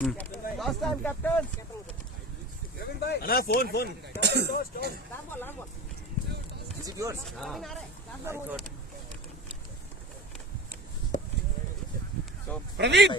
Last time, captain. Phone. Is it yours? So, Praveen.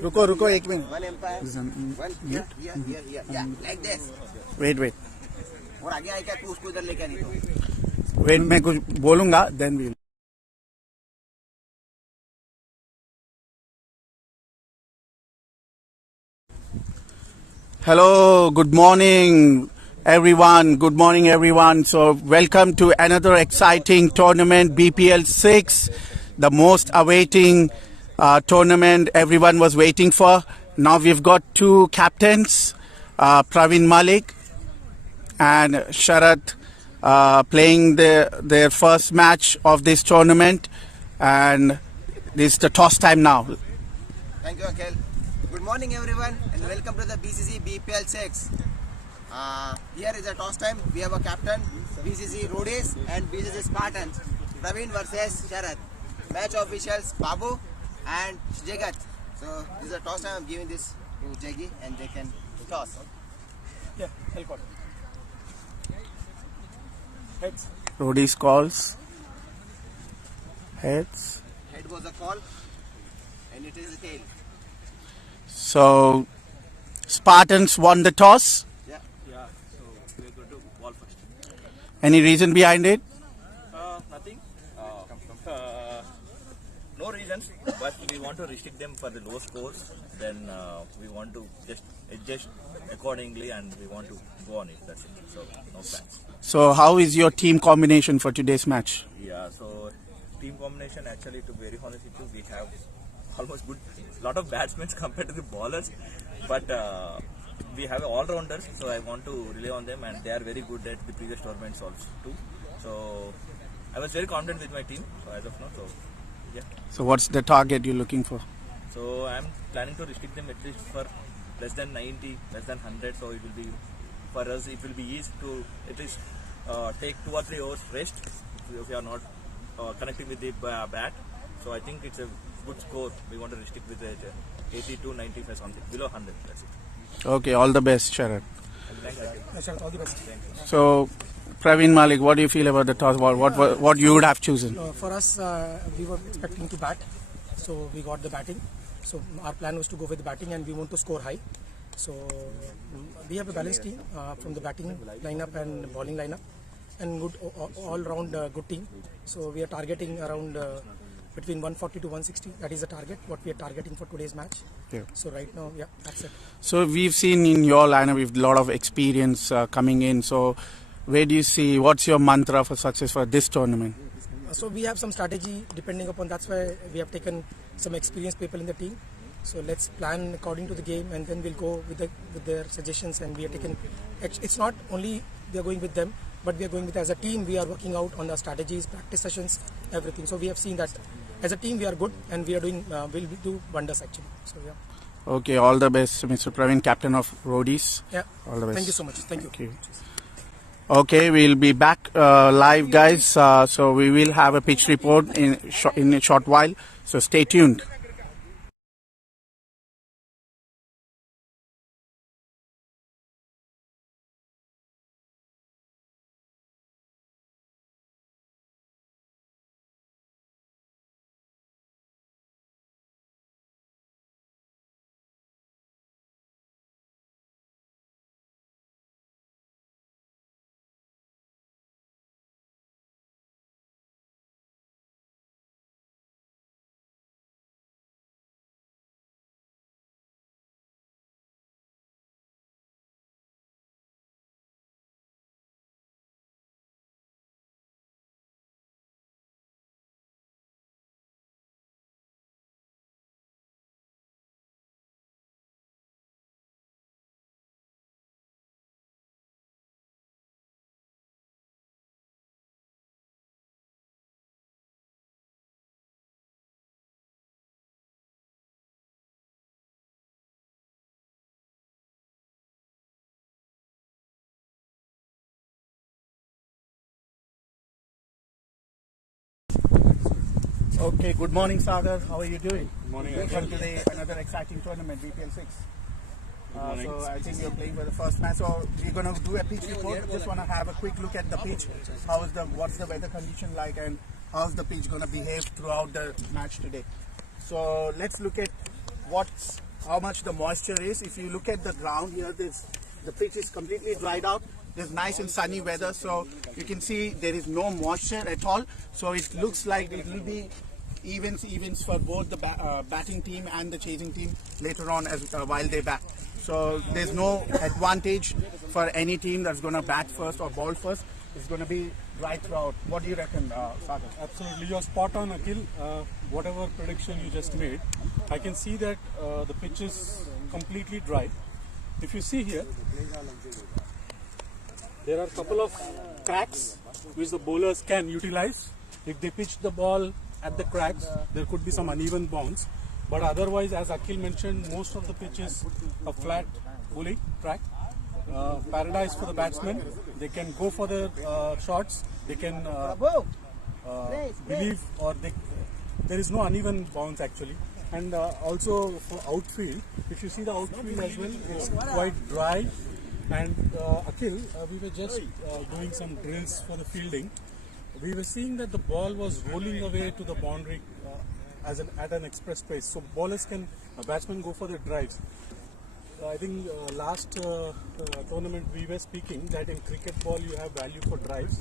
रुको एक minute one empire. One here. Yeah, like this. Wait और आगे आएगा तू उसको इधर लेके नहीं तो. वेट मैं कुछ बोलूंगा then we Hello, good morning everyone. So welcome to another exciting tournament, BPL 6, the most awaiting tournament everyone was waiting for. Now we've got two captains, Praveen Malik and Sharat, playing their first match of this tournament, and this is the toss time now. Thank you, Akhil. Good morning, everyone, and welcome to the BCC BPL 6. Here is the toss time. We have a captain, BCC Roadies and BCC Spartans. Praveen versus Sharat. Match officials Babu and Jagat. So this is the toss time. I'm giving this to Jaggi and they can toss. Yeah, I'll call. Heads. Roadies calls. Heads. Head was a call and it is a tail. So Spartans won the toss. Yeah, so we're going to ball first. Any reason behind it? Nothing. No reasons, but we want to restrict them for the low scores. Then we want to just adjust accordingly and we want to go on it. That's it. So, no plans. So how is your team combination for today's match? Yeah, so team combination, actually, to be very honest with you, we have almost good, lot of batsmen compared to the bowlers, but we have all-rounders, so I want to rely on them, and they are very good at the previous tournaments also too. So I was very confident with my team, so as of now, so yeah. So what's the target you're looking for? So I'm planning to restrict them at least for less than 90, less than 100, so it will be, for us, it will be easy to at least take 2 or 3 hours rest if we are not connecting with the bat. So I think it's a good score. We want to restrict with 80 to 95 something, below 100. That's it. Okay, all the best, Sharat. Thank you. Sharat, all the best. Thank you. So Praveen Malik, what do you feel about the toss ball? What you would have chosen? For us, we were expecting to bat, so we got the batting. So our plan was to go with the batting and we want to score high. So we have a balanced team from the batting lineup and bowling lineup, and good all-round good team. So we are targeting around between 140 to 160. That is the target, what we are targeting for today's match. Yeah. So right now, yeah, that's it. So we've seen in your lineup with a lot of experience coming in. So where do you see, what's your mantra for success for this tournament? So we have some strategy depending upon, that's why we have taken some experienced people in the team. So let's plan according to the game and then we'll go with their suggestions, and we are taking, it's not only we are going with them, but we are going with, as a team, we are working out on the strategies, practice sessions, everything. So we have seen that as a team we are good and we are doing, we'll do wonders actually. So yeah. Okay, all the best, Mr. Praveen, captain of Roadies. Yeah. All the best. Thank you so much. Thank you. Okay. Okay, we'll be back live, guys. So we will have a pitch report in a short while. So stay tuned. Okay, good morning, Sagar. How are you doing? Good morning. Welcome to another exciting tournament, BPL 6. morning. So I think you're playing for the first match. So we're going to do a pitch report. Just want to have a quick look at the pitch. What's the weather condition like, and how's the pitch going to behave throughout the match today? So let's look at how much the moisture is. If you look at the ground here, the pitch is completely dried out. There's nice and sunny weather, so you can see there is no moisture at all. So it looks like it will be evens for both the batting team and the chasing team later on while they bat. So there's no advantage for any team that's going to bat first or ball first. It's going to be dry throughout. What do you reckon, Sagar? Absolutely, you're spot on, Akhil. Whatever prediction you just made, I can see that the pitch is completely dry. If you see here, there are a couple of cracks which the bowlers can utilize. If they pitch the ball at the cracks, there could be some uneven bounce. But otherwise, as Akhil mentioned, most of the pitch is a flat bowling track. Paradise for the batsmen. They can go for their shots. They can believe, or there is no uneven bounce actually. And also for outfield, if you see the outfield as well, it's quite dry. And Akhil, we were just doing some drills for the fielding. We were seeing that the ball was rolling away to the boundary at an express pace. So batsmen go for their drives. I think last tournament we were speaking that in cricket ball you have value for drives,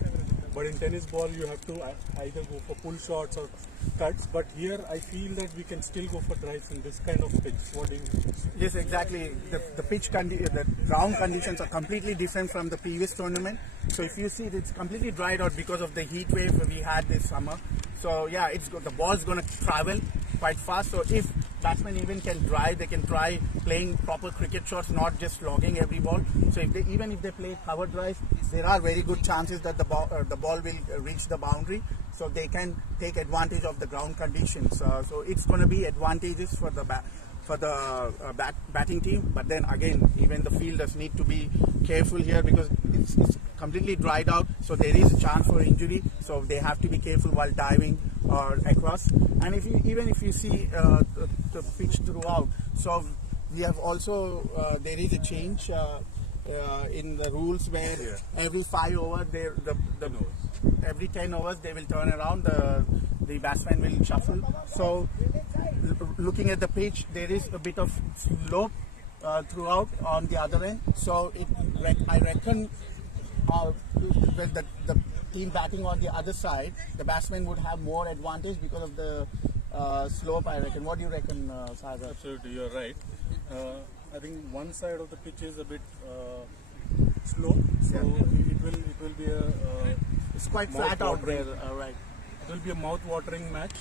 but in tennis ball you have to either go for pull shots or cuts. But here I feel that we can still go for drives in this kind of pitch. What do you think? Yes, exactly. The ground conditions are completely different from the previous tournament. So if you see, it's completely dried out because of the heat wave we had this summer. So yeah, the ball's going to travel quite fast. So if batsmen even can drive, they can try playing proper cricket shots, not just logging every ball. So even if they play cover drives, there are very good chances that the ball will reach the boundary. So they can take advantage of the ground conditions. So it's going to be advantageous for the batting team. But then again, even the fielders need to be careful here because it's completely dried out. So there is a chance for injury. So they have to be careful while diving or across. And even if you see the pitch throughout, so we have also there is a change in the rules where every 5 overs, every 10 overs they will turn around, the batsman will shuffle. So looking at the pitch, there is a bit of slope throughout on the other end. So I reckon when the team batting on the other side, the batsman would have more advantage because of the slope, I reckon. What do you reckon, Sagar? Absolutely, you're right. I think one side of the pitch is a bit slow, so it will be It's quite flat out there, right? It will be a mouth-watering match.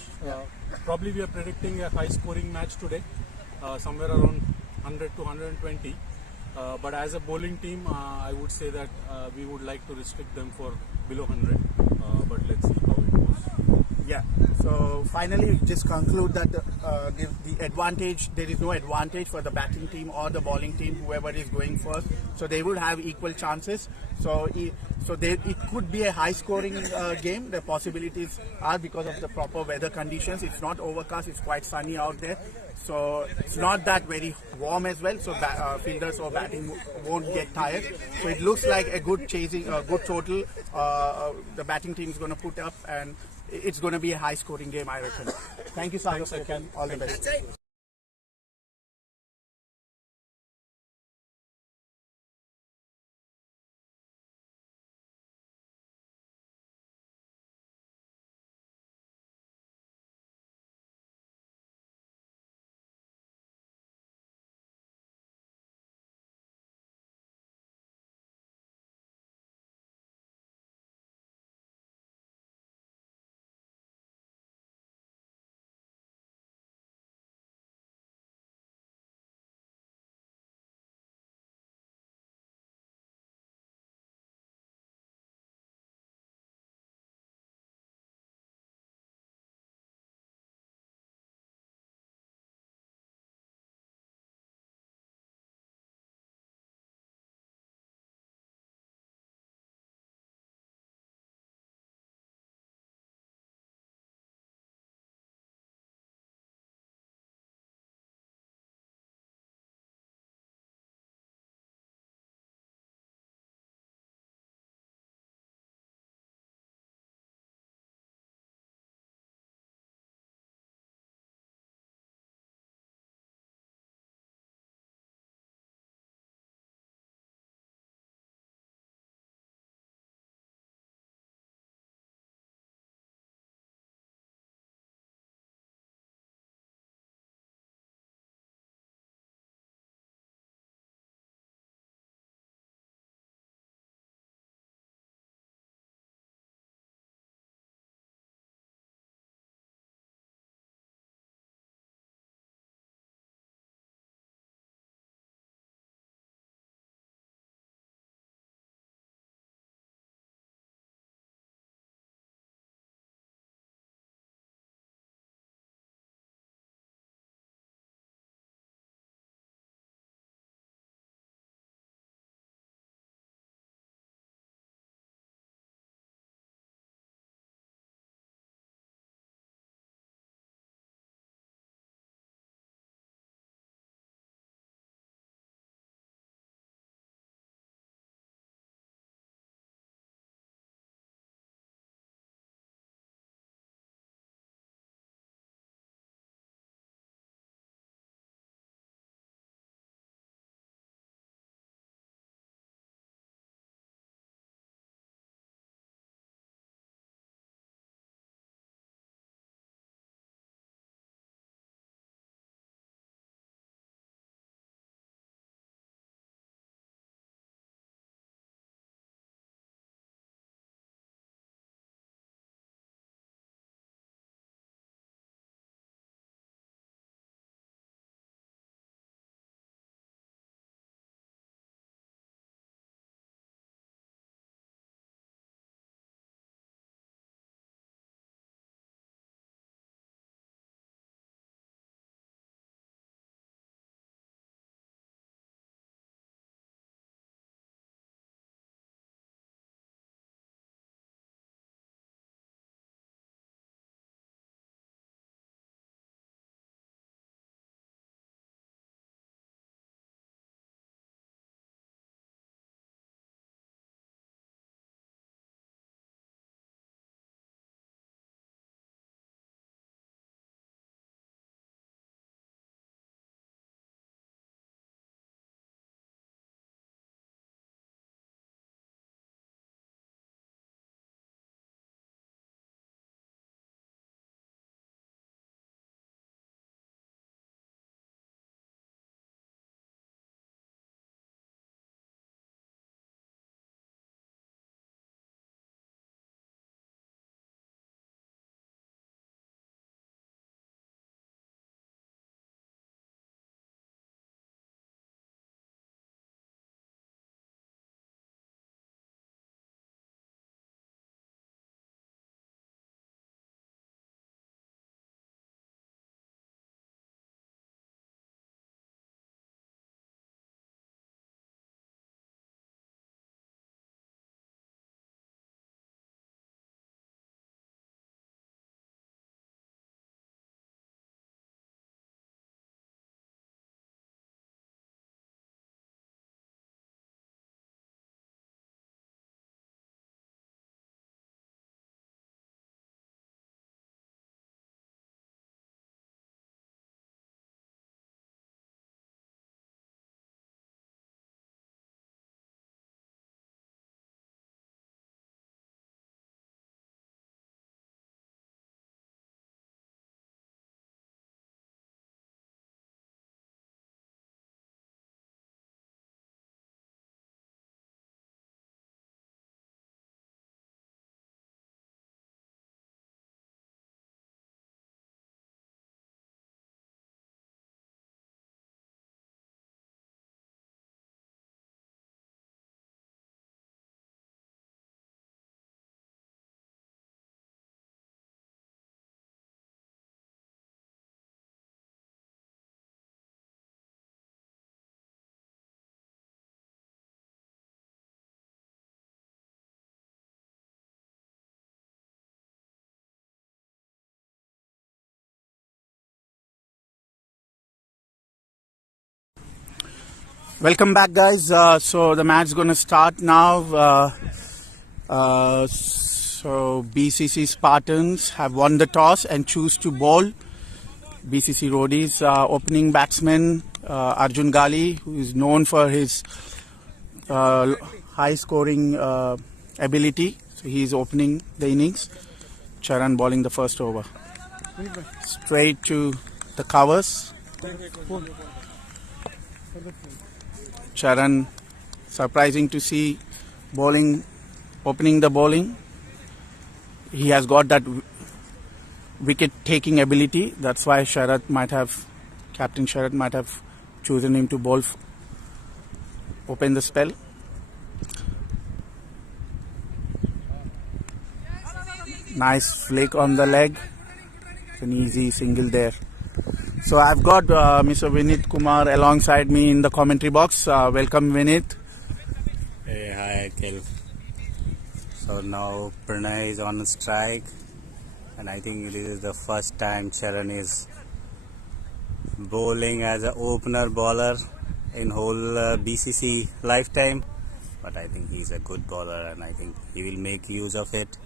Probably we are predicting a high-scoring match today, somewhere around 100 to 120. But as a bowling team, I would say that we would like to restrict them for below 100. But let's see how it goes. Yeah. So finally, just conclude that the advantage, there is no advantage for the batting team or the bowling team, whoever is going first. So they would have equal chances. So it could be a high-scoring game. The possibilities are because of the proper weather conditions. It's not overcast. It's quite sunny out there. So it's not that very warm as well. So fielders or batting won't get tired. So it looks like a good good total. The batting team is going to put up, and it's going to be a high-scoring game, I reckon. Thank you, Sagar. All the best. Welcome back, guys. So the match is going to start now. So BCC Spartans have won the toss and choose to bowl. BCC Roadies opening batsman Arjun Gali, who is known for his high scoring ability. So he is opening the innings. Charan bowling the first over. Straight to the covers. Charan, surprising to see opening the bowling. He has got that wicket taking ability. That's why Captain Sharat might have chosen him to bowl, open the spell. Nice flick on the leg. It's an easy single there. So I've got Mr. Vinit Kumar alongside me in the commentary box. Welcome, Vinit. Hey, hi, Akhil. So now Pranay is on strike, and I think this is the first time Charan is bowling as an opener bowler in whole BCC lifetime. But I think he's a good bowler, and I think he will make use of it.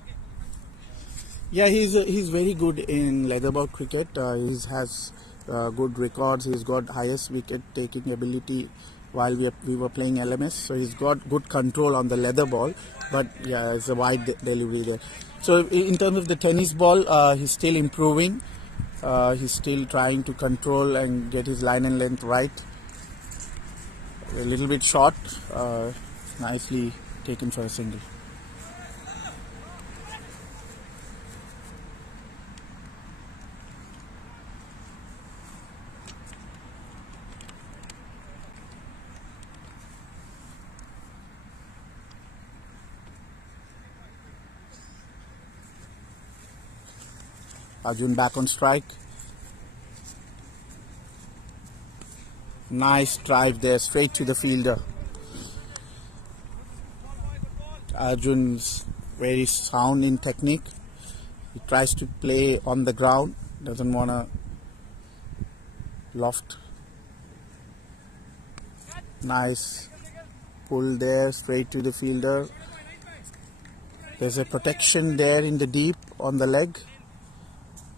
Yeah, he's very good in leather ball cricket. He has good records. He's got highest wicket taking ability while we were playing LMS. So he's got good control on the leather ball. But yeah, it's a wide delivery there. So in terms of the tennis ball, he's still improving. He's still trying to control and get his line and length right. A little bit short. Nicely taken for a single. Arjun back on strike. Nice drive there, straight to the fielder. Arjun's very sound in technique. He tries to play on the ground, doesn't want to loft. Nice pull there, straight to the fielder. There's a protection there in the deep on the leg.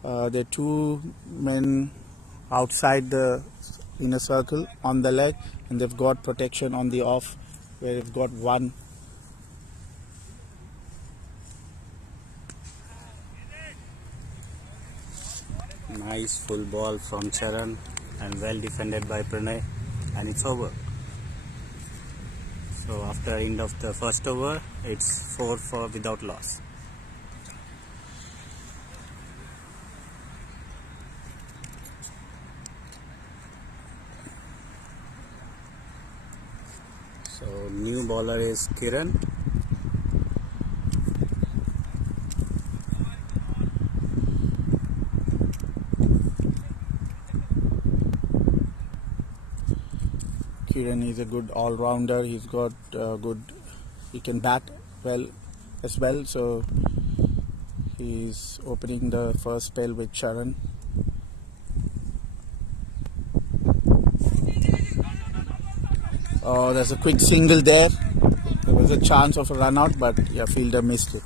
There are two men outside the inner circle on the leg, and they've got protection on the off, where they've got one. Nice full ball from Charan, and well defended by Pranay, and it's over. So after end of the first over, it's 4 without loss. So new bowler is Kiran. Kiran is a good all-rounder. He's got he can bat well as well. So he's opening the first spell with Charan. Oh, there's a quick single there. There was a chance of a run out, but yeah, fielder missed it.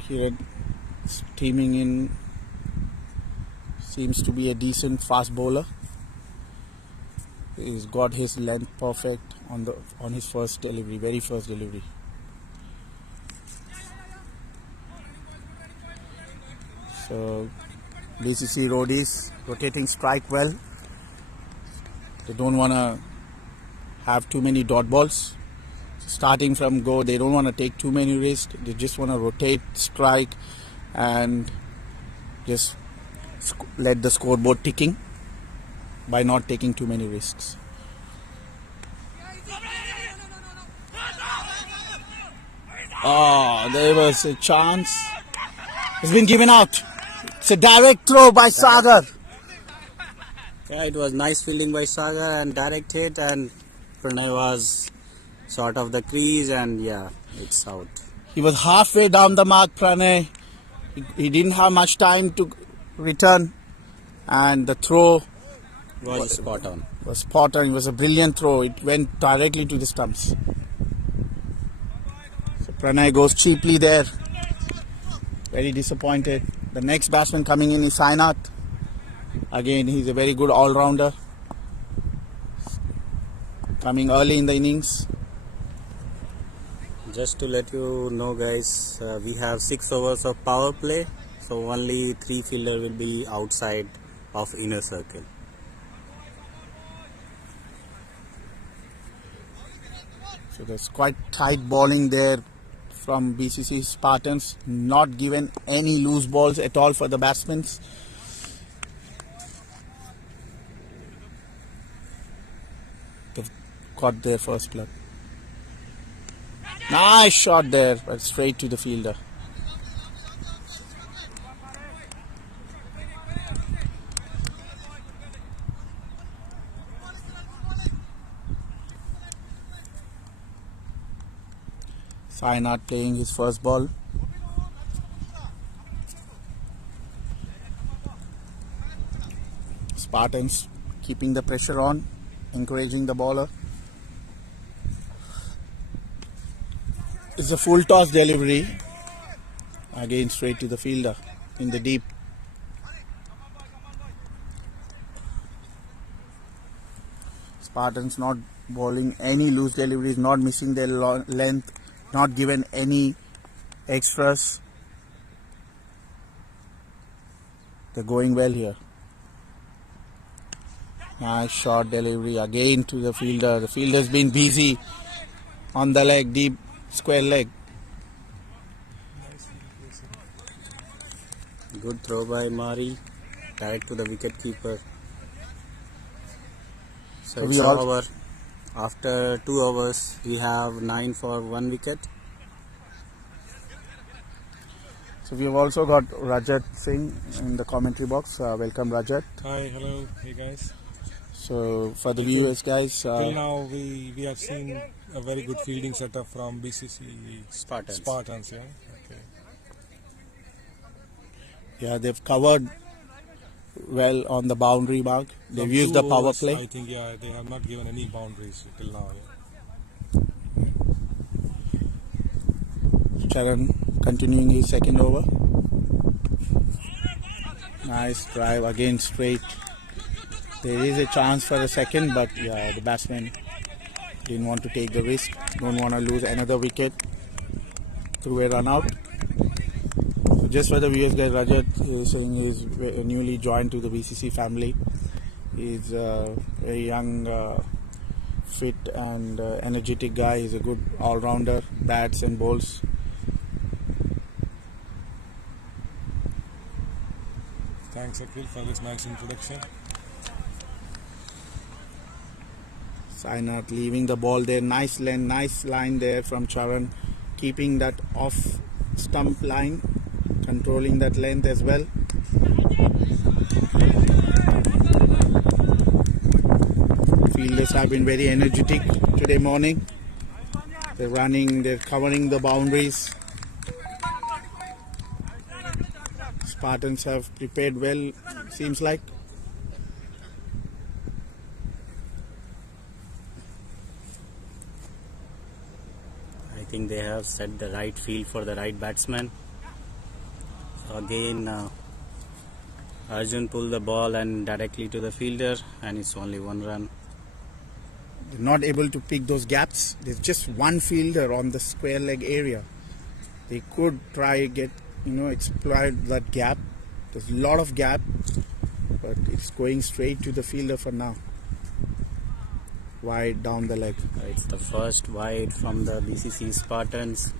Kiran steaming in, seems to be a decent fast bowler. He's got his length perfect on his first delivery, very first delivery. So BCC Roadies rotating strike well. They don't want to have too many dot balls. Starting from go, they don't want to take too many risks. They just want to rotate strike and just let the scoreboard ticking by not taking too many risks. Oh, there was a chance. It's been given out. It's a direct throw by Sagar. Yeah, it was nice fielding by Sagar and direct hit, and Pranay was sort of the crease, and yeah, it's out. He was halfway down the mark, Pranay. He didn't have much time to return. and the throw Was spot on. was spot on. It was a brilliant throw. It went directly to the stumps. So Pranay goes cheaply there. Very disappointed. The next batsman coming in is Sainath. Again, he's a very good all-rounder. Coming early in the innings. Just to let you know, guys, we have 6 overs of power play, so only 3 fielder will be outside of inner circle. So there's quite tight bowling there from BCC Spartans. Not given any loose balls at all for the batsmen. They've got their first blood. Nice shot there, but straight to the fielder. Sainath playing his first ball. Spartans keeping the pressure on, encouraging the bowler. It's a full toss delivery. Again straight to the fielder in the deep. Spartans not bowling any loose deliveries, not missing their length, not given any extras. They're going well here. Nice short delivery again to the fielder. The fielder's been busy on the leg, deep square leg. Good throw by Mari, direct to the wicket keeper. So it's over. After 2 overs, we have 9 for 1 wicket. So we have also got Rajat Singh in the commentary box. Welcome, Rajat. Hi, hello, hey guys. So for the viewers, guys, Till now we have seen a very good fielding setup from BCC Spartans, yeah. Okay. yeah, they've covered well on the boundary mark. They've From used 2 the power overs, play. I think they have not given any boundaries till now. Yeah. Charan continuing his second over. Nice drive again straight. There is a chance for a second, but yeah, the batsman didn't want to take the risk. Don't want to lose another wicket through a run out. So just for the viewers, guys, Rajat is saying he's newly joined to the BCC family. He's a very young, fit and energetic guy. He's a good all-rounder, bats and bowls. Thanks, Akhil, for this nice introduction. Sainath leaving the ball there. Nice line there from Charan. Keeping that off stump line. Controlling that length as well. Fielders have been very energetic today morning. They're running, they're covering the boundaries. Spartans have prepared well, seems like. I think they have set the right field for the right batsman. So again, Arjun pulled the ball and directly to the fielder, and it's only 1 run. They're not able to pick those gaps. There's just one fielder on the square leg area. They could try get, exploit that gap. There's a lot of gap, but it's going straight to the fielder for now. Wide down the leg. It's the first wide from the BCC Spartans.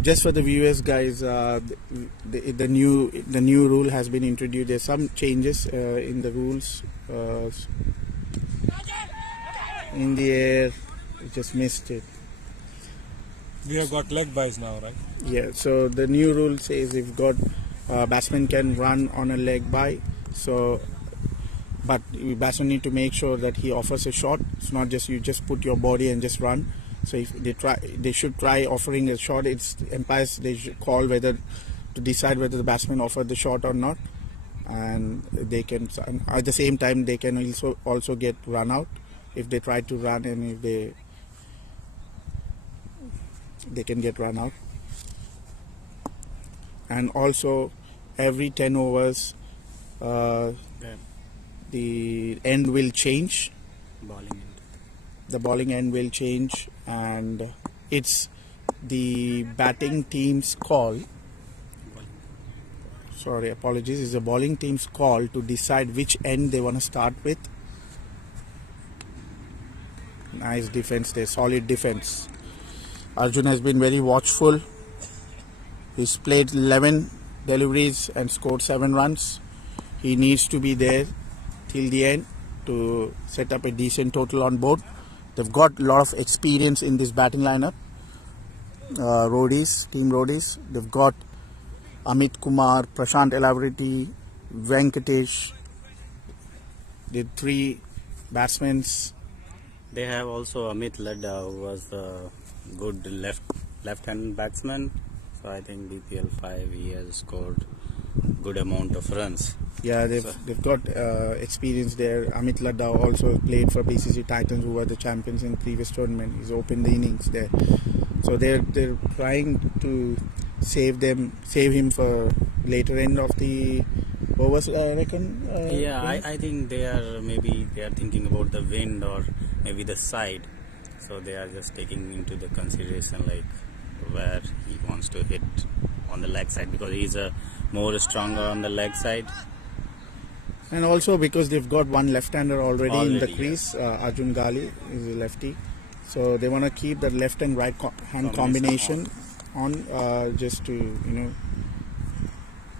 Just for the viewers, guys, the new rule has been introduced. There's some changes in the rules. In the air, you just missed it. We have got leg buys now, right? Yeah. So the new rule says if batsman can run on a leg by. So, but batsman need to make sure that he offers a shot. It's not just you just put your body and just run. So if they should try offering a shot. It's umpires they should call whether to decide whether the batsman offered the shot or not. and they can, and at the same time they can also get run out if they try to run, and if they can get run out. And also every 10 overs the end will change, the bowling end will change, and it's the batting team's call, sorry, apologies, it's the bowling team's call to decide which end they want to start with. Nice defense there, solid defense. Arjun has been very watchful. He's played 11 deliveries and scored 7 runs. He needs to be there till the end to set up a decent total on board. They've got a lot of experience in this batting lineup. Roadies, team Roadies. They've got Amit Kumar, Prashant Elavariti, Venkatesh. The 3 batsmen. They have also Amit Ladda, who was a good left-hand batsman. So I think BPL 5 he has scored good amount of runs. Yeah, they've got experience there. Amit Ladda also played for BCC Titans, who were the champions in previous tournament. He's opened the innings there. So they're trying to save him for later end of the overs, I reckon. I think they are thinking about the wind or maybe the side. So they are just taking into the consideration like where he wants to hit on the leg side, because he's more stronger on the leg side. And also because they've got one left-hander already in the crease. Arjun Gali is a lefty. So they want to keep that left and right hand combination on just to,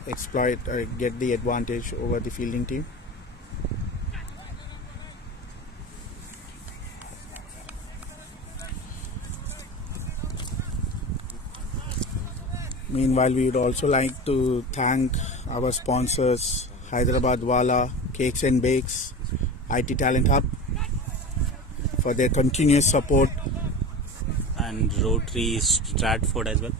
exploit, get the advantage over the fielding team. Meanwhile, we would also like to thank our sponsors, Hyderabad Wala, Cakes and Bakes, IT Talent Hub, for their continuous support. And Rotary Stratford as well.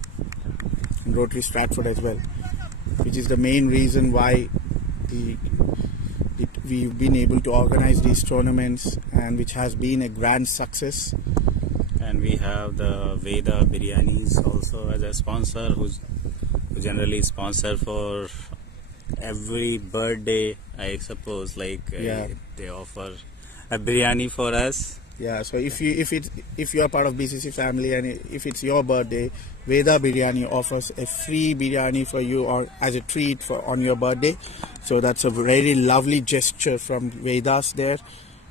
Which is the main reason why we've been able to organize these tournaments, and which has been a grand success. And we have the Veda Biryanis also as a sponsor, who generally sponsor for every birthday, I suppose. They offer a biryani for us. Yeah, so if you are part of BCC family, and if it's your birthday, Veda Biryani offers a free biryani for you, or as a treat on your birthday. So that's a very lovely gesture from Vedas there.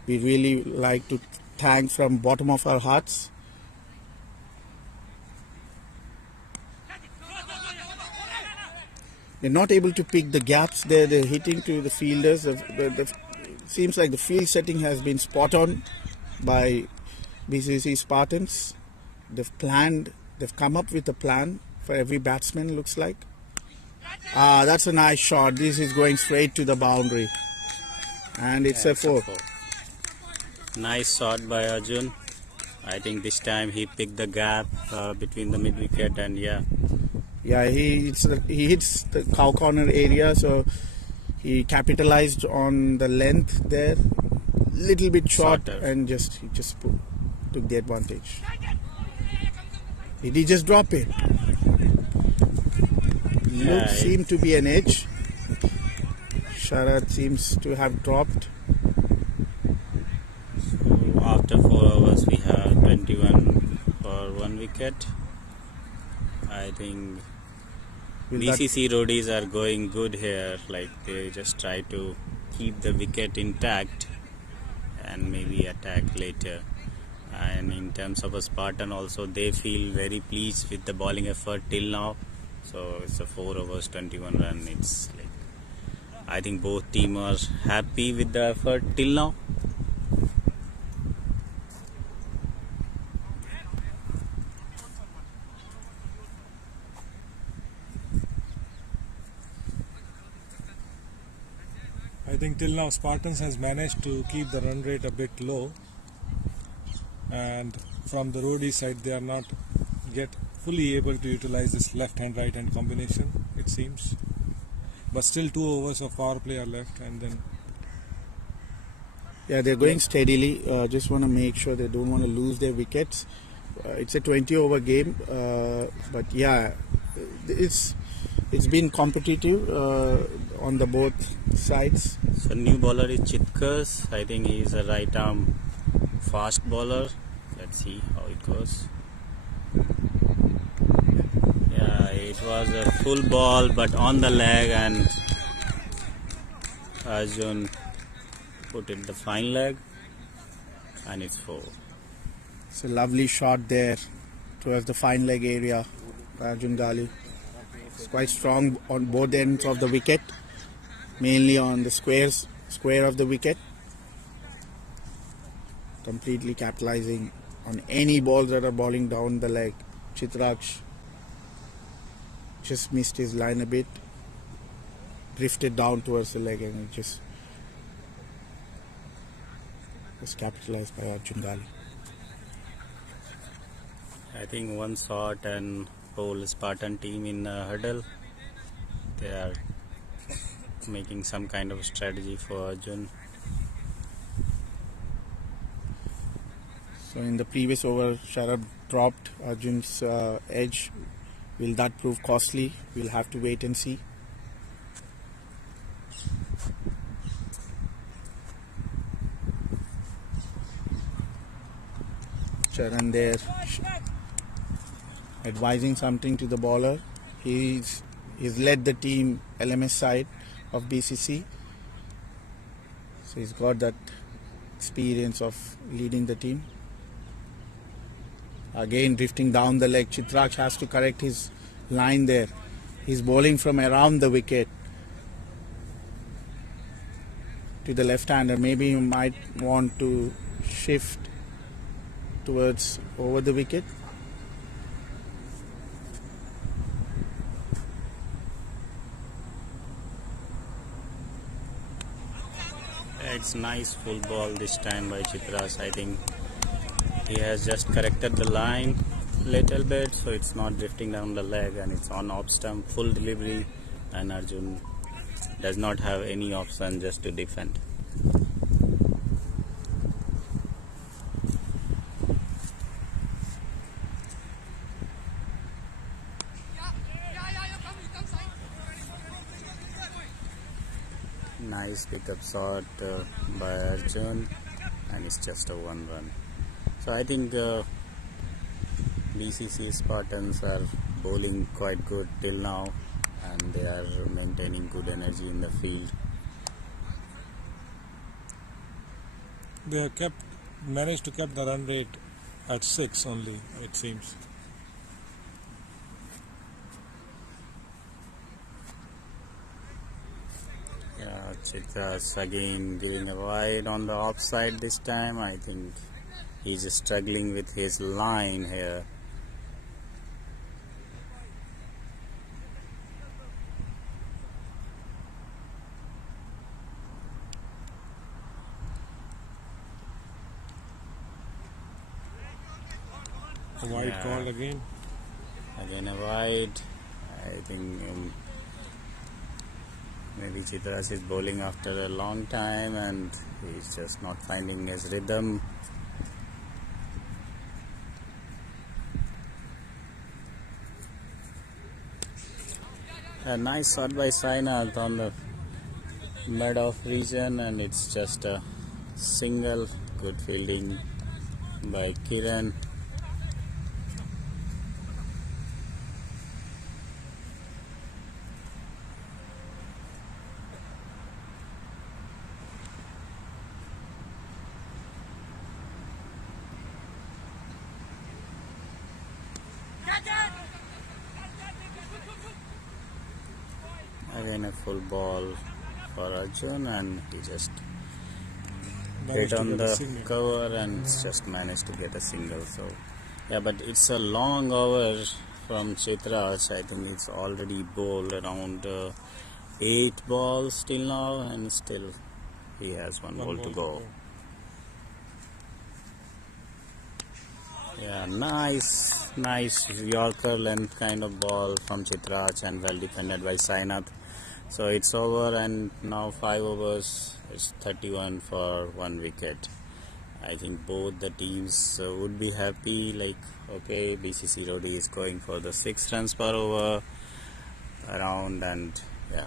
We really like to thank from bottom of our hearts. They're not able to pick the gaps there. They're hitting to the fielders. Seems like the field setting has been spot on by BCC Spartans. They've come up with a plan for every batsman, looks like. That's a nice shot. This is going straight to the boundary. And it's a 4. Nice shot by Arjun. I think this time he picked the gap between the mid wicket and he hits the cow corner area, so he capitalized on the length there, little bit short, and he just took the advantage. Did he just drop it? Seemed to be an edge. Sharad seems to have dropped. So after 4 overs we have 21 for 1 wicket. I think BCC Roadies are going good here. They just try to keep the wicket intact and maybe attack later. And in terms of a Spartan also, they feel very pleased with the bowling effort till now. So it's a 4 overs 21 run. It's I think both teams are happy with the effort till now. I think till now Spartans has managed to keep the run rate a bit low, and from the Roadie side they are not yet fully able to utilize this left hand right hand combination, it seems. but still 2 overs of power play are left, and then Yeah, they're going steadily. Just want to make sure they don't want to lose their wickets. It's a 20-over game, but yeah, it's been competitive on the both sides. So new bowler is Chitkars. I think he is a right arm fast bowler. Let's see how it goes. Yeah, it was a full ball but on the leg, and Arjun put it the fine leg, and it's 4. It's a lovely shot there towards the fine leg area by Arjun Gali. It's quite strong on both ends of the wicket, mainly on the square of the wicket. Completely capitalizing on any balls that are bowling down the leg. Chitraj just missed his line a bit, drifted down towards the leg, and it just was capitalized by Arjun Gali. I think one shot and whole Spartan team in the hurdle. They are making some kind of strategy for Arjun. So in the previous over, Sharab dropped Arjun's edge. Will that prove costly? We'll have to wait and see. Charan there advising something to the bowler. He's led the team LMS side of BCC, so he's got that experience of leading the team. Again drifting down the leg. Chitraj has to correct his line there. He's bowling from around the wicket to the left-hander. Maybe you might want to shift towards over the wicket. It's nice full ball this time by Chitras. I think he has just corrected the line little bit, so it's not drifting down the leg, and it's on off stump, full delivery, and Arjun does not have any option just to defend. Nice pickup shot by Arjun, and it's just a 1 run. So I think BCC Spartans are bowling quite good till now, and they are maintaining good energy in the field. they have managed to keep the run rate at 6 only, it seems. Yeah, Chitras again giving a wide on the offside this time. I think he's struggling with his line here. A wide call again. Again a wide. I think maybe Chitras is bowling after a long time and he's just not finding his rhythm. A nice shot by Sainath on the mid-off region, and it's just a single. Good fielding by Kiran. Again a full ball for Arjun, and he just hit on the cover and just managed to get a single. So yeah, but it's a long over from Chitraj. I think it's already bowled around 8 balls till now, and still he has one ball to go. Yeah, nice Yorker length kind of ball from Chitraj, and well defended by Sainath. So it's over, and now 5 overs. It's 31 for 1 wicket. I think both the teams would be happy. Like, okay, BCC Roadies is going for the 6 runs per over around, and yeah.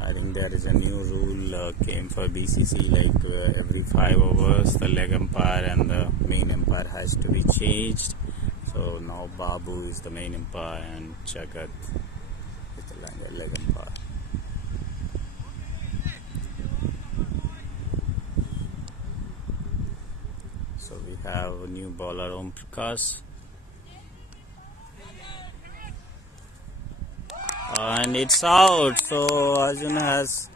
I think there is a new rule came for BCC, like every 5 overs the leg umpire and the main umpire has to be changed. So now Babu is the main umpire and Jagat is the leg umpire. So we have a new bowler Om Prakash. And it's out. So Arjun has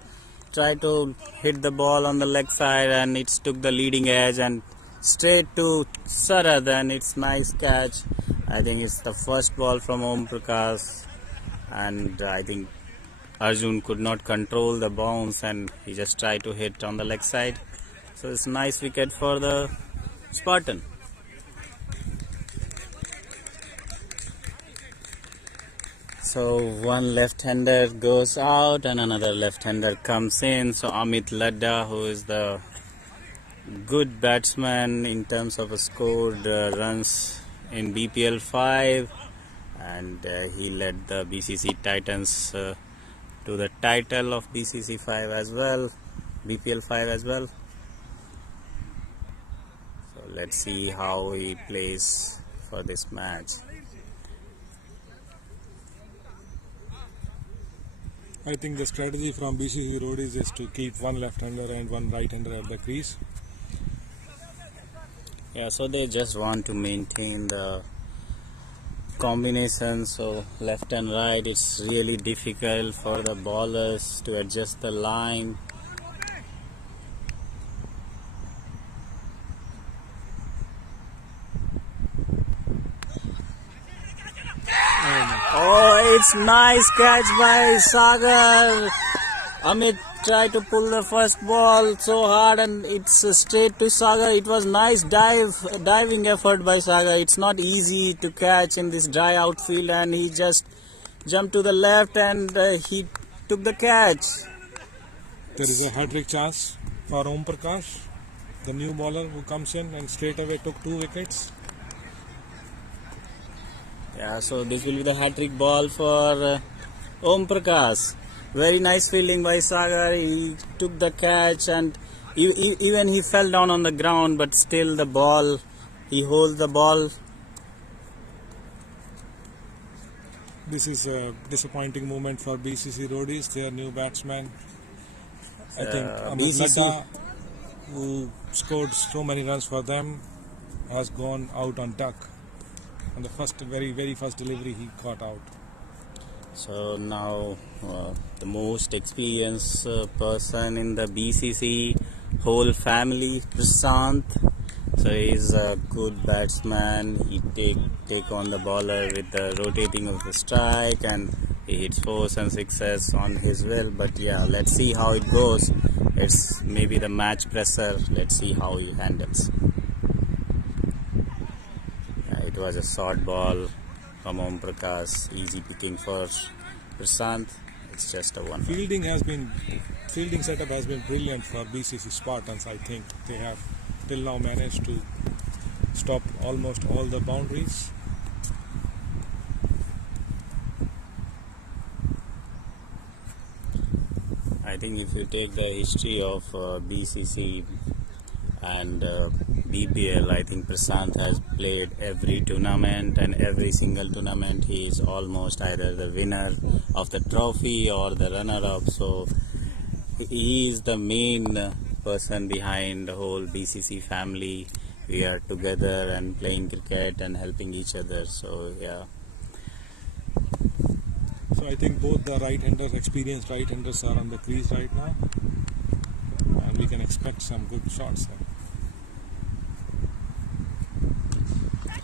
tried to hit the ball on the leg side, and it took the leading edge and straight to Sarad, and it's nice catch. I think it's the first ball from Om Prakash, and I think Arjun could not control the bounce and he just tried to hit on the leg side. So it's a nice wicket for the Spartan. So one left-hander goes out and another left-hander comes in. So Amit Ladda, who is the good batsman in terms of scored runs in BPL 5, and he led the BCC Titans to the title of BCC 5 as well, BPL 5 as well. So let's see how he plays for this match. I think the strategy from BCC Roadies is to keep one left-hander and one right-hander at the crease. Yeah, so they just want to maintain the combination, so left and right. It's really difficult for the bowlers to adjust the line. Oh, it's nice catch by Sagar. Amit tried to pull the first ball so hard and it's straight to Sagar. It was nice diving effort by Sagar. It's not easy to catch in this dry outfield, and he just jumped to the left and he took the catch. There is a hat-trick chance for Om Prakash, the new bowler who comes in and straight away took 2 wickets. Yeah, so this will be the hat-trick ball for Om Prakash. Very nice fielding by Sagar. He took the catch and even he fell down on the ground, but still the ball, he holds the ball. This is a disappointing moment for BCC Roadies, their new batsman. I think Amit Ladda, who scored so many runs for them, has gone out on duck. On the very first delivery, he got out. So now the most experienced person in the BCC whole family, Prashant. So he's a good batsman. He take on the bowler with the rotating of the strike, and he hits 4s and 6s on his will. But yeah, let's see how it goes. It's maybe the match pressure. Let's see how he handles. It was a short ball from Om Prakash, easy picking for Prashant. It's just a 1. Fielding setup has been brilliant for BCC Spartans. I think they have till now managed to stop almost all the boundaries. I think if you take the history of BCC and BPL, I think Prashant has played every tournament, and every single tournament he is almost either the winner of the trophy or the runner-up. So he is the main person behind the whole BCC family. We are together and playing cricket and helping each other. So yeah. So I think both the right-handers, experienced right-handers, are on the crease right now, and we can expect some good shots there.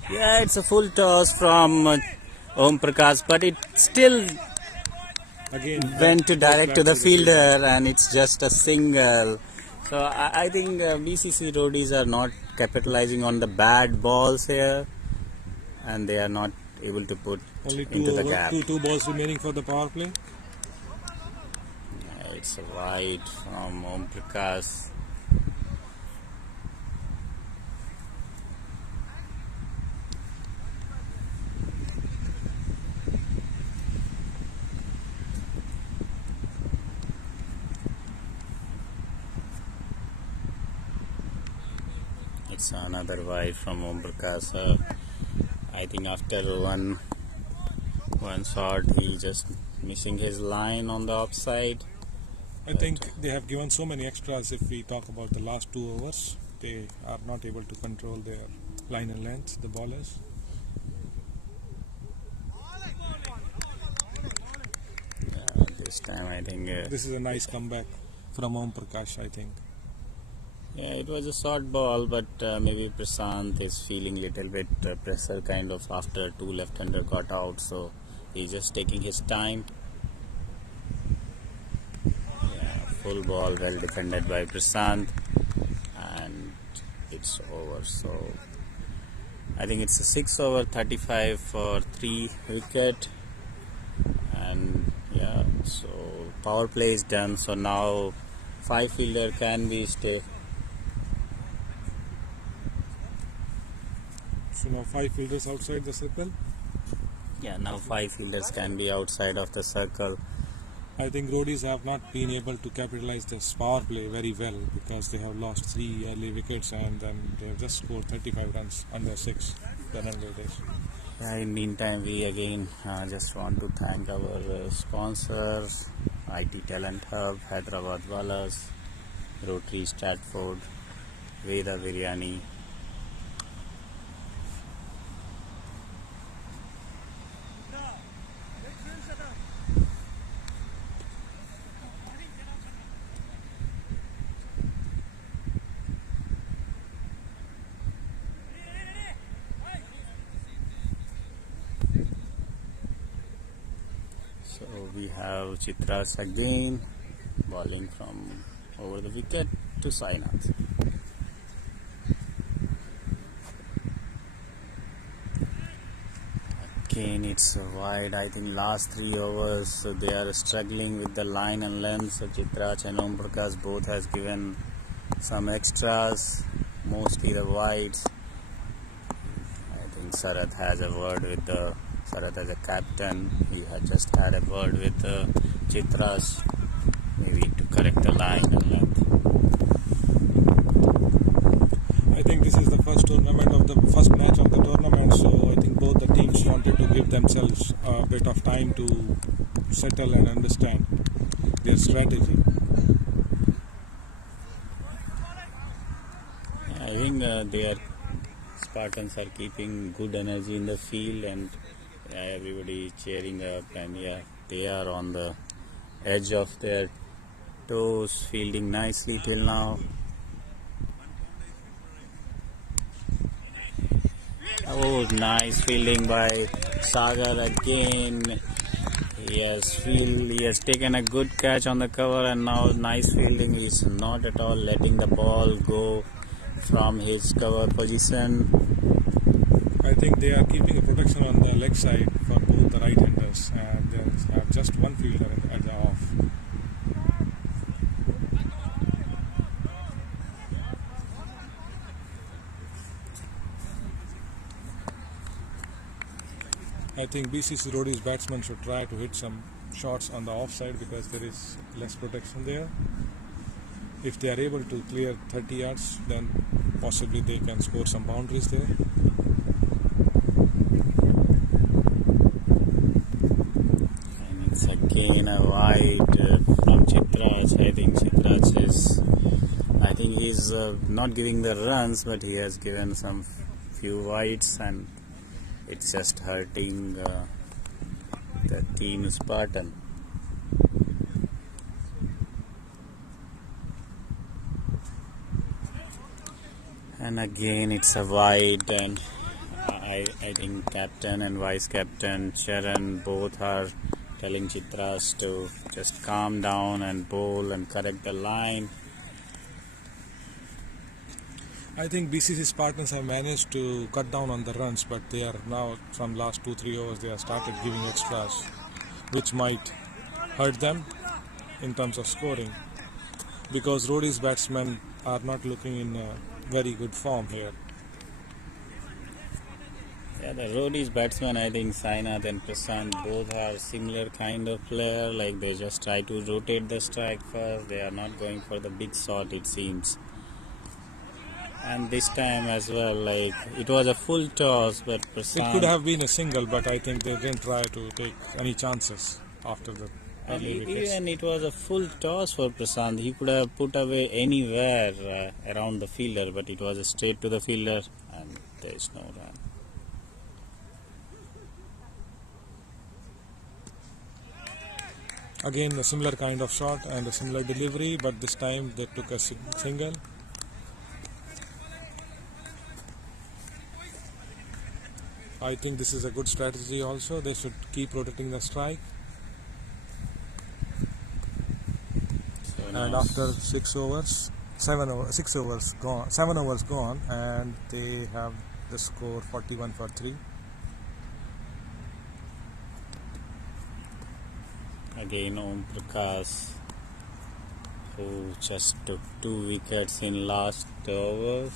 Yeah, it's a full toss from Om Prakash, but it still went to direct to the fielder, and it's just a single. So I think BCC Roadies are not capitalizing on the bad balls here. and they are not able to put Only into the gap. two balls remaining for the power play. It's a wide from Om Prakash. It's another wide from Om Prakash. I think after one shot, he just missing his line on the offside. I think they have given so many extras. If we talk about the last 2 overs, they are not able to control their line and length, the ballers. This time, I think. This is a nice comeback from Om Prakash, I think. Yeah, it was a short ball, but maybe Prashant is feeling little bit pressure kind of after two left-hander got out, so he's just taking his time. Yeah, full ball, well defended by Prashant, and it's over. So I think it's a 6 over 35 for 3 wicket, and yeah, so power play is done. So now 5 fielder can be stay. So now 5 fielders outside the circle. Yeah, now 5 fielders can be outside of the circle. I think Roadies have not been able to capitalize this power play very well because they have lost 3 early wickets and then they have just scored 35 runs under 6 the run rate is. Yeah, in meantime, we again just want to thank our sponsors, IT Talent Hub, Hyderabad Walas, Rotary Stratford, Veda Biryani. So we have Chitras again bowling from over the wicket to Sainath. Again it's wide. I think last 3 overs so they are struggling with the line and length. So Chitraj and Om Prakash both has given some extras, mostly the wides. I think Sarath has a word with the Sarath as a captain. He had just had a word with Chitraj, maybe to correct the line and length. I think this is the first match of the tournament, so I think both the teams wanted to give themselves a bit of time to settle and understand their strategy. I think their Spartans are keeping good energy in the field, and everybody cheering up, and yeah, they are on the edge of their toes, fielding nicely till now. Oh, nice fielding by Sagar again. He has taken a good catch on the cover, and now nice fielding. He's not at all letting the ball go from his cover position. I think they are keeping a protection on the leg side for both the right-handers, and they have just one fielder at the off. I think BCC Roadies batsmen should try to hit some shots on the offside because there is less protection there. If they are able to clear 30 yards, then possibly they can score some boundaries there. And it's again a wide from Chitraj. I think he's not giving the runs, but he has given some few wides, and it's just hurting the team Spartan. And again it's a wide, and I think captain and vice captain Sharon both are telling Chitras to just calm down and bowl and correct the line. I think BCC Spartans have managed to cut down on the runs, but they are now, from last 2-3 overs, they have started giving extras, which might hurt them in terms of scoring, because Roadies batsmen are not looking in very good form here. Yeah, the Roadies batsmen, I think Sainath and Prasant both are similar kind of player. Like they just try to rotate the strike first. They are not going for the big shot, it seems. And this time as well, like it was a full toss, but Prasant. It could have been a single, but I think they didn't try to take any chances after the early wickets. Even it was a full toss for Prasant. He could have put away anywhere around the fielder, but it was straight to the fielder, and there is no run. Again, a similar kind of shot and a similar delivery, but this time they took a single. I think this is a good strategy also. They should keep rotating the strike. And after 6 overs, 7 overs gone, and they have the score 41 for 3. Again, Om Prakash, who just took 2 wickets in last overs.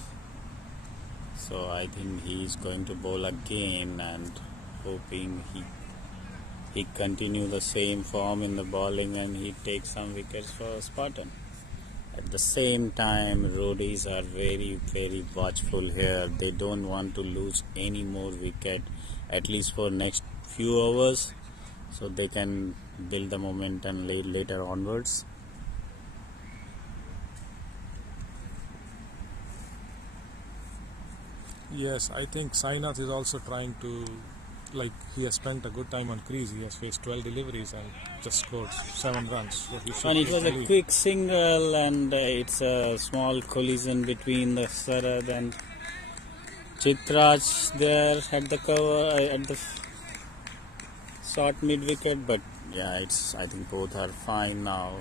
So I think he is going to bowl again, and hoping he continue the same form in the bowling and he takes some wickets for Spartan. At the same time, Roadies are very watchful here. They don't want to lose any more wicket, at least for next few overs, so they can build the momentum later onwards. Yes, I think Sainath is also trying to, like, he has spent a good time on crease. He has faced 12 deliveries and just scored 7 runs. So he should And it take was the a lead. quick single, and it's a small collision between the Sarad and Chitraj there at the cover, at the short mid wicket. But yeah, I think both are fine now.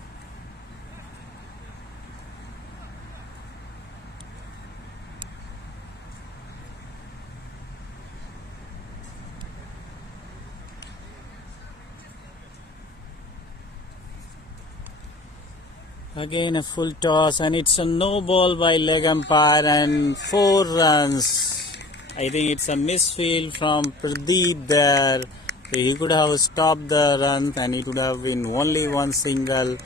Again a full toss, and it's a no ball by leg umpire and 4 runs. I think it's a misfield from Pradeep there. He could have stopped the run and it would have been only 1 single,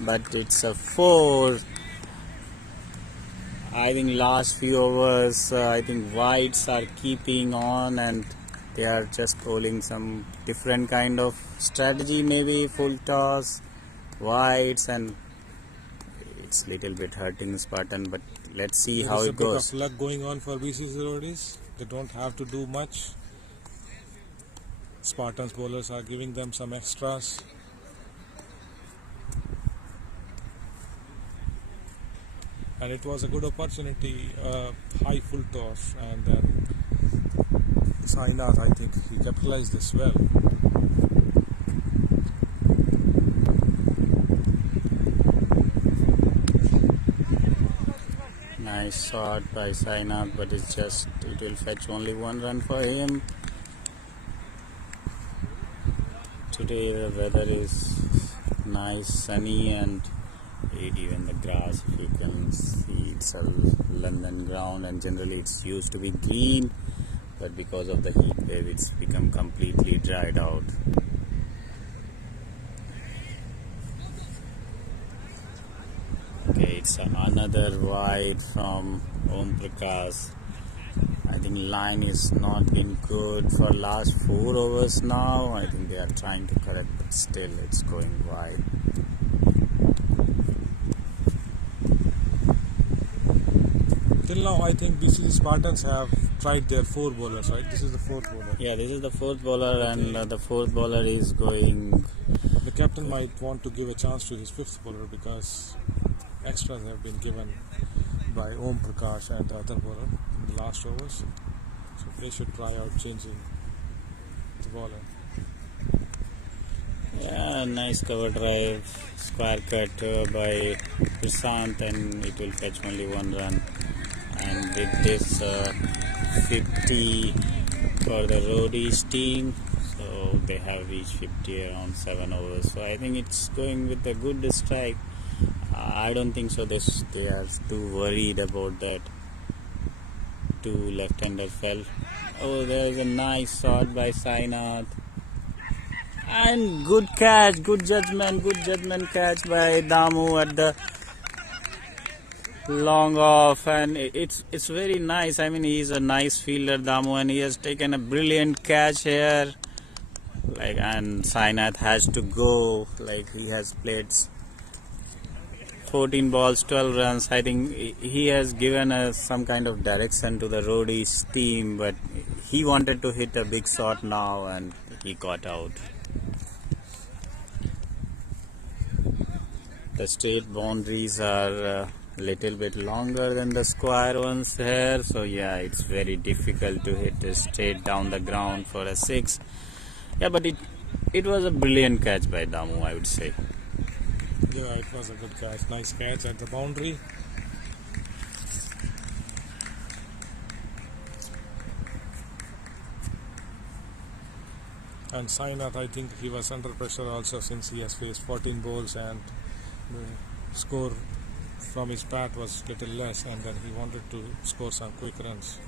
but it's a 4. I think last few overs, I think Whites are keeping on and they are just bowling some different kind of strategy, maybe full toss, Whites, and it's little bit hurting Spartan, but let's see how it goes. There is a bit of luck going on for BCC Roadies. They don't have to do much. Spartans bowlers are giving them some extras. And it was a good opportunity, high full toss, and then Sainath, I think he capitalized this well. Nice shot by Sainath, but it will fetch only 1 run for him. Today the weather is nice, sunny, and even the grass, if you can see, it's a London ground and generally it's used to be green, but because of the heat wave it's become completely dried out. Okay, it's another wide from Om Prakash. I think line is not been good for last 4 overs now. I think they are trying to correct, but still it's going wide. Till now, I think BCC Spartans have tried their 4 bowlers, right? This is the 4th bowler. Yeah, this is the 4th bowler, and the 4th bowler is going. The captain might want to give a chance to his 5th bowler because extras have been given by Om Prakash and the other bowler in the last overs. So they should try out changing the bowler. Yeah, nice cover drive, square cut by Prasant, and it will fetch only 1 run. and with this 50 for the Roadies team, so they have reached 50 around 7 overs. So I think it's going with a good strike. I don't think so they are too worried about that. Two left-hander fell. Oh, there is a nice shot by Sainath. And good catch, good judgment catch by Damu at the long off, and it's very nice. I mean, he's a nice fielder, Damu, and he has taken a brilliant catch here. And Sainath has to go. He has played 14 balls, 12 runs. I think he has given us some kind of direction to the Roadies team, but he wanted to hit a big shot now, and he got out. The straight boundaries are a little bit longer than the square ones here, so yeah, it's very difficult to hit a straight down the ground for a 6. Yeah, but it was a brilliant catch by Damu, I would say. Yeah, it was a good catch. Nice catch at the boundary. And Sainath, I think he was under pressure also, since he has faced 14 balls and the score from his bat was little less, and then he wanted to score some quick runs.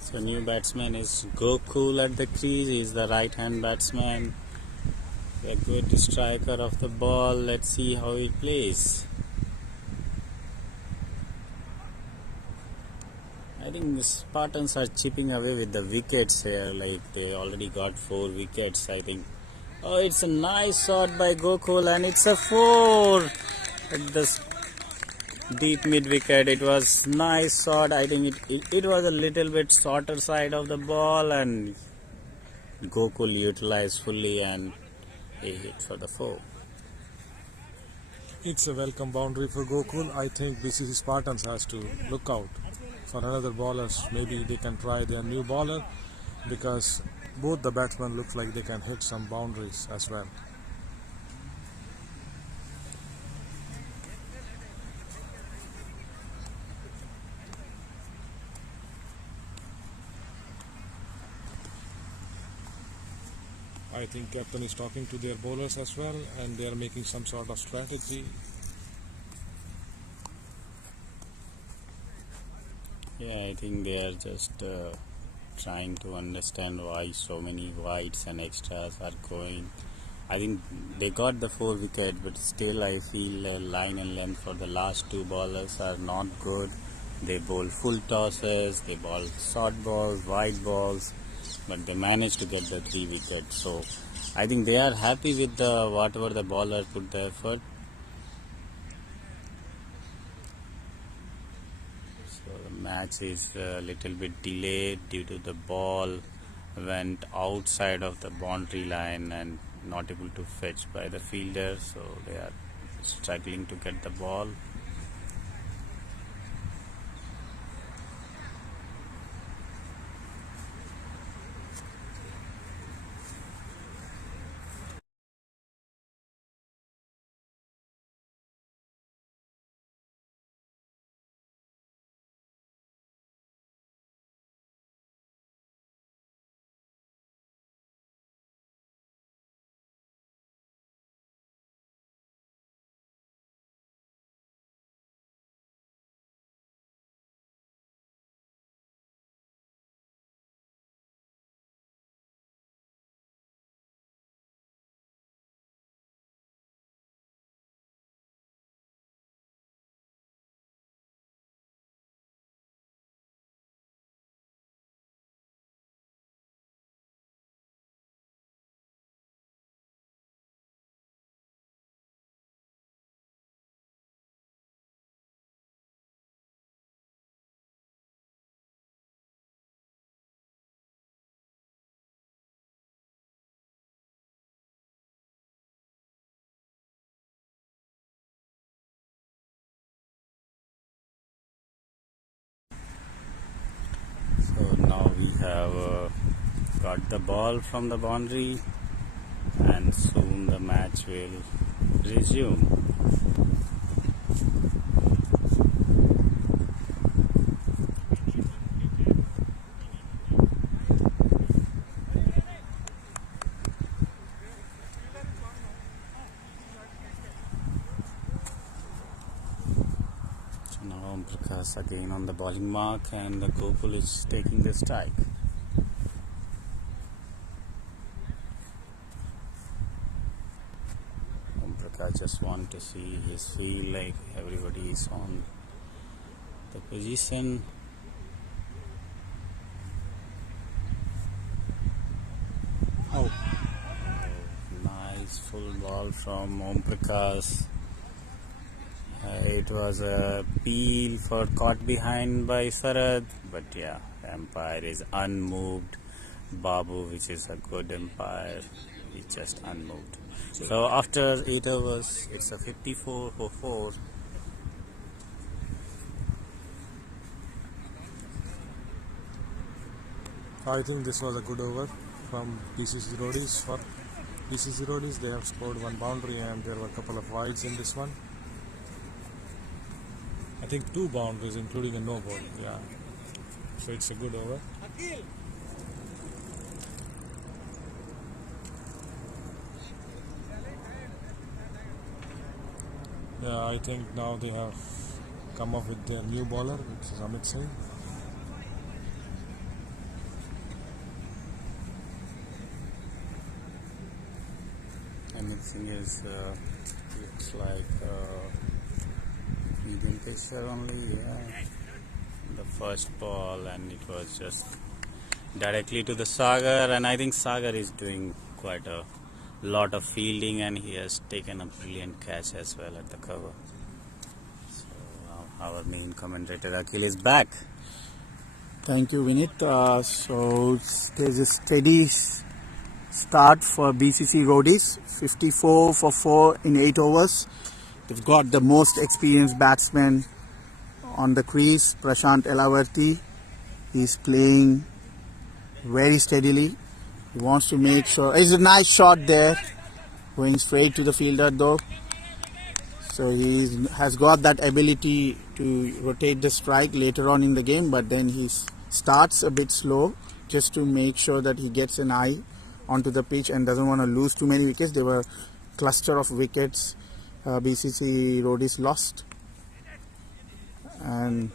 So new batsman is Gokul at the crease. He is the right hand batsman, a good striker of the ball. Let's see how he plays. I think the Spartans are chipping away with the wickets here. They already got 4 wickets, I think. Oh, it's a nice shot by Gokul, and it's a 4 at the deep mid wicket. It was nice shot. I think it was a little bit shorter side of the ball, and Gokul utilized fully, and he hit for the 4. It's a welcome boundary for Gokul. I think BCC Spartans has to look out for another bowlers. Maybe they can try their new bowler, because both the batsmen looks like they can hit some boundaries as well. I think captain is talking to their bowlers as well, and they are making some sort of strategy. Yeah, I think they are just trying to understand why so many wides and extras are going. I think they got the 4 wicket, but still I feel line and length for the last 2 bowlers are not good. They bowl full tosses, they bowl short balls, wide balls, but they managed to get the 3 wickets. So I think they are happy with whatever the bowler put the effort. So the match is a little bit delayed due to the ball went outside of the boundary line and not able to fetch by the fielder, so they are struggling to get the ball. So now we have got the ball from the boundary, and soon the match will resume. Now Om Prakash again on the bowling mark, and the Gokul is taking the strike. Om Prakash just want to see his feel like everybody is on the position. Oh, Nice full ball from Om Prakash. It was a peel for caught behind by Sarad, but yeah, umpire is unmoved. Babu, which is a good umpire, is just unmoved. So after 8 overs, it's a 54 for 4. I think this was a good over from BCC Roadies. For BCC Roadies, they have scored one boundary and there were a couple of wides in this one. I think 2 boundaries, including a no ball. Yeah, so it's a good over. Yeah, I think now they have come up with their new bowler, which is Amit Singh. Anything is looks like medium picture only. Yeah, the first ball, and it was just directly to the Sagar, and I think Sagar is doing quite a lot of fielding, and he has taken a brilliant catch as well at the cover. So our main commentator Akhil is back. Thank you, Vinit. So there's a steady start for BCC Roadies, 54 for 4 in 8 overs. They've got the most experienced batsman on the crease, Prashant Elavarti. He's playing very steadily. He wants to make sure. It's a nice shot there, going straight to the fielder though. So he has got that ability to rotate the strike later on in the game, but then he starts a bit slow just to make sure that he gets an eye onto the pitch and doesn't want to lose too many wickets. There were a cluster of wickets BCC Roadies lost, and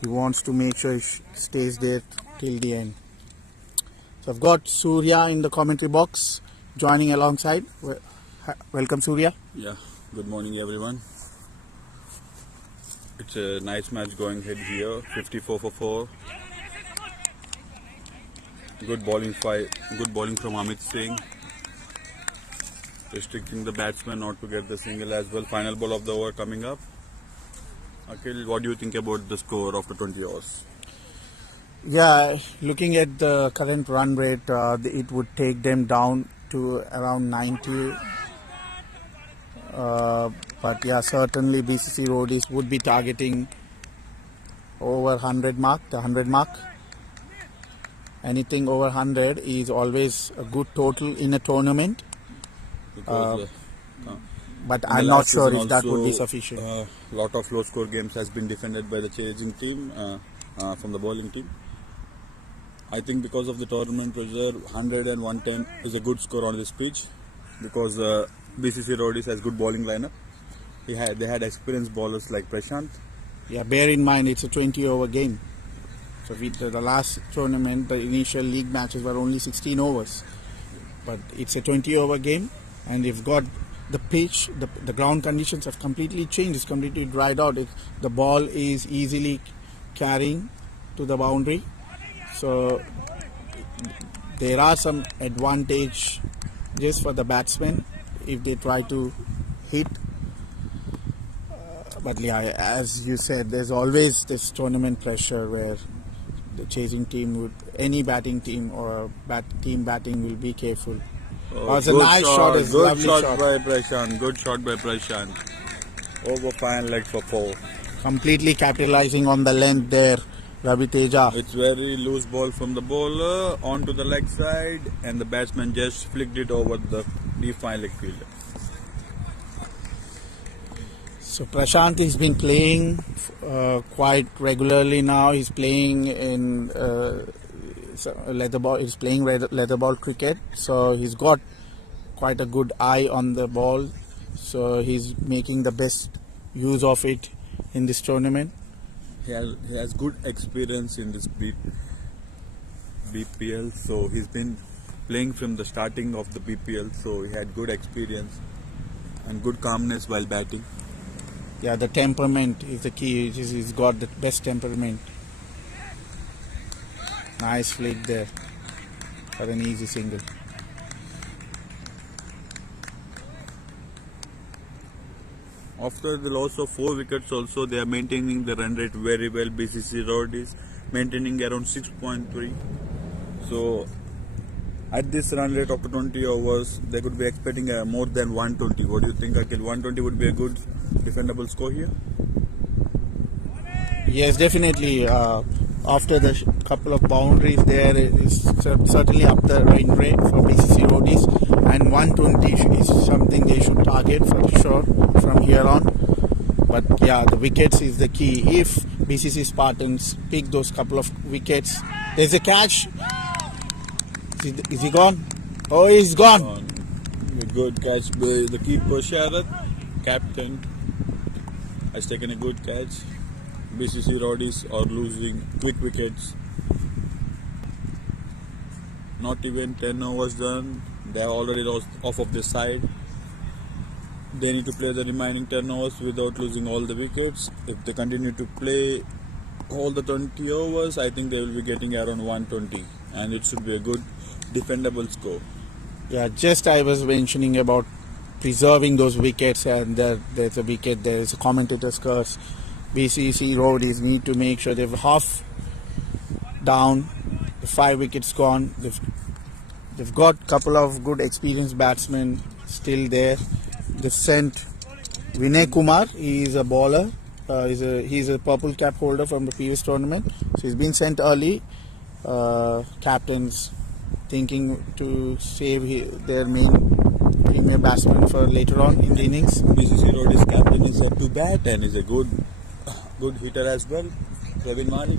he wants to make sure he stays there till the end. So I've got Surya in the commentary box joining alongside. Welcome, Surya. Yeah, good morning everyone. It's a nice match going ahead here, 54 for 4. Good bowling from Amit Singh, restricting the batsman not to get the single as well. Final ball of the over coming up. Akhil, what do you think about the score after 20 overs? Yeah, looking at the current run rate, it would take them down to around 90. But yeah, certainly BCC Roadies would be targeting over 100 mark, the 100 mark. Anything over 100 is always a good total in a tournament. Because, but I'm not sure if that would be sufficient. Lot of low score games has been defended by the chasing team from the bowling team. I think because of the tournament pressure, 100 and 110 is a good score on this pitch, because BCC Roadies has good bowling lineup. They had experienced bowlers like Prashant. Yeah, bear in mind it's a 20 over game. So the last tournament, the initial league matches were only 16 overs. But it's a 20 over game, and you've got the pitch, the ground conditions have completely changed. It's completely dried out. The ball is easily carrying to the boundary. So there are some advantages for the batsmen if they try to hit. But yeah, as you said, there's always this tournament pressure where the chasing team any batting team or team batting will be careful. Oh, it's a nice shot. It's good lovely shot by Prashant. Good shot by Prashant. Over 5 legs for 4. Completely capitalizing on the length there, Ravi Teja. It's very loose ball from the bowler onto the leg side, and the batsman just flicked it over the deep 5 leg fielder. So Prashant has been playing quite regularly now. He's playing in leather ball. He's playing leather ball cricket. So he's got quite a good eye on the ball. So he's making the best use of it in this tournament. He has good experience in this BPL, so he's been playing from the starting of the BPL, so he had good experience and good calmness while batting. Yeah, the temperament is the key. He's got the best temperament. Nice flick there for an easy single. After the loss of 4 wickets also, they are maintaining the run rate very well. BCC Roadies maintaining around 6.3. So at this run rate after 20 overs, they could be expecting more than 120. What do you think, Akhil? 120 would be a good defendable score here? Yes, definitely. After the couple of boundaries there, is certainly up the run rate for BCC Roadies, and 120 is something they should target for sure from here on. But yeah, the wickets is the key. If BCC Spartans pick those couple of wickets, there's a catch. Is he gone? Oh, he's gone. Good catch by the keeper Sharat. Captain has taken a good catch. BCC Roadies are losing quick wickets. Not even 10 overs done. They are already lost off of the side. They need to play the remaining 10 overs without losing all the wickets. If they continue to play all the 20 overs, I think they will be getting around 120, and it should be a good defendable score. Yeah, just I was mentioning about preserving those wickets, and there's a wicket, there's a commentator's curse. BCC Roadies need to make sure they've half down, the 5 wickets gone. They've got a couple of good experienced batsmen still there. They've sent Vinay Kumar. He is a bowler. He's a purple cap holder from the previous tournament. So he's been sent early. Captains thinking to save their main premier batsman for later on in the innings. BCC Roadies captain is up to bat and is a good hitter as well. Praveen Malik.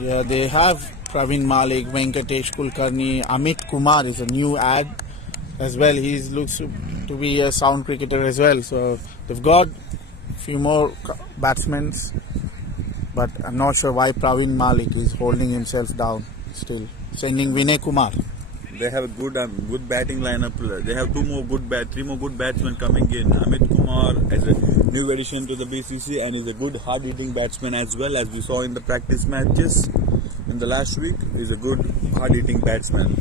Yeah, they have Praveen Malik, Venkatesh Kulkarni, Amit Kumar is a new ad as well. He looks to be a sound cricketer as well. So they've got a few more batsmen, but I'm not sure why Praveen Malik is holding himself down still. Sending Vinay Kumar. They have a good batting lineup. They have three more good batsmen coming in. Amit Kumar as a new addition to the BCC and is a good hard-hitting batsman as well, as we saw in the practice matches in the last week. Is a good hard-hitting batsman.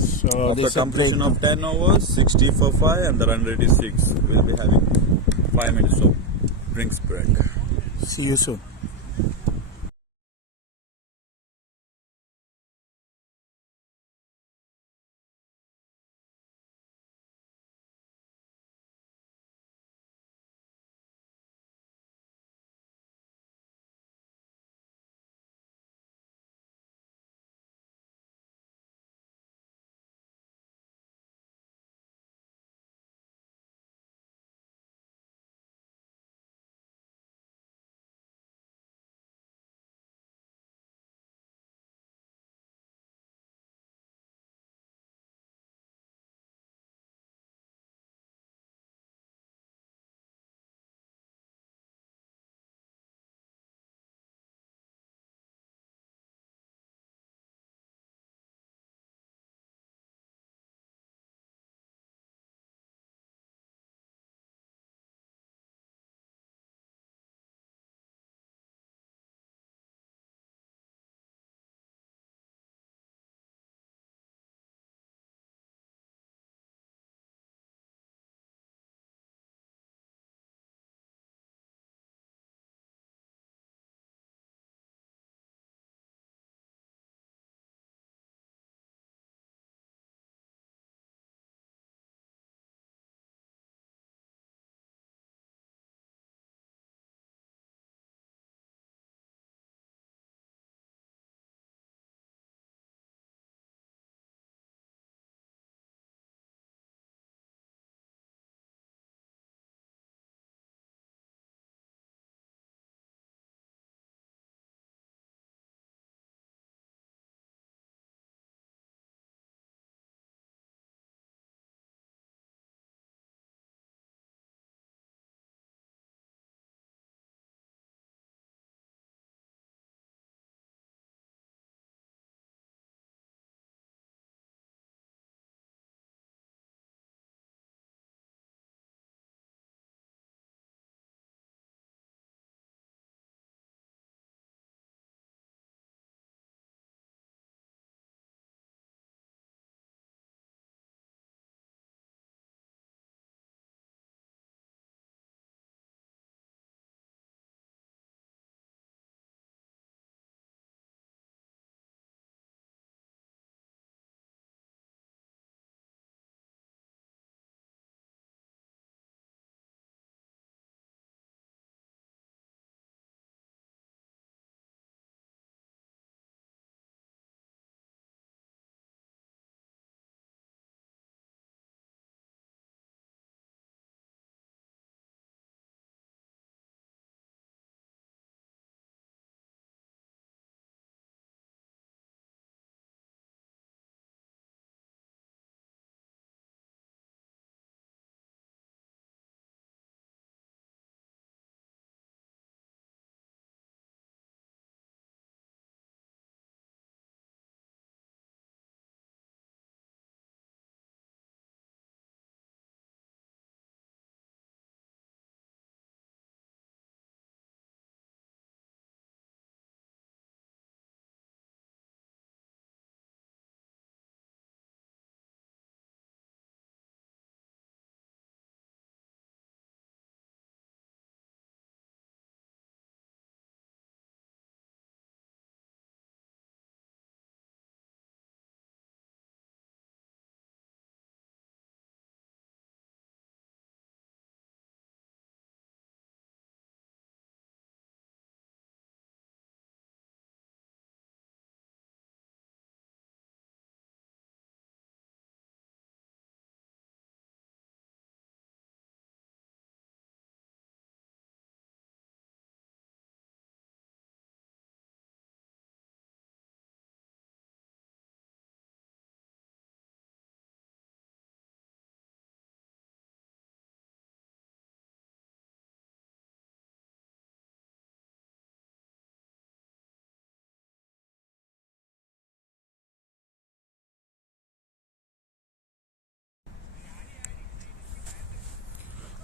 So after completion of 10 overs, 60 for 5 and the run rate is 6. We'll be having 5 minutes of drinks break. See you soon.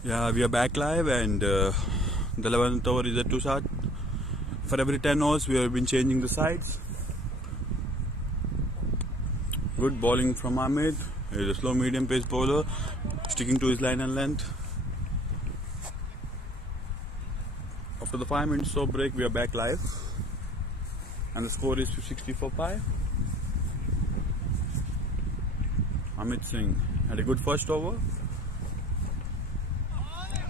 Yeah, we are back live, and the 11th over is at 2 start. For every 10 overs, we have been changing the sides. Good bowling from Amit. He's a slow medium pace bowler, sticking to his line and length. After the 5 minutes of break, we are back live, and the score is 60-5. Amit Singh had a good first over,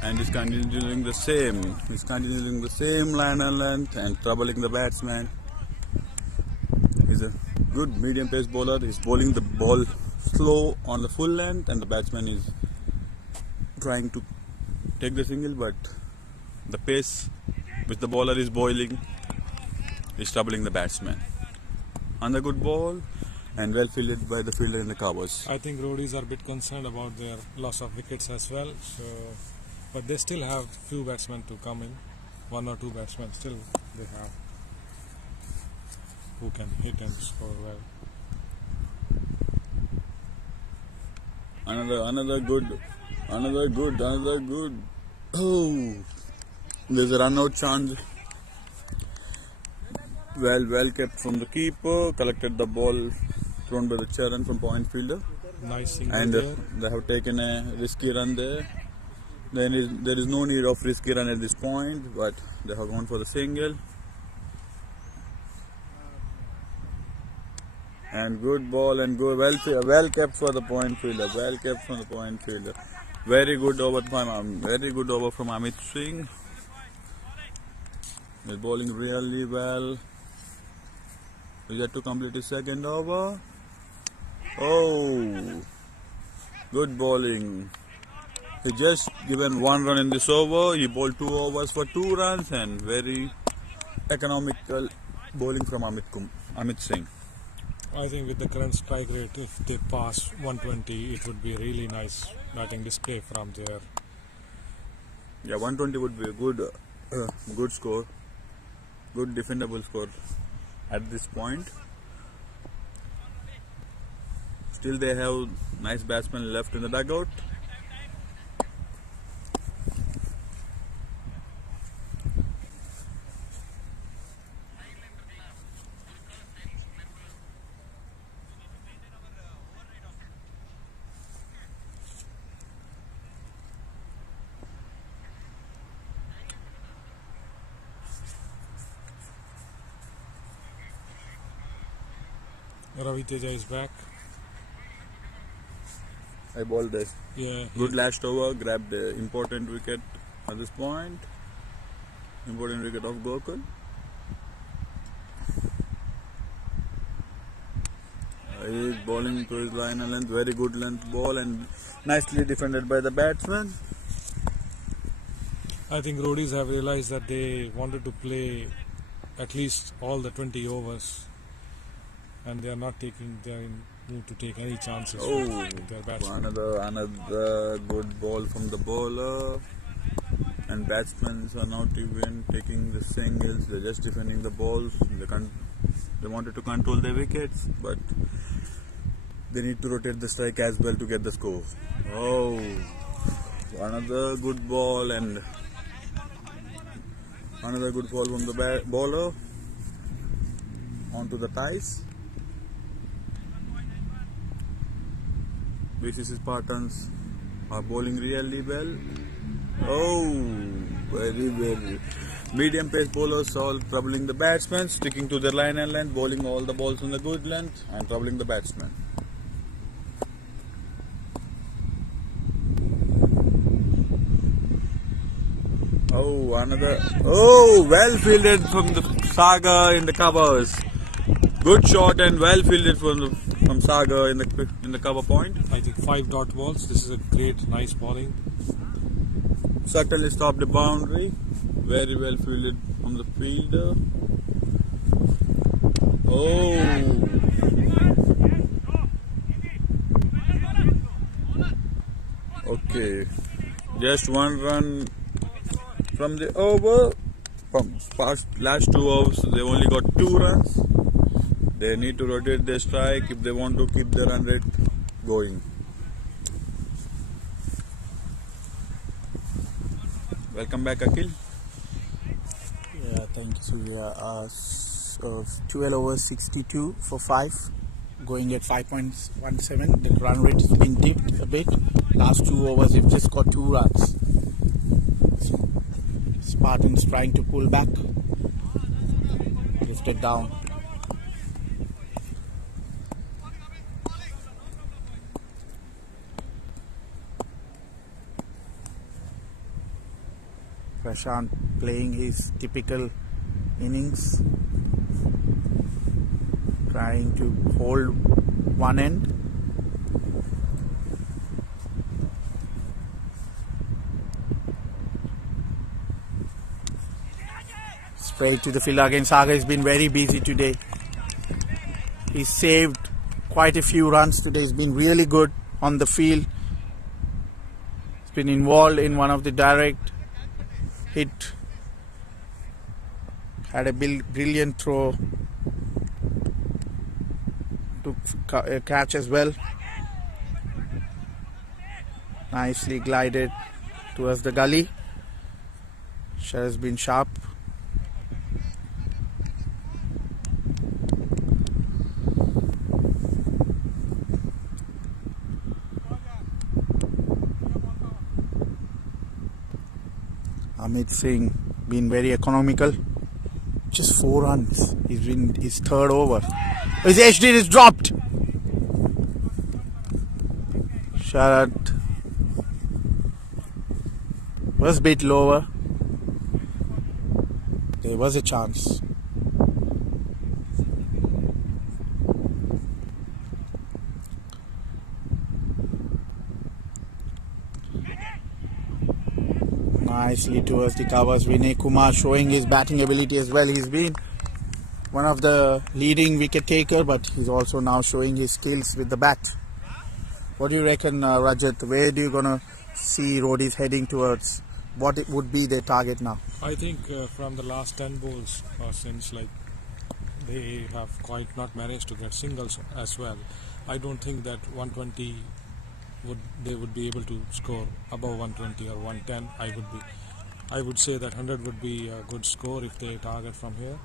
and he's continuing the same. He's continuing the same line and length and troubling the batsman. He's a good medium pace bowler. He's bowling the ball slow on the full length, and the batsman is trying to take the single, but the pace which the bowler is bowling is troubling the batsman. On the good ball, and well fielded by the fielder in the covers. I think Roadies are a bit concerned about their loss of wickets as well. But they still have few batsmen to come in. 1 or 2 batsmen still they have who can hit and score well. Another good. Oh, there's a run out chance. Well kept from the keeper. Collected the ball thrown by the Charan from point fielder. Nice single And there. they have taken a risky run there. There is no need of risky run at this point, but they have gone for the single. And good ball and good, well kept for the point fielder. Well kept from the point fielder. Very good over from Amit Singh. He's bowling really well. He had to complete his second over. Oh, good bowling. He just given 1 run in this over. He bowled 2 overs for 2 runs, and very economical bowling from Amit Singh. I think with the current strike rate, if they pass 120, it would be a really nice batting display from there. Yeah, 120 would be a good score, good defendable score at this point. Still, they have nice batsmen left in the dugout. Ravi Teja is back. I bowled this. Yeah, Good last over, grabbed the important wicket at this point. Important wicket of Gokul. He's bowling to his line and length, very good length ball, and nicely defended by the batsman. I think Roadies have realized that they wanted to play at least all the 20 overs, and they are not taking. They are in mood to take any chances with their batsmen. Another good ball from the bowler, and batsmen are not even taking the singles. They're just defending the balls. They wanted to control their wickets, but they need to rotate the strike as well to get the score. Oh, another good ball, and another good ball from the bowler onto the ties. BCC Spartans are bowling really well. Oh, very medium pace bowlers all troubling the batsmen, sticking to their line and length, bowling all the balls on the good length and troubling the batsmen. Well fielded from the Saga in the covers. Good shot and well fielded from Saga in the cover point. I think 5 dot balls. This is a great, nice bowling. Certainly stopped the boundary. Very well fielded from the fielder. Oh. Okay. Just 1 run from the over. From last 2 overs, they only got 2 runs. They need to rotate their strike if they want to keep the run rate going. Welcome back, Akhil. Yeah, thank you, Surya. So 12 overs, 62 for 5, going at 5.17. The run rate has been dipped a bit. Last 2 overs, we've just got 2 runs. Spartans trying to pull back. Lifted down. Prashant playing his typical innings, trying to hold one end. Straight to the fielder again. Sagar has been very busy today. He's saved quite a few runs today. He's been really good on the field. He's been involved in one of the direct hit. Had a brilliant throw. Took a catch as well. Nicely glided towards the gully. Shot has been sharp. Amit Singh been very economical. Just 4 runs. He's been his 3rd over. His HD is dropped. Shot was a bit lower. There was a chance. Nicely towards the covers. Vinay Kumar showing his batting ability as well. He's been one of the leading wicket taker, but he's also now showing his skills with the bat. What do you reckon, Rajat? Where do you gonna see Roadies heading towards? What it would be their target now? I think from the last 10 balls, since they have quite not managed to get singles as well, I don't think that 120 they would be able to score above 120 or 110. I would say that 100 would be a good score if they target from here.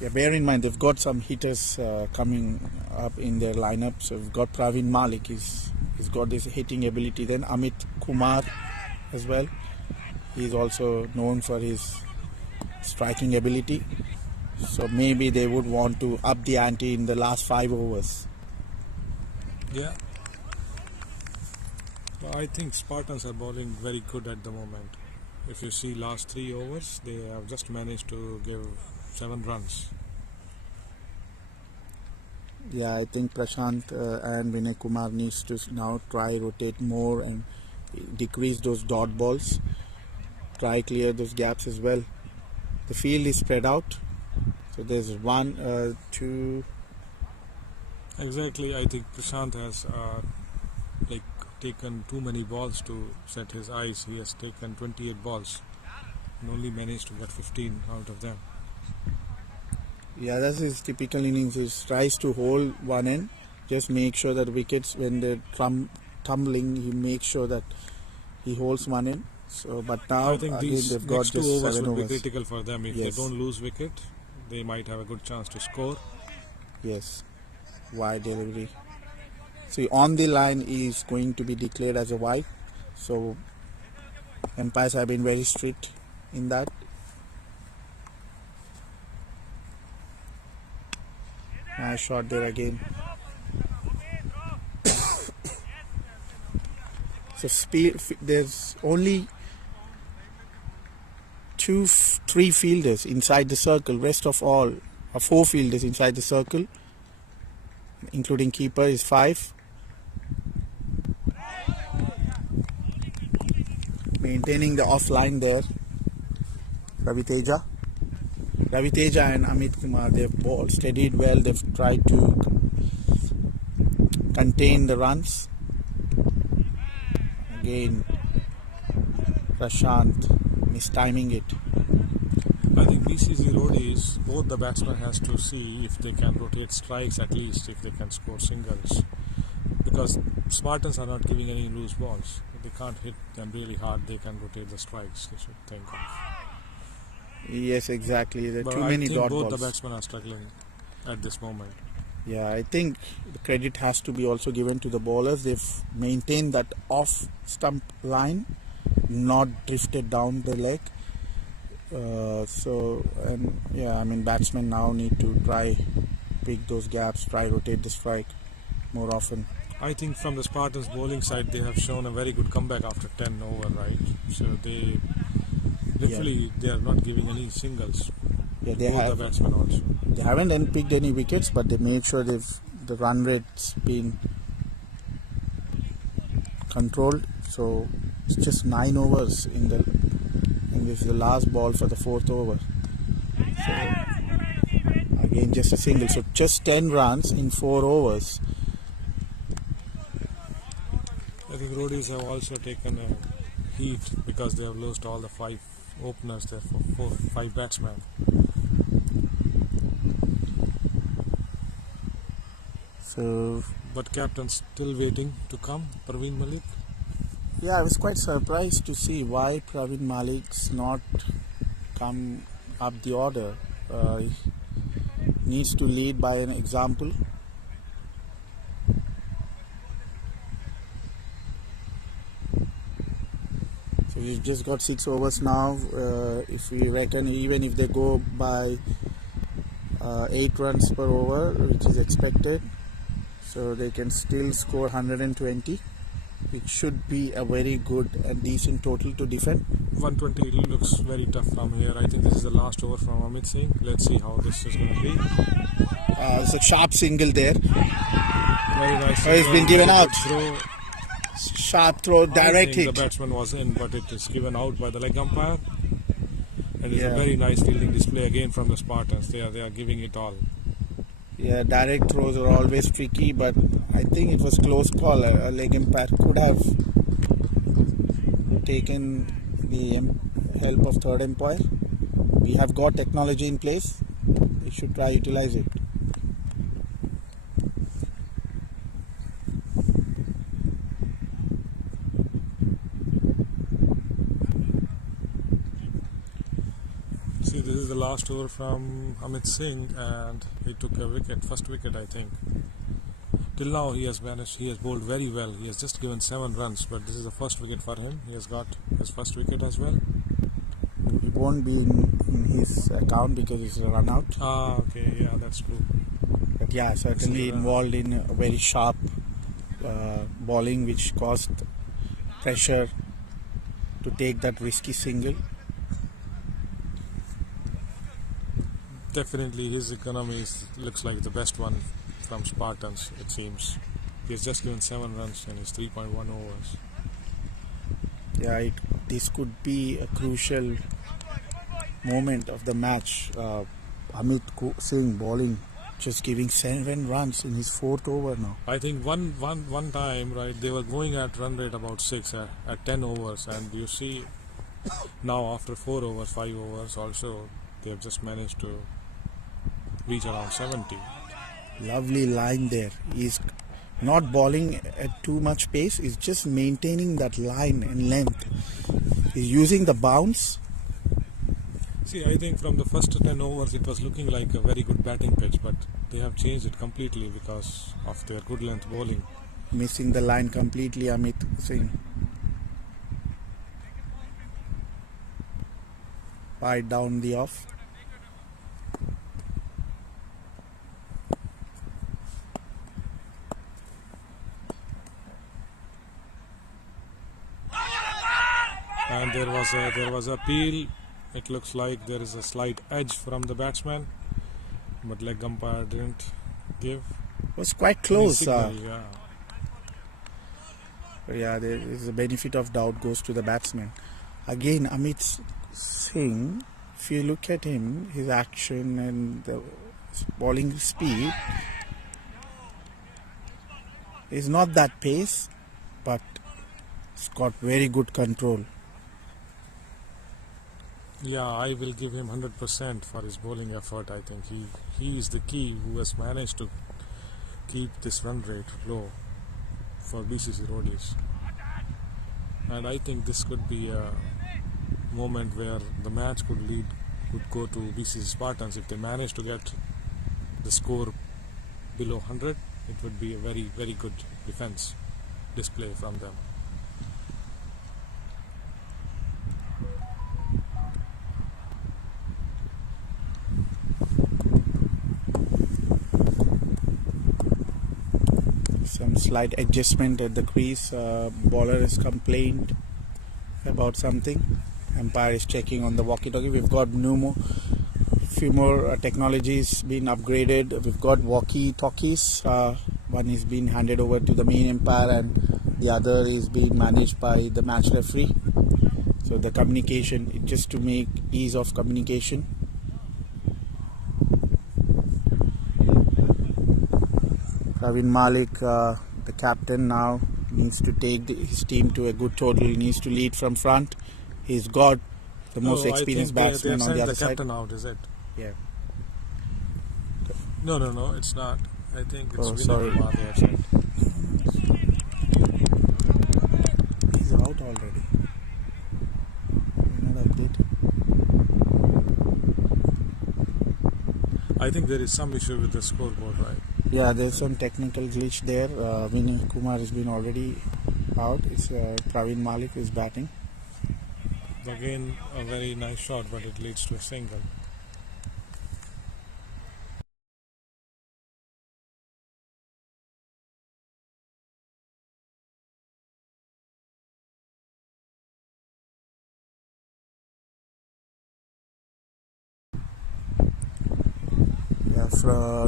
Yeah, bear in mind they've got some hitters coming up in their lineup. So we've got Praveen Malik. He's got this hitting ability. Then Amit Kumar as well. He's also known for his striking ability. So maybe they would want to up the ante in the last 5 overs. Yeah. I think Spartans are bowling very good at the moment. If you see last 3 overs, they have just managed to give 7 runs. Yeah, I think Prashant and Vinay Kumar needs to now try rotate more and decrease those dot balls. Try clear those gaps as well. The field is spread out. So there's 1, 2. Exactly, I think Prashant has taken too many balls to set his eyes. He has taken 28 balls and only managed to get 15 out of them. Yeah, that's his typical innings. He tries to hold one end. Just make sure that wickets, when they're tumbling, he makes sure that he holds one end. So, but now I think these they've got next 2 just overs 7 will be overs. critical for them. If Yes. they don't lose wicket, they might have a good chance to score. Yes, wide delivery. See, on the line is going to be declared as a wide. So umpires have been very strict in that. Nice shot there again. So there's only 3 fielders inside the circle. Rest of all are 4 fielders inside the circle, including keeper is 5. Maintaining the offline there, Ravi Teja and Amit Kumar, they've all steadied well. They've tried to contain the runs. Again, Prashant mistiming it. I think BCC Roadies, both the batsmen has to see if they can rotate strikes, at least if they can score singles, because Spartans are not giving any loose balls. they can't hit them really hard. They can rotate the strikes. They should think of. Yes, exactly. There are But too I many think dot both balls. the batsmen are struggling at this moment. Yeah, I think the credit has to be also given to the bowlers. They've maintained that off stump line, not drifted down the leg. Batsmen now need to try pick those gaps, try rotate the strike more often. I think from the Spartans bowling side, they have shown a very good comeback after 10 over, right? So they literally they are not giving any singles. Yeah, they Both have. the batsmen also. They haven't picked any wickets, but they made sure the run rate's been controlled. So it's just 9 overs and this is the last ball for the 4th over. So again, just a single. So just 10 runs in 4 overs. I think Roadies have also taken a heat because they have lost all the 5 openers there for 5 batsmen. So But captain still waiting to come, Praveen Malik. yeah, I was quite surprised to see why Praveen Malik's not come up the order. He needs to lead by an example. So we've just got 6 overs now. If we reckon, even if they go by 8 runs per over, which is expected, so they can still score 120, which should be a very good and decent total to defend. 120 looks very tough from here. I think this is the last over from Amit Singh. Let's see how this is going to be. It's a sharp single there. Very nice. It's been given out. Throw. Sharp throw, direct I think hit. the batsman was in, but it is given out by the leg umpire. And it's Yeah. a very nice fielding display again from the Spartans. They are giving it all. Yeah, direct throws are always tricky, but I think it was close call. A leg umpire could have taken the help of third umpire. We have got technology in place. We should try utilize it. See, this is the last over from Amit Singh, and he took a wicket, first wicket, I think. Till now, he has bowled very well. He has just given 7 runs, but this is the first wicket for him. He has got his first wicket as well. It won't be in his account because it's a run out. Ah, okay, yeah, that's true. But yeah, certainly involved in a very sharp bowling, which caused pressure to take that risky single. Definitely, his economy looks like the best one from Spartans, it seems. He has just given 7 runs in his 3.1 overs. Yeah, this could be a crucial moment of the match. Amit Singh bowling, just giving 7 runs in his 4th over now. I think one time, right, they were going at run rate about 6 at 10 overs, and you see now after 4 overs, 5 overs also, they have just managed to reach around 70. Lovely line there. He's not bowling at too much pace. He's just maintaining that line and length. He's using the bounce. See, I think from the first 10 overs it was looking like a very good batting pitch, but they have changed it completely because of their good length bowling. Missing the line completely, Amit Singh. Wide down the off. And there was a appeal. It looks like there is a slight edge from the batsman, but leg umpire didn't give. It was quite close. Signal, yeah. Yeah, there is the benefit of doubt goes to the batsman. Again, Amit Singh, if you look at him, his action and the bowling speed is not that pace, but it's got very good control. Yeah, I will give him 100% for his bowling effort. I think he is the key who has managed to keep this run rate low for BCC Roadies. and I think this could be a moment where the match could go to BCC Spartans. If they manage to get the score below 100, it would be a very, very good defense display from them. Some slight adjustment at the crease. Bowler has complained about something. Umpire is checking on the walkie-talkie. We've got few more technologies being upgraded. We've got walkie-talkies. One is being handed over to the main umpire and the other is being managed by the match referee. So the communication, just to make ease of communication. Praveen Malik, the captain, now needs to take his team to a good total. He needs to lead from front. He's got the most experienced batsman on the other side. The captain out, is it? Yeah. No, it's not. I think it's sorry. Kumar they have said. He's out already. Not updated. I think there is some issue with the scoreboard, right? Yeah, there's some technical glitch there. Vinay Kumar has been already out. It's Praveen Malik who is batting. Again, a very nice shot, but it leads to a single.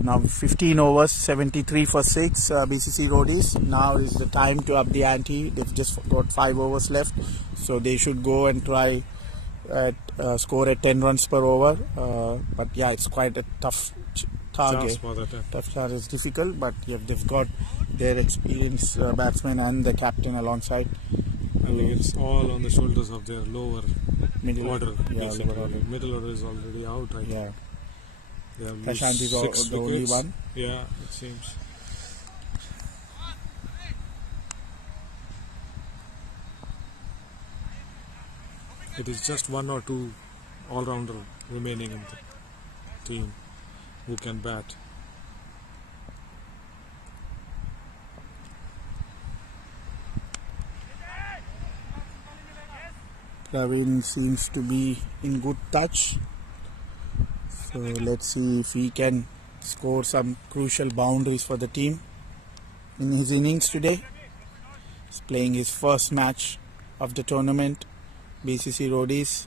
Now 15 overs, 73 for 6, BCC Roadies. Now is the time to up the ante. They've just got 5 overs left, so they should go and try at score at 10 runs per over. But yeah, it's quite a tough target. Tough target is difficult, but yeah, they've got their experienced batsman and the captain alongside. I think it's all on the shoulders of their lower Middle order. Yeah, lower order. Middle order is already out. I think. Yeah. They have Prashant is six the only wickets. one. Yeah, it seems. It is just one or two all-rounder remaining in the team who can bat. Praveen seems to be in good touch. So let's see if he can score some crucial boundaries for the team in his innings today. He's playing his first match of the tournament, BCC Roadies.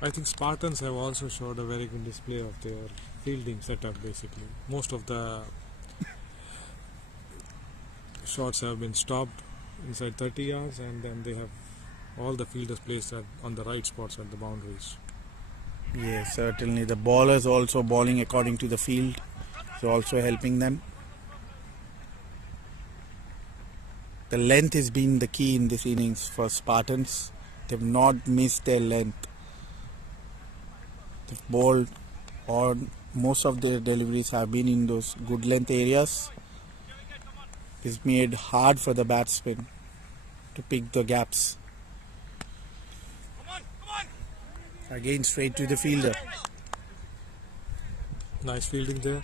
I think Spartans have also showed a very good display of their fielding setup basically. Most of the shots have been stopped inside 30 yards and then they have all the fielders placed on the right spots at the boundaries. Yes, certainly. The bowlers also bowling according to the field, so also helping them. The length has been the key in this innings for Spartans. They've not missed their length. They've bowled, or most of their deliveries have been in those good length areas. It's made hard for the batsman to pick the gaps. Again straight to the fielder. Nice fielding there.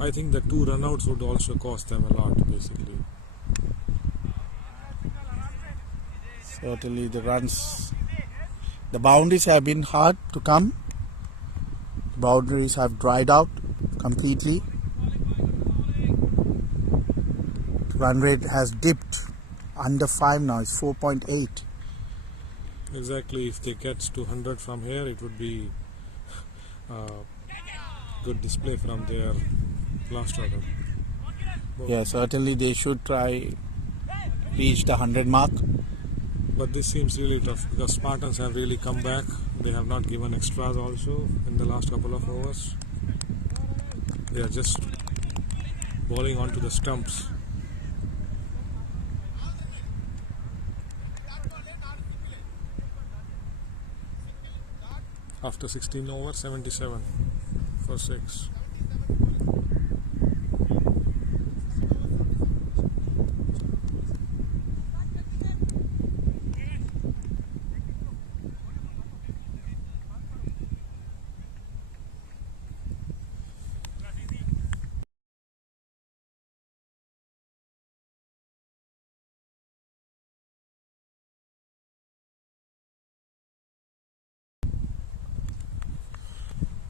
I think the 2 runouts would also cost them a lot basically. Certainly the boundaries have been hard to come. Boundaries have dried out completely. Run rate has dipped under 5 now. It's 4.8. Exactly. If they get to 100 from here, it would be good display from their last order. Yeah, certainly they should try reach the 100 mark. But this seems really tough because Spartans have really come back. They have not given extras also in the last couple of overs. They are just bowling onto the stumps. after 16 overs, 77 for 6.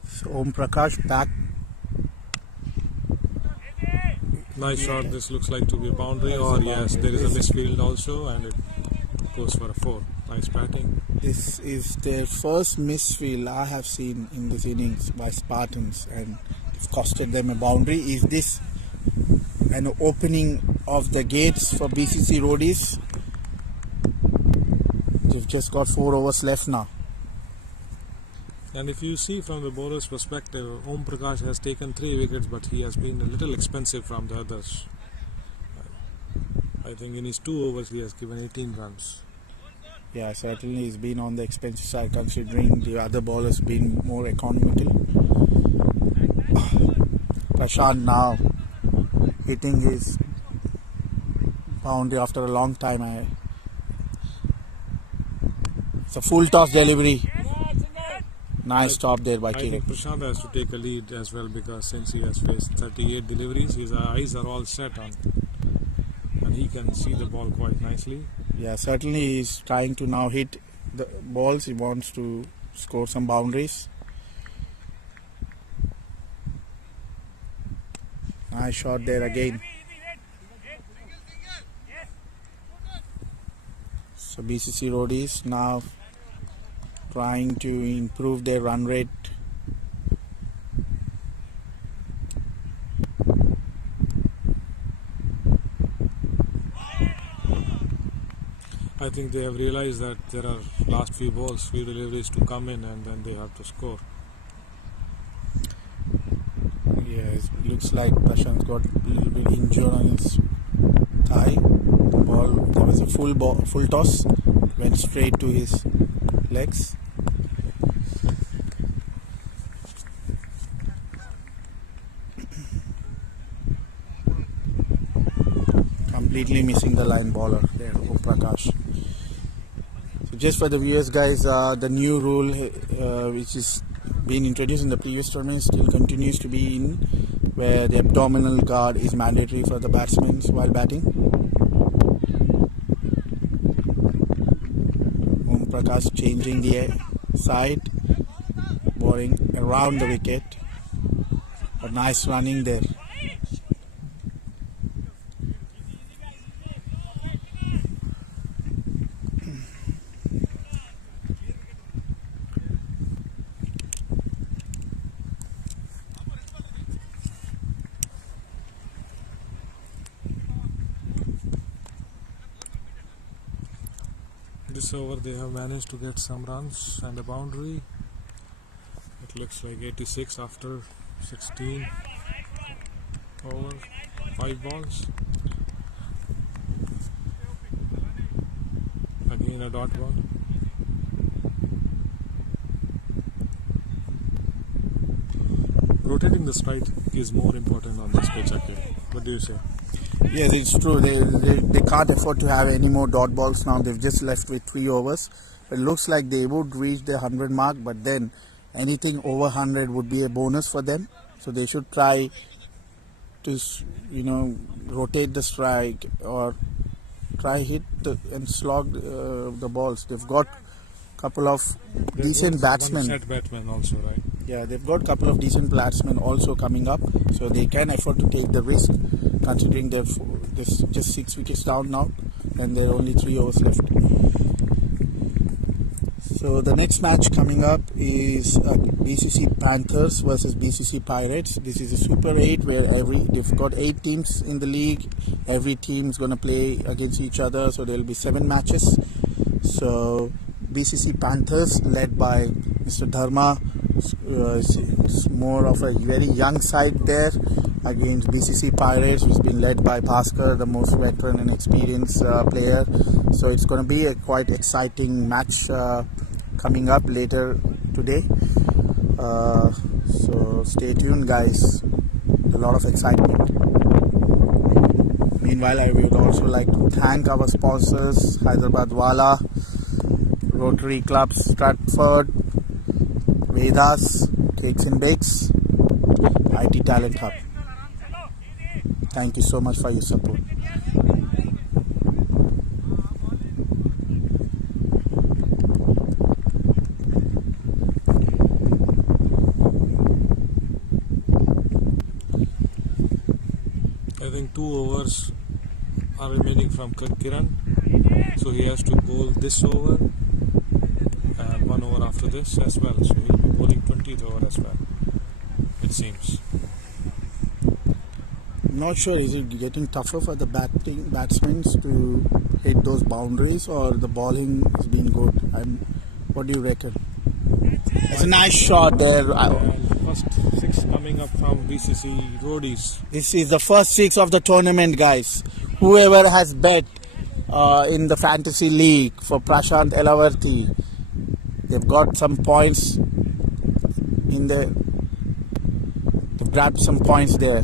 So Om Prakash back. Nice shot. This looks like to be a boundary, or yes, there is a misfield also, and it goes for a 4. Nice batting. This is their first misfield I have seen in this innings by Spartans, and it's costed them a boundary. Is this an opening of the gates for BCC Roadies? They've just got 4 overs left now. And if you see from the bowler's perspective, Om Prakash has taken 3 wickets, but he has been a little expensive from the others. I think in his 2 overs he has given 18 runs. Yeah, certainly he's been on the expensive side considering the other bowlers been more economical. Prashant now hitting his boundary after a long time. It's a full toss delivery. Nice stop there by I Kiran. think Prashant has to take a lead as well, because since he has faced 38 deliveries, his eyes are all set on, and he can see the ball quite nicely. Yeah, certainly he's trying to now hit the balls. He wants to score some boundaries. Nice shot there again. So BCC Roadies now trying to improve their run rate. I think they have realized that there are last few balls, few deliveries to come in, and then they have to score. Yeah, it looks like Prashant's got a little bit injured on his thigh. The ball, there was a full toss, went straight to his legs. Completely missing the line bowler there, Om Prakash. So just for the viewers, guys, the new rule which is being introduced in the previous tournament still continues to be in, where the abdominal guard is mandatory for the batsmen while batting. Om Prakash changing the side, bowling around the wicket, but nice running there. This over they have managed to get some runs and a boundary. It looks like 86 after 16 over 5 balls. Again a dot ball. Rotating the strike is more important on this pitch, actually. What do you say? Yes, it's true. They can't afford to have any more dot balls now. They've just left with 3 overs. It looks like they would reach the 100 mark, but then anything over 100 would be a bonus for them. So they should try to, rotate the strike or try hit and slog the balls. They've got a couple of decent batsmen. Set batsmen also, right? Yeah, they've got a couple of decent batsmen also coming up, so they can afford to take the risk, considering they're just 6 wickets down now, and there are only 3 overs left. So the next match coming up is BCC Panthers versus BCC Pirates. This is a Super 8 where they've got 8 teams in the league. Every team is going to play against each other, so there will be 7 matches. So BCC Panthers, led by Mr. Dharma, it's more of a very young side there, against BCC Pirates, which has been led by Bhaskar, the most veteran and experienced player. So it's going to be a quite exciting match coming up later today. So stay tuned, guys. A lot of excitement. Meanwhile, I would also like to thank our sponsors, Hyderabad Wala, Rotary Club Stratford, Vedas, Cakes and Bakes, IT Talent Hub. Thank you so much for your support. I think 2 overs are remaining from Kiran, so he has to bowl this over and 1 over after this as well, so he'll be bowling 20th over as well, it seems. Not sure, is it getting tougher for the batsmen to hit those boundaries, or the bowling has been good? What do you reckon? It's a nice shot there. First 6 coming up from BCC Roadies. This is the first 6 of the tournament, guys. Whoever has bet in the fantasy league for Prashant Elavarthi, they've got some points in there. They've grabbed some points there.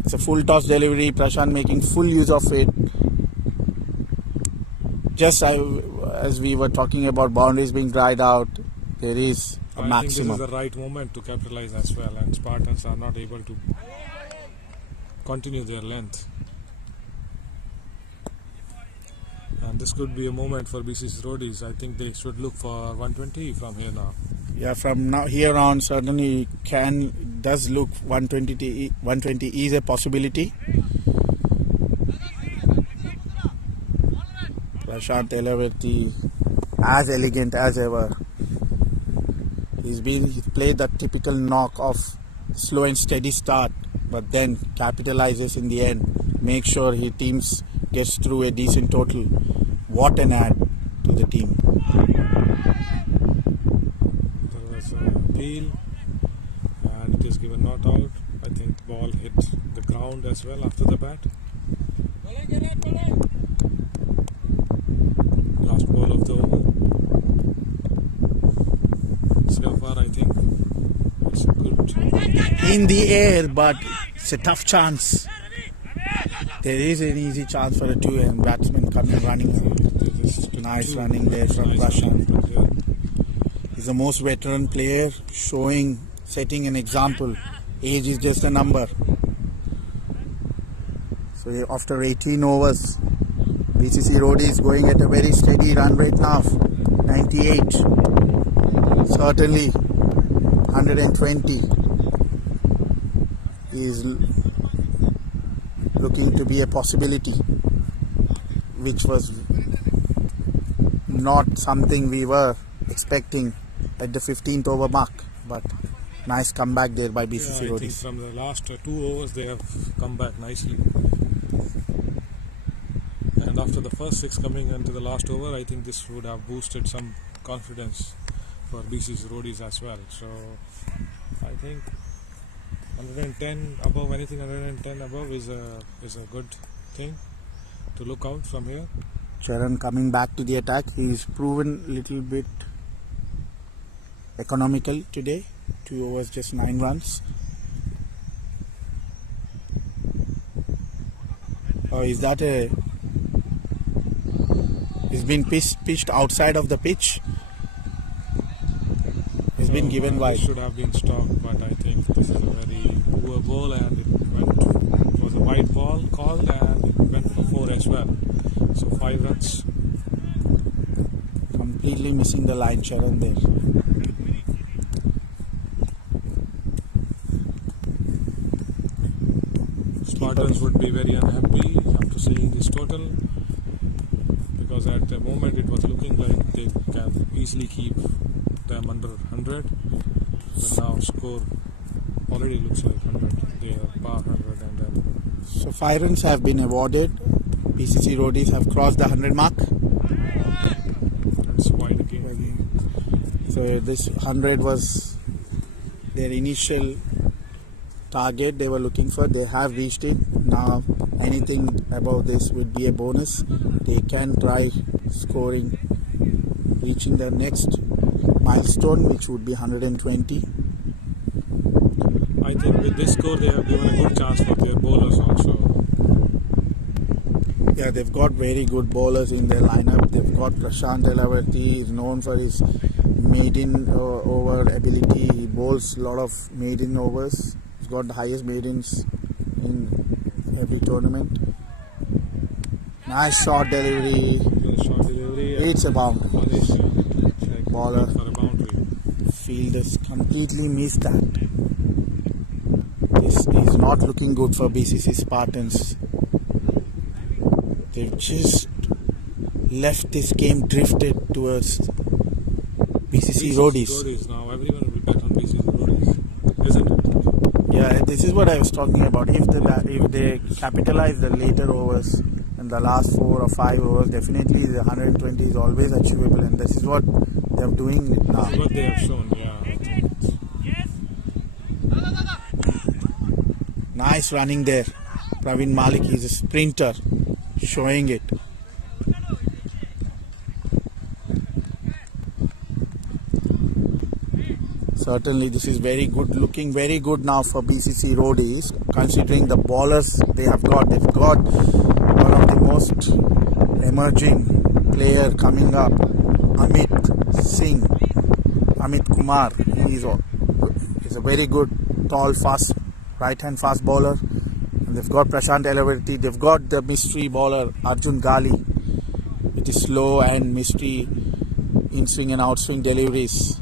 It's a full toss delivery. Prashant making full use of it. Just as we were talking about boundaries being dried out, there is a maximum. I think this is the right moment to capitalize as well, and Spartans are not able to continue their length. And this could be a moment for BCC Roadies. I think they should look for 120 from here now. Yeah, from now here on, certainly does look 120 is a possibility. Prashant Elavarthi, as elegant as ever. He's played that typical knock of slow and steady start, but then capitalizes in the end. Make sure his team gets through a decent total. What an add to the team. There was a appeal and it is given not out. I think the ball hit the ground as well after the bat. Last ball of the over. So far I think it's a good In the air, but it's a tough chance. There is an easy chance for a 2 batsman coming running. Nice running there from Prashant. He's the most veteran player, setting an example. Age is just a number. So after 18 overs, BCC Roadies going at a very steady run rate now. 98. Certainly 120 is looking to be a possibility, which was not something we were expecting at the 15th over mark, but nice comeback there by BCC I think Roadies. from the last 2 overs they have come back nicely, and after the first 6 coming into the last over, I think this would have boosted some confidence for BCC Roadies as well. So I think 110 above, anything 110 above is a good thing to look out from here. Charan coming back to the attack. He's proven a little bit economical today. 2 overs, just 9 runs. Oh, is that he's been pitched outside of the pitch. He's been given wide. Should have been stopped, but I think this is a very poor ball, and it was a wide ball called, and it went for 4 as well. So 5 runs. Completely missing the line, Charan there. Spartans would be very unhappy after seeing this total, because at the moment it was looking like they can easily keep them under 100, but now score already looks like 100. They are par 100, and then So 5 runs have been awarded. BCC Roadies have crossed the 100 mark. it's wide again. So this 100 was their initial target they were looking for. They have reached it. Now anything above this would be a bonus. They can try scoring, reaching the next milestone, which would be 120. I think with this score they have given a good chance for their bowlers also. Yeah, they've got very good bowlers in their lineup. They've got Prashant Elavarthi, is known for his maiden over ability. He bowls a lot of maiden overs. He's got the highest maidens in every tournament. Nice short delivery. Short delivery. It's a boundary. Bowler. For a boundary. Fielders completely missed that. This is not looking good for BCC Spartans. They've just left this game drifted towards BCC Roadies. Now everyone will bet on BCC Roadies, isn't it? Yeah, this is what I was talking about. If they capitalize the later overs and the last 4 or 5 overs, definitely the 120 is always achievable, and this is what they are doing it now. This is what they have shown. Yeah. Nice running there. Praveen Malik is a sprinter, showing it. Certainly this is very good, looking very good now for BCC Roadies, considering the bowlers they have got. They've got one of the most emerging player coming up, Amit Kumar. He is a very good, tall, fast, right-hand fast bowler. And they've got Prashant Elavarthi. They've got the mystery bowler Arjun Gali with his slow and mystery in-swing and out-swing deliveries.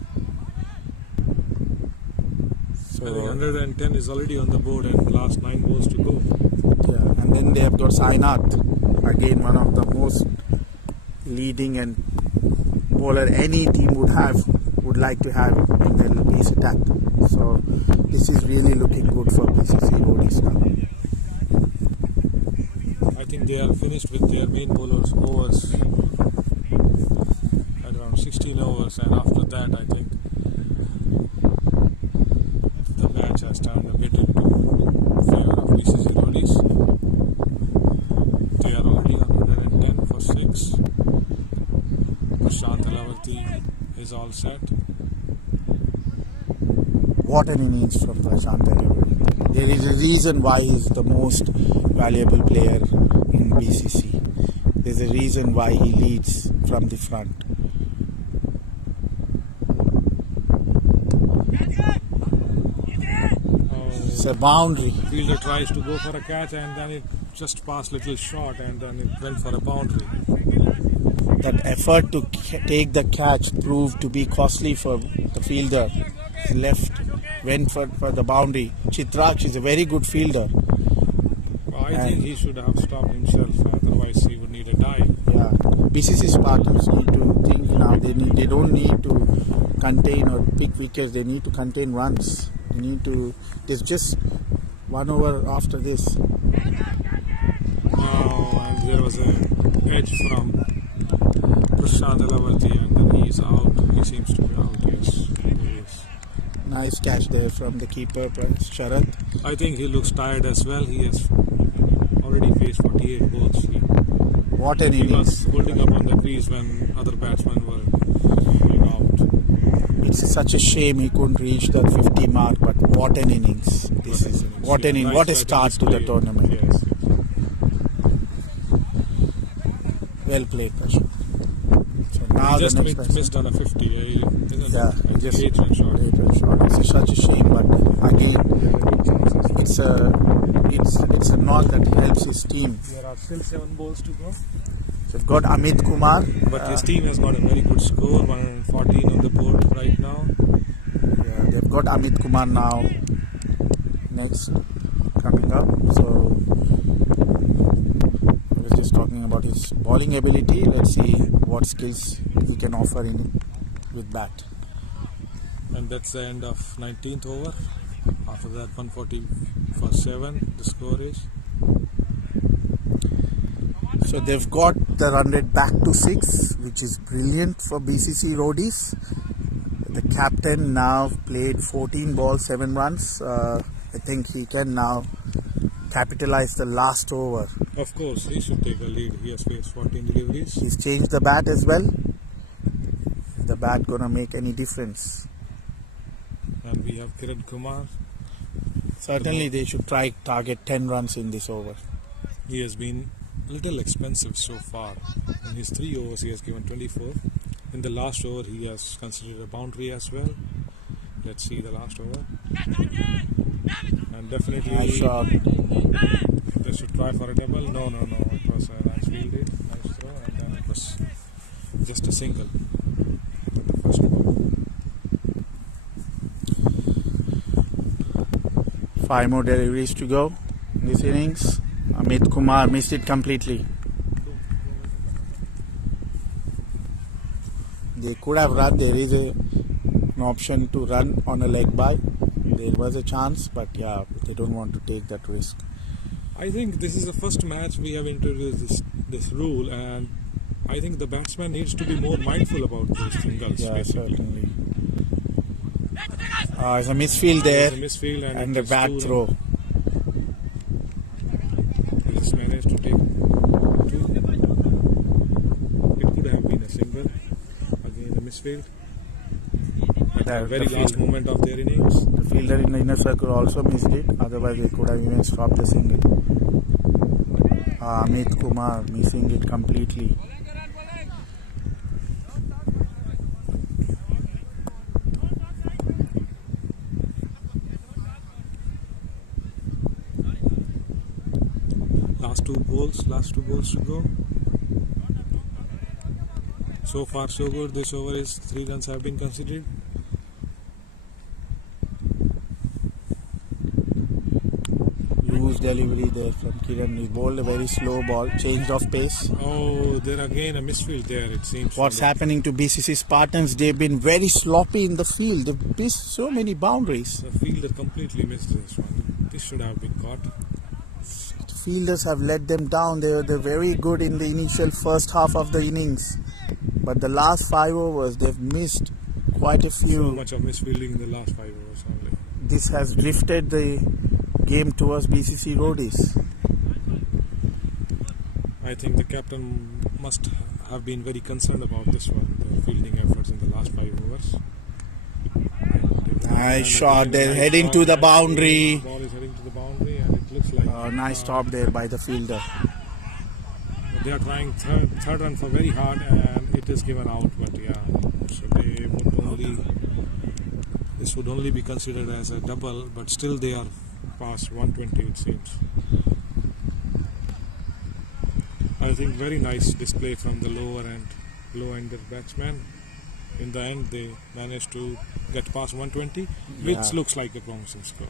I think 110 is already on the board and last 9 balls to go. Yeah, and then they have got Sainath, again one of the most leading and bowler any team would like to have in their base attack. So this is really looking good for BCC Roadies now. I think they are finished with their main bowlers overs at around 16 overs, and after that I think the match has turned a bit into favor of BCC Roadies. They are already on 110 for 6. Prashant Elavarthi is all set. What an innings from Prashant Elavarthi. There is a reason why he is the most valuable player in BCC. There's a reason why he leads from the front. It's a boundary. Fielder tries to go for a catch and then it just passed little short and then it went for a boundary. That effort to take the catch proved to be costly for the fielder. He went for the boundary. Chitraksh is a very good fielder. I think he should have stopped himself, otherwise he would need a dive. Yeah, BCC Spartans need to think now. They don't need to contain or pick wickets. They need to contain runs. They need to. There's just 1 over after this. And there was a edge from Prashant Elavarthi and then he is out. He seems to be out. Yes. Nice catch there from the keeper, Sharath. I think he looks tired as well. He has already faced 48 balls. What an He innings. was holding up on the crease when other batsmen were going out. It's such a shame he couldn't reach that 50 mark, but what an innings. What an innings. What a start to the tournament. Yes. Well played, Prashant. So now He just the next missed on a 50. Isn't Yeah, it? just 8-run shot. 8-run shot. It's such a shame, but again, it's a knock that helps his team. There are still 7 balls to go. So they've got Amit Kumar. But his team has got a very good score, 114 on the board right now. Yeah, they've got Amit Kumar now. Next, coming up. So I was just talking about his bowling ability. Let's see what skills he can offer with bat. And that's the end of 19th over. After that, 140 for 7, the score is. So they've got the run rate back to 6, which is brilliant for BCC Roadies. The captain now played 14 balls, 7 runs. I think he can now capitalize the last over. Of course, he should take a lead. He has faced 14 deliveries. He's changed the bat as well. The bat gonna make any difference? And we have Kiran Kumar. Certainly they should try target 10 runs in this over. He has been a little expensive so far. In his 3 overs, he has given 24. In the last over, he has considered a boundary as well. Let's see the last over. And definitely, Nice shot. they should try for a double. No. It was a nice fielded, nice throw, and then it was just a single. The first ball. 5 more deliveries to go in this innings. Amit Kumar missed it completely. They could have run. There is an option to run on a leg by. There was a chance, but yeah, they don't want to take that risk. I think this is the first match we have introduced this rule, and I think the batsman needs to be more mindful about those singles. Yeah, basically. certainly. It's a misfield there, There's a misfield and it a is back two throw. He just managed to take 2. It could have been a single. Again, a misfield. At the very last moment of their innings. The fielder in the inner circle also missed it. Otherwise, they could have even stopped the single. Amit Kumar missing it completely. Last two balls to go. So far so good. This over is 3 runs have been considered. Loose delivery there from Kiran. He bowled a very slow ball, changed of pace. Oh, there again a misfield there, it seems. What's happening to BCC Spartans? They've been very sloppy in the field. They've missed so many boundaries. The fielder completely missed this one. This should have been caught. Fielders have let them down. They're very good in the initial first half of the innings, but the last 5 overs they've missed quite a few. So much of misfielding in the last 5 overs only. This has drifted the game towards BCC Roadies. I think the captain must have been very concerned about this one, the fielding efforts in the last 5 overs. Nice shot. They're heading to the boundary. The ball is heading to the boundary, and it looks like Nice stop there by the fielder. they are trying third run for very hard, and it is given out. But yeah, so they would only this would only be considered as a double, but still they are past 120, it seems. I think very nice display from the low-ended batsman. In the end, they managed to get past 120, which looks like a promising score.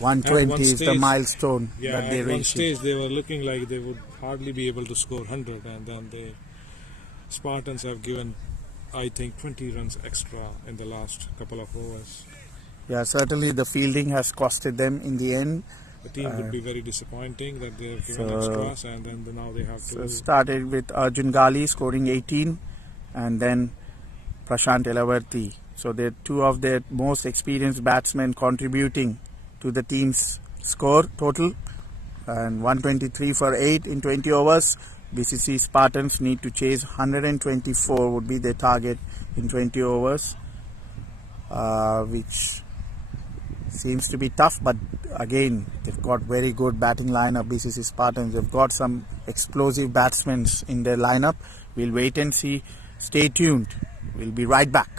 120 is the milestone Yeah, that they at one reached. stage they were looking like they would hardly be able to score 100, and then the Spartans have given, I think, 20 runs extra in the last couple of overs. Yeah, certainly the fielding has costed them in the end. The team would be very disappointing that they have given extras, and then now they have to. Started with Arjun Gali scoring 18, and then Prashant Elavarthi. So they're 2 of their most experienced batsmen contributing to the team's score total, and 123 for 8 in 20 overs. BCC Spartans need to chase 124 would be their target in 20 overs, which seems to be tough, but again they've got very good batting lineup. BCC Spartans, they've got some explosive batsmen in their lineup. We'll wait and see. Stay tuned. We'll be right back.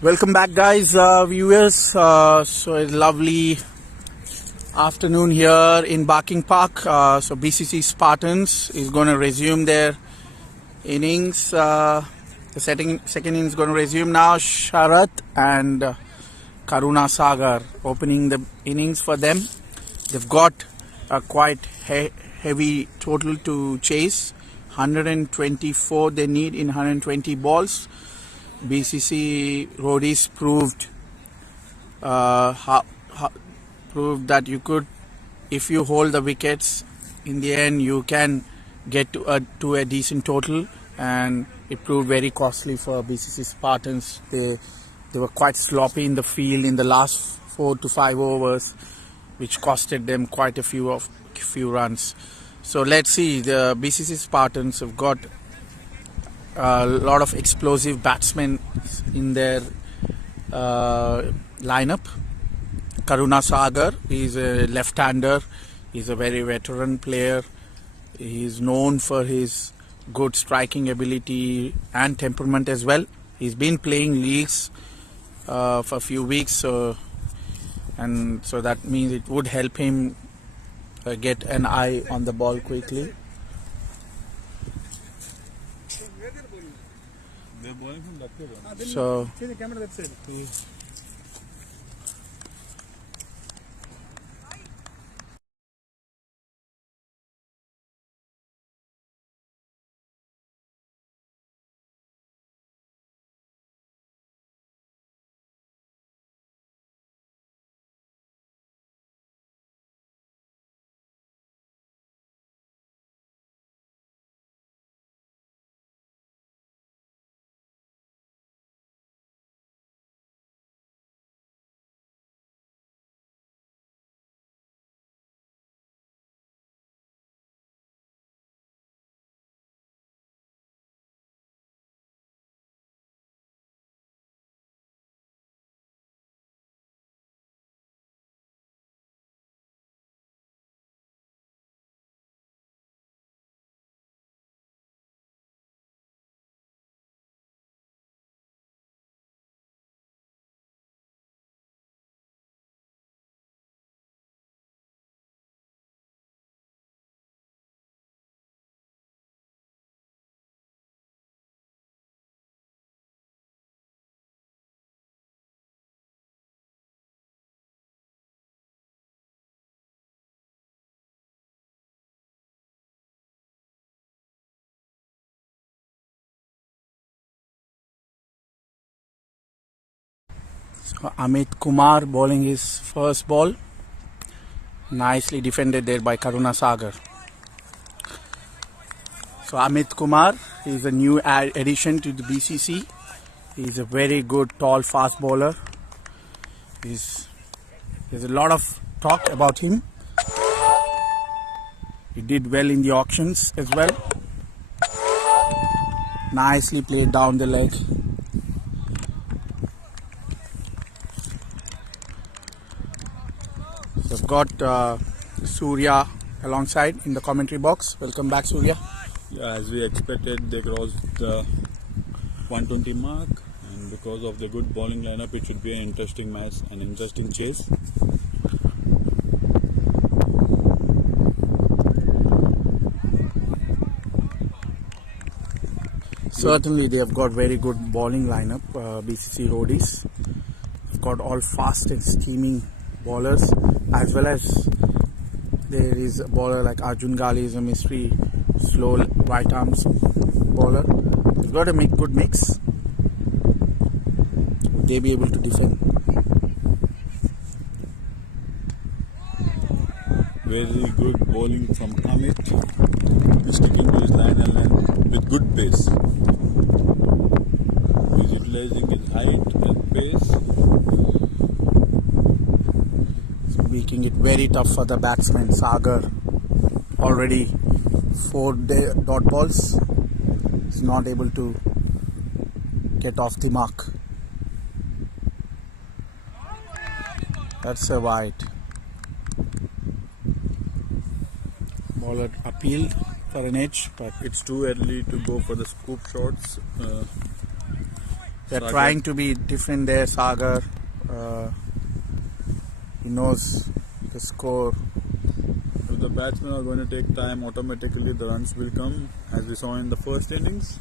Welcome back, guys, viewers. So a lovely afternoon here in Barking Park. So BCC Spartans is going to resume their innings. The second inning is going to resume now. Sharat and Karuna Sagar opening the innings for them. They've got a quite heavy total to chase. 124 they need in 120 balls. BCC Roadies proved that you could, if you hold the wickets, in the end you can get to a decent total, and it proved very costly for BCC Spartans. They were quite sloppy in the field in the last 4 to 5 overs, which costed them quite a few runs. So let's see, the BCC Spartans have got a lot of explosive batsmen in their lineup. Karuna Sagar is a left-hander. He's a very veteran player. He's known for his good striking ability and temperament as well. He's been playing leagues for a few weeks, and so that means it would help him get an eye on the ball quickly. So Amit Kumar bowling his first ball. Nicely defended there by Karuna Sagar. So Amit Kumar is a new addition to the BCC. He's a very good tall fast bowler. There's a lot of talk about him. He did well in the auctions as well. Nicely played down the leg. We've got Surya alongside in the commentary box. Welcome back, Surya. Yeah, as we expected, they crossed the 120 mark, and because of the good bowling lineup, it should be an interesting match, an interesting chase. Certainly, they have got very good bowling lineup. BCC Roadies have got all fast and steaming bowlers, as well as there is a bowler like Arjun Gali is a mystery slow right arms bowler. He's got a good mix. Would they be able to defend? Very good bowling from Amit. He's sticking to his line and line with good pace. He's utilizing his height and pace. Making it very tough for the batsman. Sagar already 4 dot balls. He's not able to get off the mark. That's a wide. Bowler appealed for an edge, but It's too early to go for the scoop shots. They're Sagar. trying to be different there, Sagar. He knows the score. If the batsmen are going to take time, automatically the runs will come, as we saw in the first innings.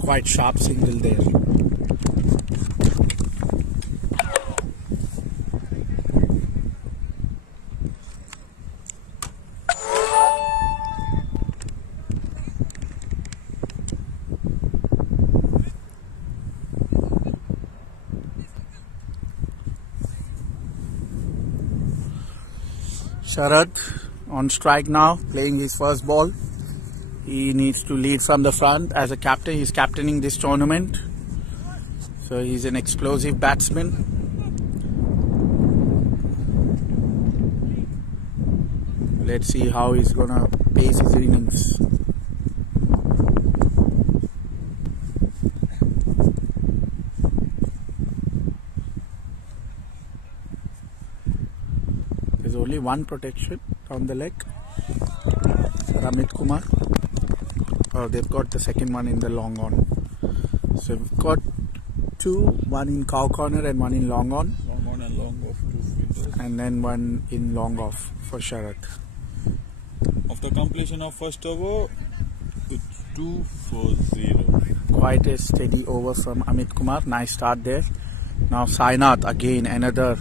Quite sharp single there. Sharad on strike now, playing his first ball. He needs to lead from the front as a captain. He's captaining this tournament. So he's an explosive batsman. Let's see how he's gonna pace his innings. There's only one protection down the leg. Amit Kumar. Oh, they've got the second one in the long on. So we've got two, one in cow corner and one in long on. Long on and long off, 2 fielders. And then one in long off for Sharad. After completion of first over, it's 2 for 0. Quite a steady over from Amit Kumar. Nice start there. Now Sainath again, another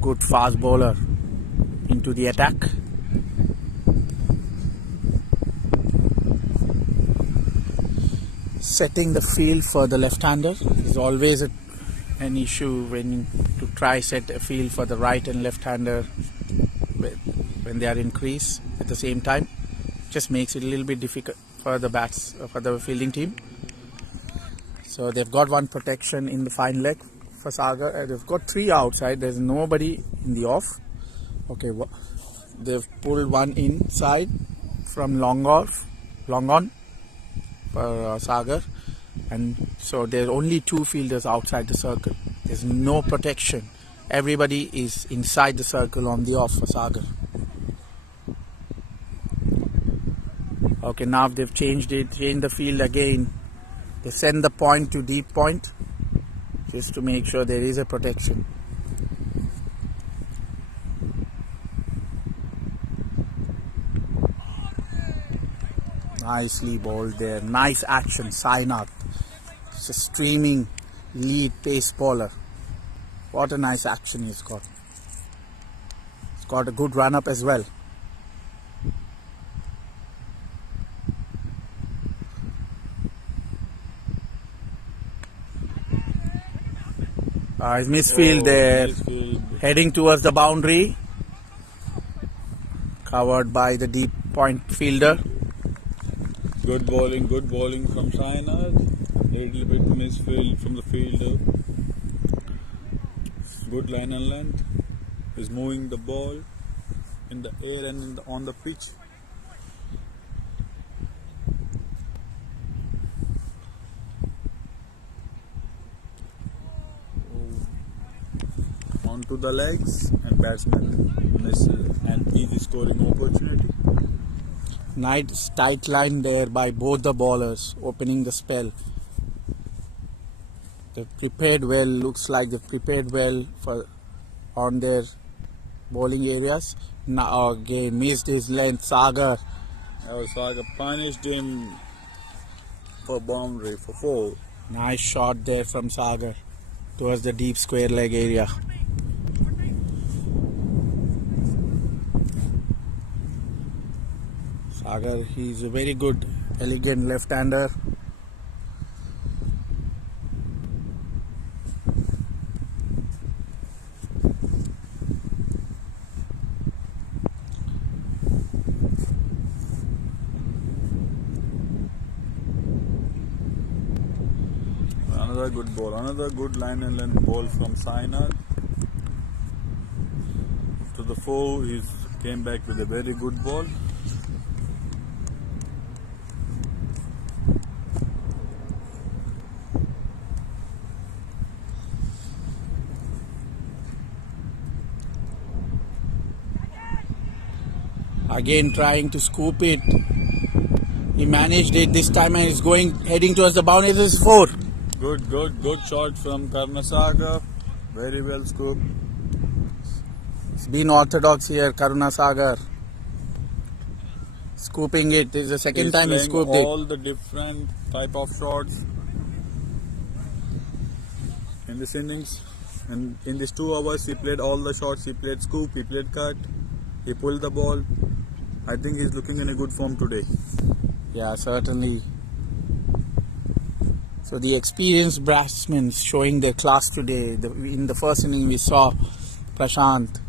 good fast bowler into the attack. Setting the field for the left-hander is always an issue when to try set a field for the right and left-hander when they are in crease at the same time. Just makes it a little bit difficult for the fielding team. So they've got one protection in the fine leg for Sagar. They've got 3 outside. There's nobody in the off. Okay, they've pulled one inside from long on for Sagar, and so there's only 2 fielders outside the circle. There's no protection. Everybody is inside the circle on the off for Sagar. Okay, now they've changed the field again. They send the point to deep point just to make sure there is a protection. Nicely bowled there. Nice action, Sainath. It's a streaming lead pace bowler. What a nice action he's got. He's got a good run up as well. His misfield there, heading towards the boundary, covered by the deep point fielder. Good bowling from Sainath. A little bit misfield from the fielder. Good line and length. Is moving the ball in the air and on the pitch. Onto the legs, and batsman misses an easy scoring opportunity. Nice tight line there by both the bowlers, opening the spell. They've prepared well. Looks like they've prepared well on their bowling areas. Now again missed his length. Sagar. Sagar punished him for boundary for 4. Nice shot there from Sagar towards the deep square leg area. Sagar, he's a very good, elegant left-hander. Another good ball, another good line and length ball from Sainath. To the 4, he came back with a very good ball. Again trying to scoop it. He managed it this time and is heading towards the boundary. This is 4. Good shot from Karnasagar. Very well scooped. It's been orthodox here, Karunasagar. Scooping it. This is the second time he scooped it. All the different type of shots in this innings. And in these 2 hours, he played all the shots. He played scoop, he played cut, he pulled the ball. I think he's looking in a good form today. Yeah, certainly. So the experienced batsmen showing their class today. In the first inning, we saw Prashant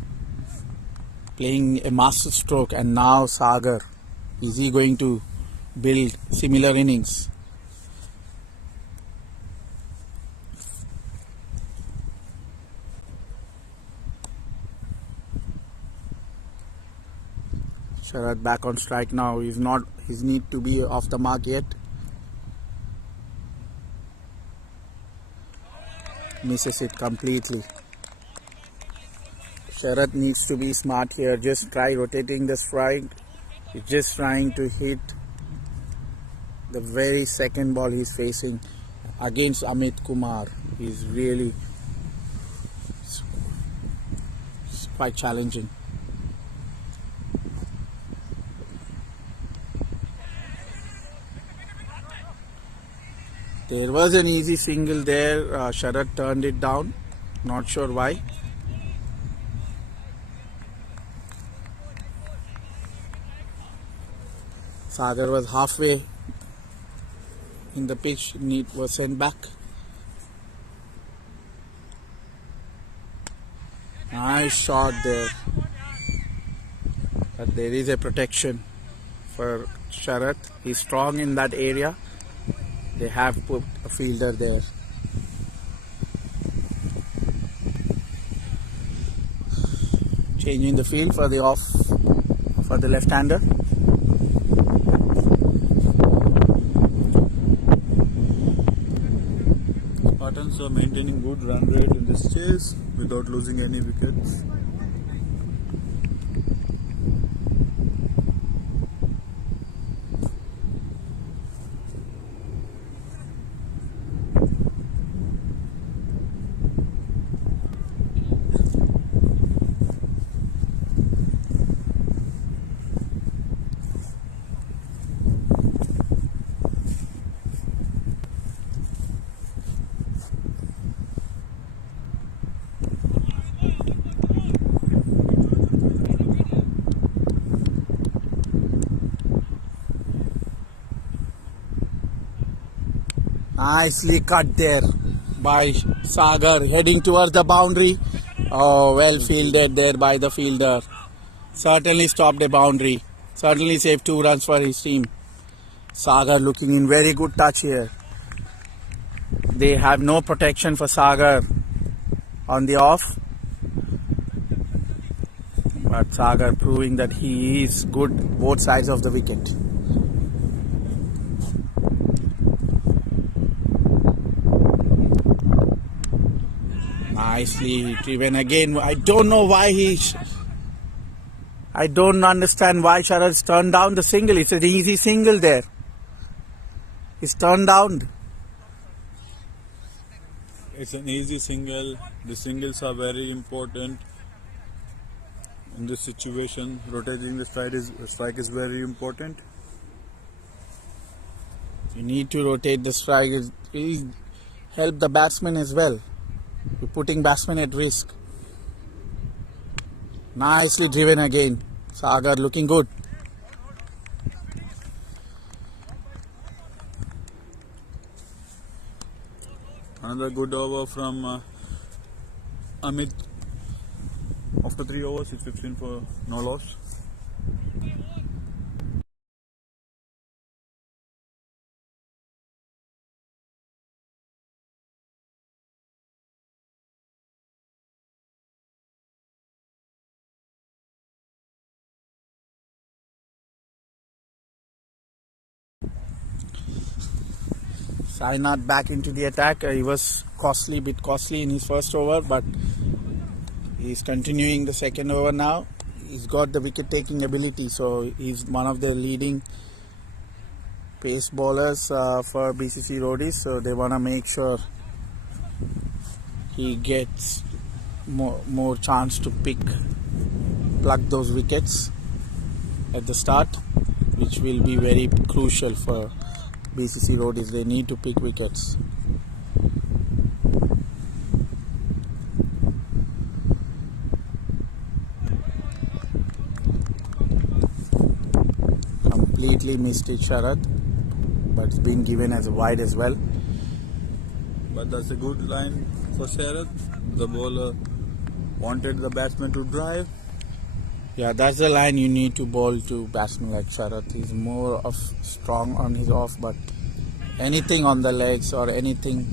playing a master stroke, and now Sagar. Is he going to build similar innings? Sharad back on strike now. He's need to be off the mark yet. Misses it completely. Sharad needs to be smart here. Just try rotating the strike. He's just trying to hit the very second ball he's facing against Amit Kumar. He's really it's quite challenging. There was an easy single there. Sharad turned it down. Not sure why. Sagar was halfway in the pitch. It was sent back. Nice shot there. But there is a protection for Sharad. He's strong in that area. They have put a fielder there. Changing the field for the off for the left-hander. Spartans are maintaining good run rate in this chase without losing any wickets. Nicely cut there by Sagar, heading towards the boundary. Oh, well fielded there by the fielder. Certainly stopped a boundary. Certainly saved 2 runs for his team. Sagar looking in very good touch here. They have no protection for Sagar on the off. But Sagar proving that he is good both sides of the wicket. Nicely driven again. I don't know why I don't understand why Sharad's turned down the single. It's an easy single there. He's turned down. It's an easy single. The singles are very important in this situation. Rotating the strike is very important. You need to rotate the strike. It will help the batsman as well. You're putting batsman at risk. Nicely driven again. Sagar looking good. Another good over from Amit. After 3 overs, it's 15 for no loss. Sainath back into the attack. He was bit costly in his first over, but he's continuing the second over now. he's got the wicket taking ability, so he's one of the leading pace bowlers for BCC Roadies, so they want to make sure he gets more chance to pluck those wickets at the start, which will be very crucial for BCC Roadies. They need to pick wickets. Completely missed it, Sharad, but it's been given as a wide as well. But that's a good line for Sharad. The bowler wanted the batsman to drive. Yeah, that's the line you need to bowl to batsman like Sharad. He's more of strong on his off, but anything on the legs or anything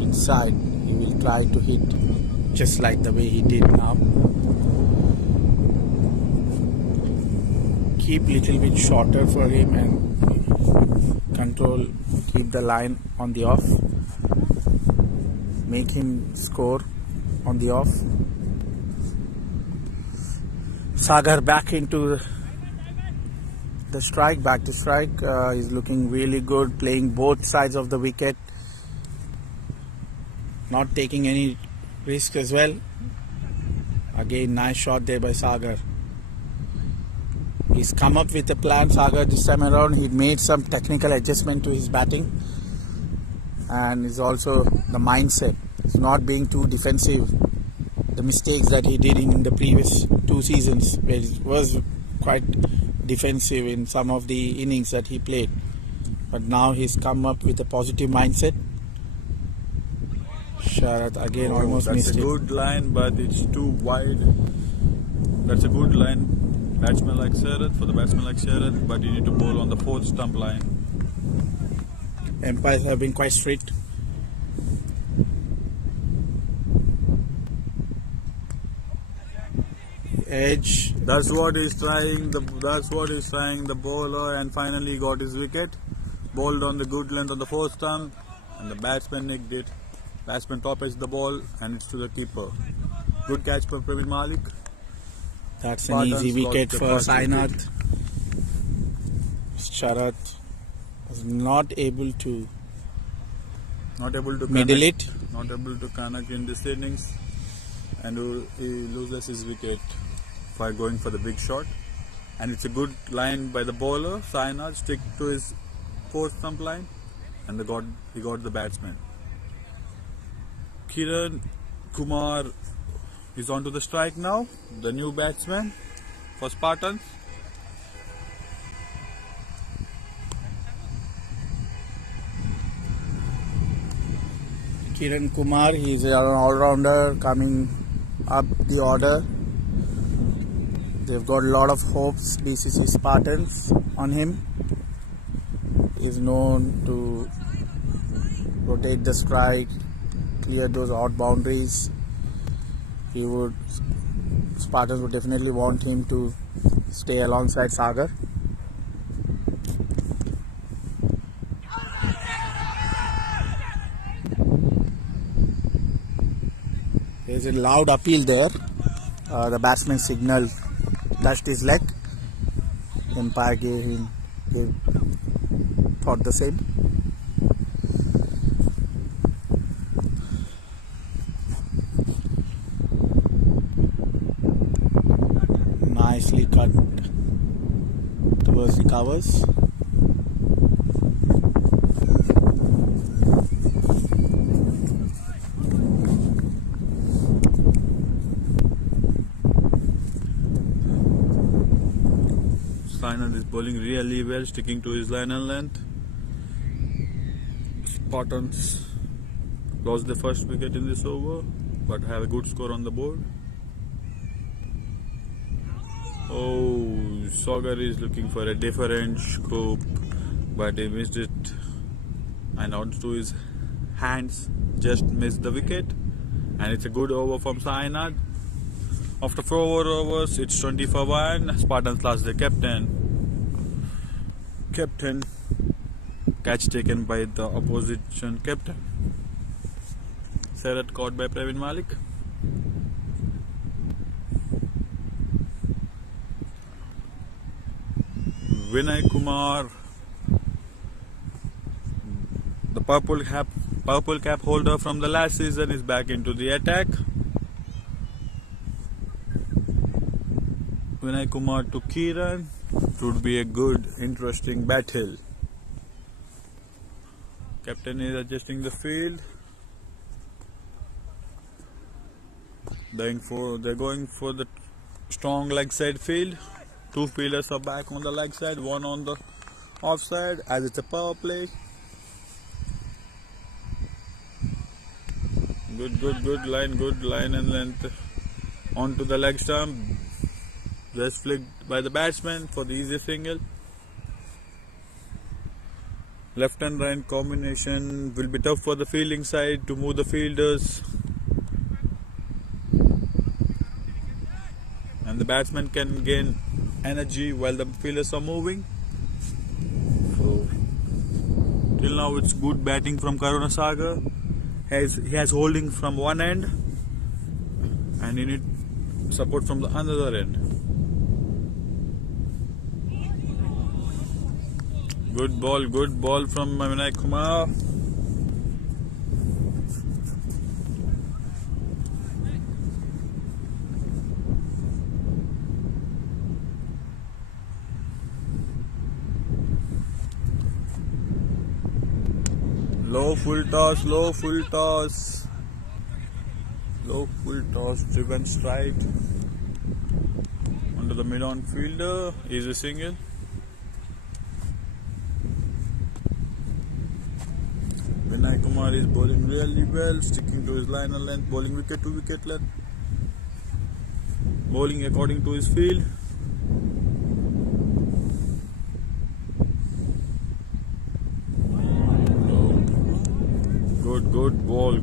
inside, he will try to hit, just like the way he did now. Keep little bit shorter for him and control, keep the line on the off. Make him score on the off. Sagar back into the strike, back to strike. He's looking really good, playing both sides of the wicket, not taking any risk as well. Again, nice shot there by Sagar. He's come up with a plan, Sagar, this time around. He made some technical adjustment to his batting, and is also the mindset. He's not being too defensive. The mistakes that he did in the previous 2 seasons, where he was quite defensive in some of the innings that he played. But now he's come up with a positive mindset. Sharad again almost missed it. That's a good line, but it's too wide. That's a good line. Batsman like Sharad, for the batsman like Sharad, but you need to bowl on the 4th stump line. Umpires have been quite strict. Edge. That's what he's trying. The bowler, and finally got his wicket. Bowled on the good length on the 4th stump, and the batsman nicked it. Batsman top edged the ball, and it's to the keeper. Good catch for Praveen Malik. That's Spartans an easy wicket got the for first Sainath. wicket. Sharad was not able to middle middle it. Not able to connect in this innings, and he loses his wicket by going for the big shot. And it's a good line by the bowler. Sainath stick to his 4th stump line, and he got the batsman. Kiran Kumar is on to the strike now, the new batsman for Spartans. Kiran Kumar, he's an all-rounder coming up the order. They've got a lot of hopes, BCC Spartans, on him. He's known to rotate the strike, clear those odd boundaries. Spartans would definitely want him to stay alongside Sagar. There's a loud appeal there. The batsman signal touched his leg. Umpire thought the same. Nicely cut towards the covers. Sainath is bowling really well, sticking to his line and length. Spartans lost the first wicket in this over, but have a good score on the board. Oh, Sagar is looking for a different scoop, but he missed it, and onto his hands, just missed the wicket. And it's a good over from Sainath. After 4 overs, it's 20 for 1. Spartans lost the captain. Catch taken by the opposition captain. Sharad caught by Praveen Malik. Vinay Kumar, the purple cap holder from the last season, is back into the attack. Vinay Kumar to Kiran. It would be a good, interesting battle. Captain is adjusting the field. They're going for the strong leg side field. Two fielders are back on the leg side, one on the offside, as it's a power play. Good line and length onto the leg stump. Just flicked by the batsman for the easy single. Left and right combination will be tough for the fielding side to move the fielders. And the batsman can gain energy while the fielders are moving. So, till now it's good batting from Karunasagar. He has holding from one end and he need support from the other end. Good ball from Vinay Kumar. Low full toss, driven strike onto the mid-on fielder. Easy single. Vinay Kumar is bowling really well, sticking to his line and length, bowling wicket to wicket length, bowling according to his field.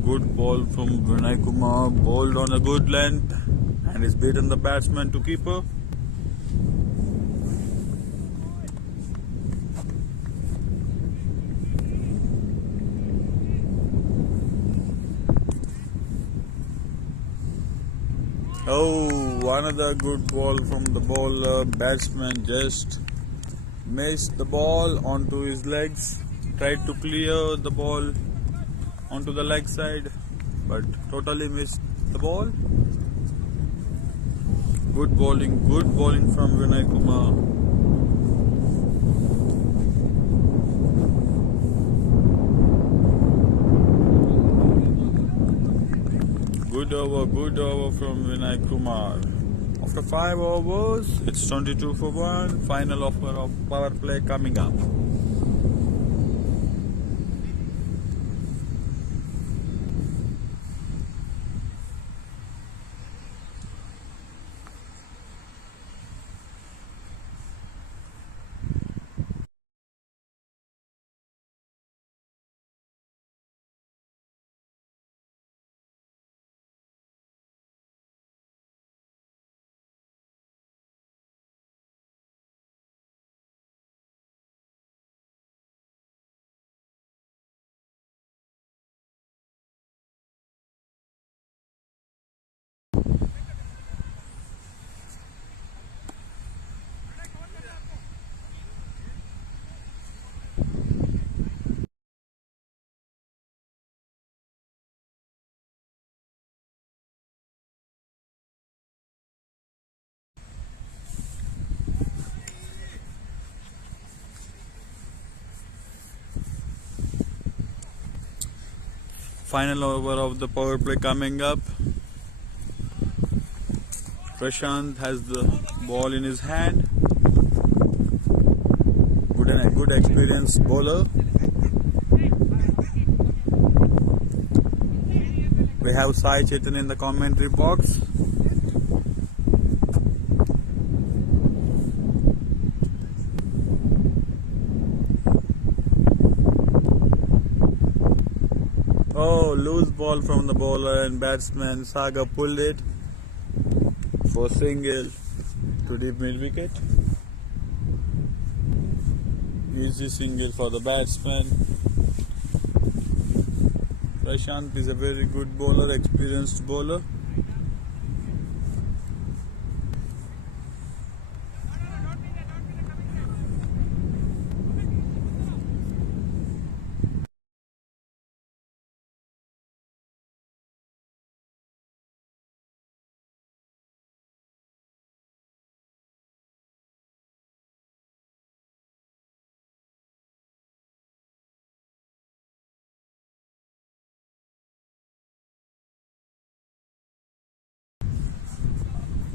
Good ball from Vinay Kumar, bowled on a good length and is beaten the batsman to keeper. Oh, another good ball from the bowler. Batsman just missed the ball onto his legs, tried to clear the ball onto the leg side, but totally missed the ball. Good bowling from Vinay Kumar. Good over from Vinay Kumar. After 5 overs, it's 22 for 1. Final over of power play coming up. Final over of the power play coming up. Prashant has the ball in his hand. Good experienced bowler. We have Sai Chetan in the commentary box. Oh, loose ball from the bowler and batsman Saga pulled it for single to deep mid wicket. Easy single for the batsman. Prashant is a very good bowler, experienced bowler.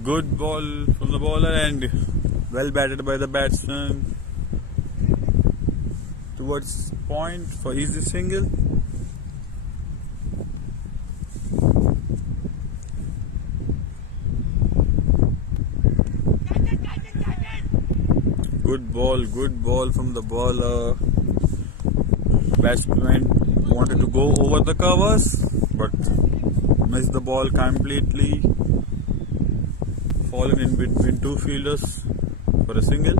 Good ball from the bowler and well batted by the batsman towards point for easy single. Good ball from the bowler. Batsman wanted to go over the covers but missed the ball completely. Fallen in between two fielders for a single.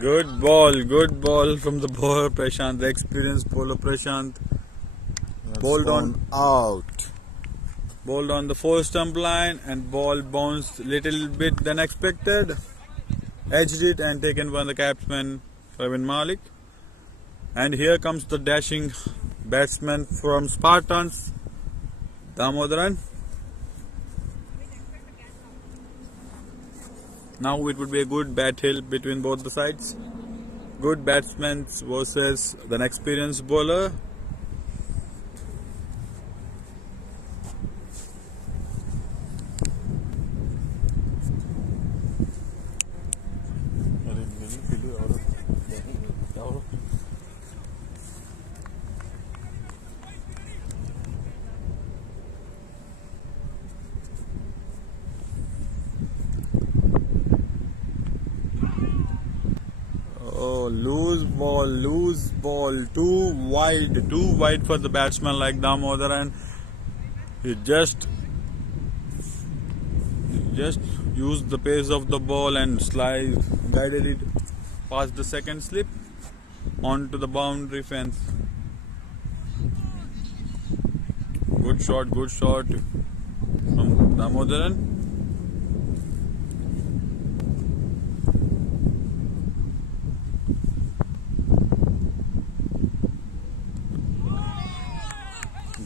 Good ball from the bowler Prashant, the experienced bowler Prashant. Bowled on out. Bowled on the 4-stump line and ball bounced little bit than expected. Edged it and taken by the captain Pravin Malik. And here comes the dashing batsman from Spartans, Damodaran. Now it would be a good battle between both the sides. Good batsmen versus the experienced bowler. Oh, loose ball, too wide for the batsman like Damodar, and he just used the pace of the ball and guided it past the second slip onto the boundary fence. Good shot from Damodaran.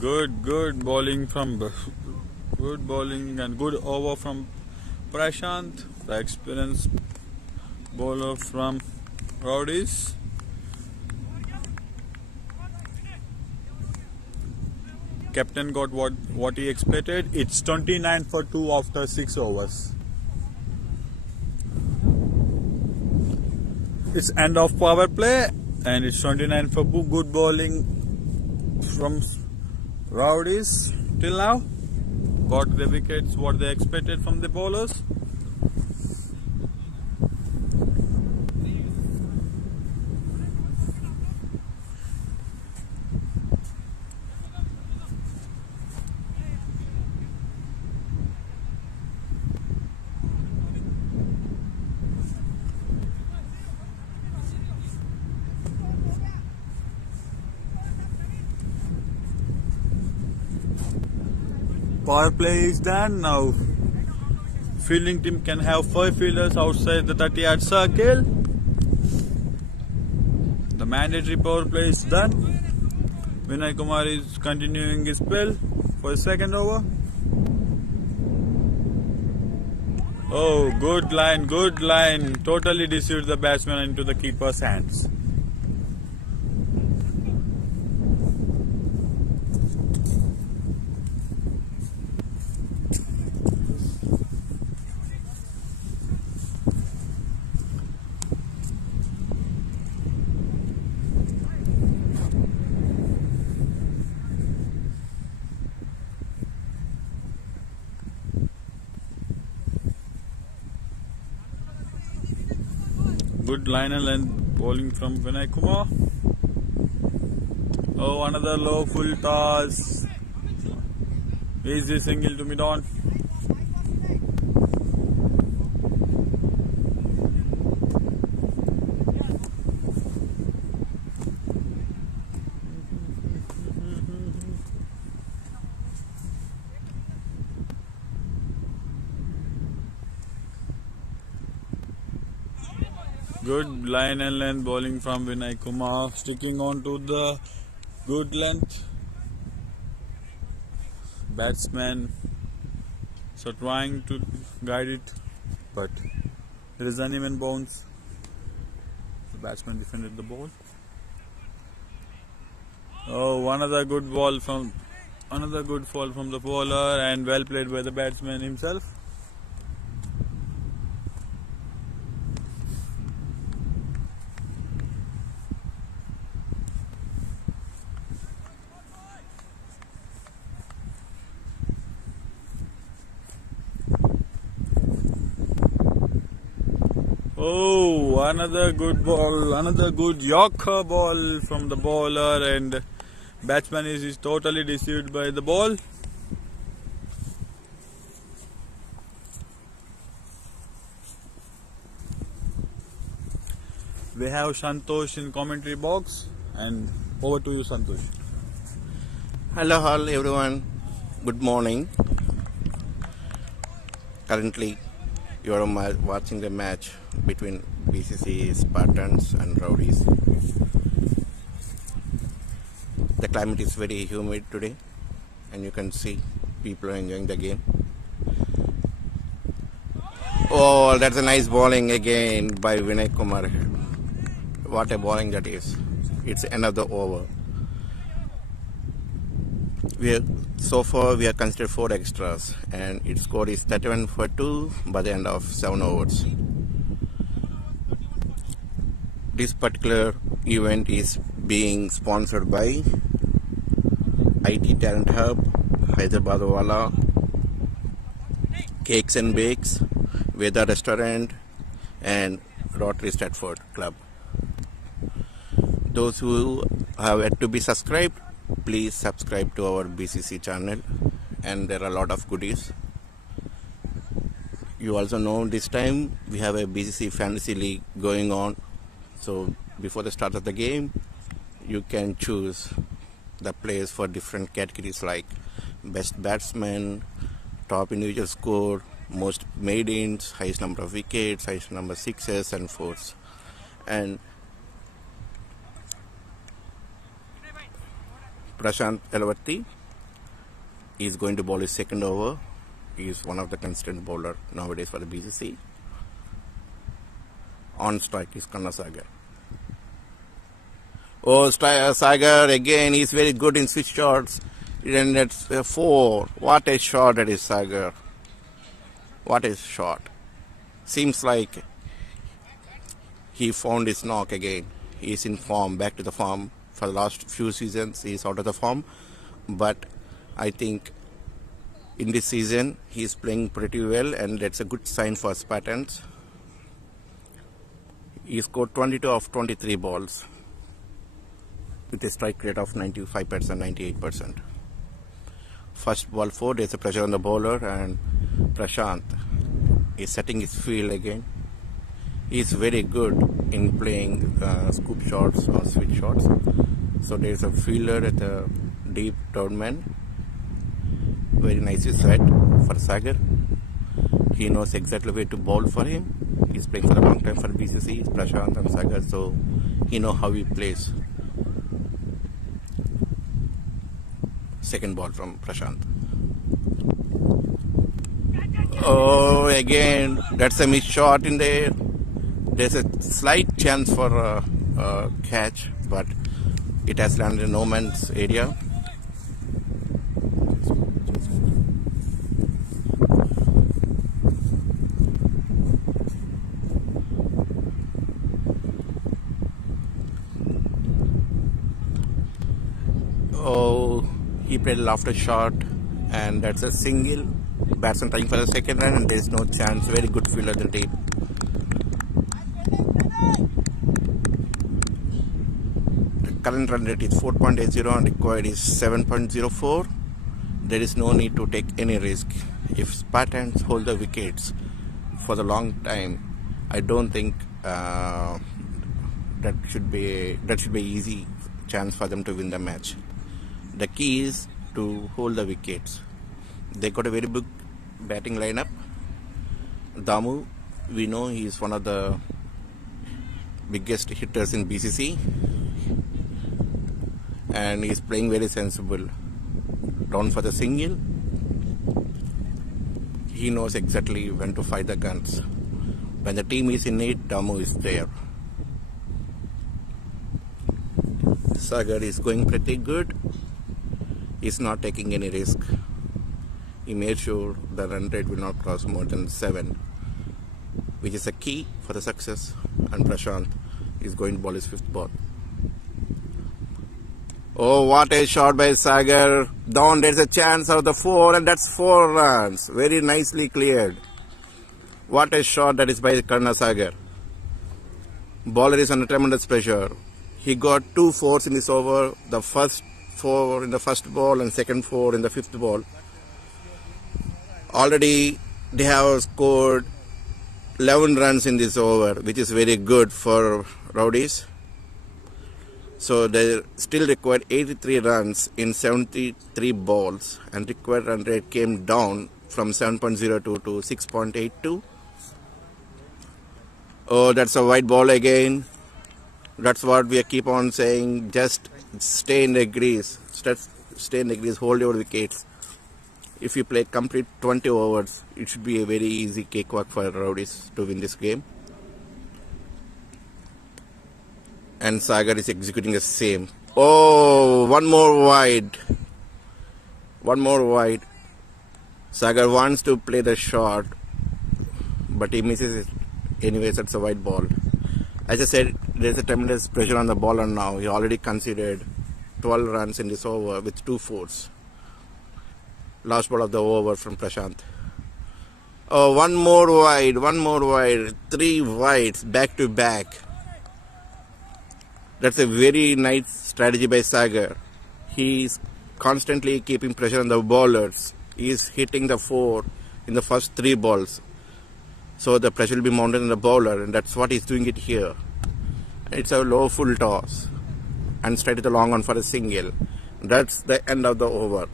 Good bowling and good over from Prashant, the experienced bowler from Roadies. Captain got what he expected. It's 29 for 2 after 6 overs. It's end of power play and it's 29 for 2. Good bowling from Roadies till now. Got the wickets what they expected from the bowlers. Power play is done now. Fielding team can have 5 fielders outside the 30-yard circle. The mandatory power play is done. Vinay Kumar is continuing his spell for the second over. Oh, good line. Totally deceived the batsman into the keeper's hands. Good line and length bowling from Vinay Kumar. Oh, another low full toss. Easy single to mid-on. Good line and length bowling from Vinay Kumar, sticking on to the good length. Batsman So trying to guide it, but there is uneven bounce. The batsman defended the ball. Oh, another good fall from the bowler, and well played by the batsman himself. Oh, another good ball, another good Yorker ball from the bowler, and batsman is totally deceived by the ball. We have Santosh in commentary box, and over to you, Santosh. Hello, all everyone. Good morning. Currently, you are watching the match between BCC Spartans and Roadies. The climate is very humid today, and you can see people are enjoying the game. Oh, that's a nice bowling again by Vinay Kumar. What a bowling that is. It's another over. So far we have considered 4 extras, and its score is 31 for 2 by the end of 7 overs. This particular event is being sponsored by IT Talent Hub, Hyderabad Wala, Cakes and Bakes, Veda Restaurant, and Rotary Stratford Club. Those who have yet to be subscribed, please subscribe to our BCC channel, and there are a lot of goodies. You also know this time we have a BCC Fantasy League going on. So before the start of the game, you can choose the players for different categories like best batsman, top individual score, most maidens, highest number of wickets, highest number of sixes and fours. And Prashant Elavati is going to bowl his second over. He is one of the constant bowler nowadays for the BCC. On strike is Kanna Sagar. Oh, Sagar again, he is very good in switch shots. And that's 4. What a shot that is, Sagar. What a shot. Seems like he found his knock again. He is in form, back to the form. For the last few seasons, he is out of the form. But I think in this season, he is playing pretty well, and that's a good sign for Spartans. He scored 22 of 23 balls with a strike rate of 95%, 98%. First ball 4, there's a pressure on the bowler, and Prashant is setting his field again. He is very good in playing scoop shots or switch shots. So there's a fielder at the deep tournament. Very nicely set for Sagar. He knows exactly where to bowl for him. He's playing for a long time for BCC, Prashant and Sagar, so he knows how he plays. Second ball from Prashant. Oh, again, that's a missed shot in there. There's a slight chance for a catch, but it has landed in no man's area. Oh, he played a lofted shot, and that's a single. Batsman trying for the second run, and there's no chance. Very good fielder at the deep. The current run rate is 4.80 and required is 7.04. There is no need to take any risk. If Spartans hold the wickets for the long time, I don't think that should be easy chance for them to win the match. The key is to hold the wickets. They got a very big batting lineup. Damu, we know he is one of the biggest hitters in BCC, and he is playing very sensible. Down for the single. he knows exactly when to fire the guns. When the team is in need, Damu is there. Sagar is going pretty good. He's not taking any risk. He made sure the run rate will not cross more than 7, which is a key for the success. And Prashant is going to bowl his 5th ball. Oh, what a shot by Sagar. Down, there's a chance of the 4, and that's 4 runs. Very nicely cleared. What a shot that is by Karna Sagar. Bowler is under tremendous pressure. He got 2 4s in this over. The first 4 in the first ball and second 4 in the 5th ball. Already they have scored 11 runs in this over, which is very good for Roadies. So they still required 83 runs in 73 balls, and required run rate came down from 7.02 to 6.82. Oh, that's a wide ball again. That's what we keep on saying. Just stay in the grease. Stay in the grease, hold your wickets. If you play complete 20 overs, it should be a very easy cakewalk for Roadies to win this game. And Sagar is executing the same. Oh, one more wide. One more wide. Sagar wants to play the shot, but he misses it. Anyways, that's a wide ball. As I said, there's a tremendous pressure on the bowler now. He already conceded 12 runs in this over with 2 4s. Last ball of the over from Prashant. Oh, one more wide. 3 wides back to back. That's a very nice strategy by Sagar. He's constantly keeping pressure on the bowlers. He's hitting the 4 in the first 3 balls. So the pressure will be mounted on the bowler, and that's what he's doing it here. It's a low full toss and straight to the long on for a single. That's the end of the over.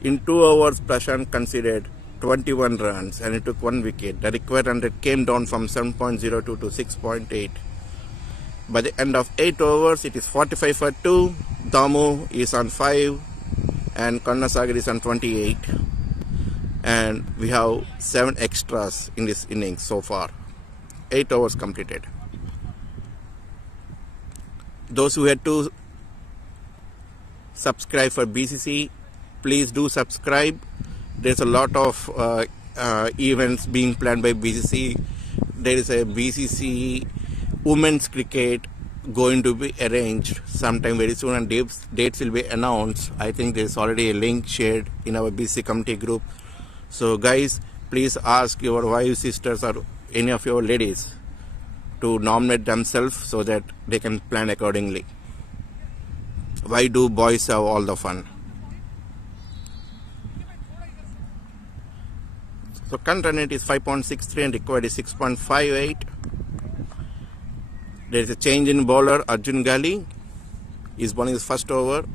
In 2 overs, Prashant conceded 21 runs and he took 1 wicket. The required run rate came down from 7.02 to 6.8. By the end of 8 overs, it is 45 for 2. Damu is on 5 and Karna Sagar is on 28. And we have 7 extras in this innings so far. 8 overs completed. Those who had to subscribe for BCC, please do subscribe. There's a lot of events being planned by BCC. There is a BCC women's cricket going to be arranged sometime very soon, and dates will be announced. I think there's already a link shared in our BCC community group. So guys, please ask your wives, sisters or any of your ladies to nominate themselves so that they can plan accordingly. Why do boys have all the fun? So current run rate is 5.63 and required is 6.58. There is a change in bowler. Arjun Gali is bowling his first over.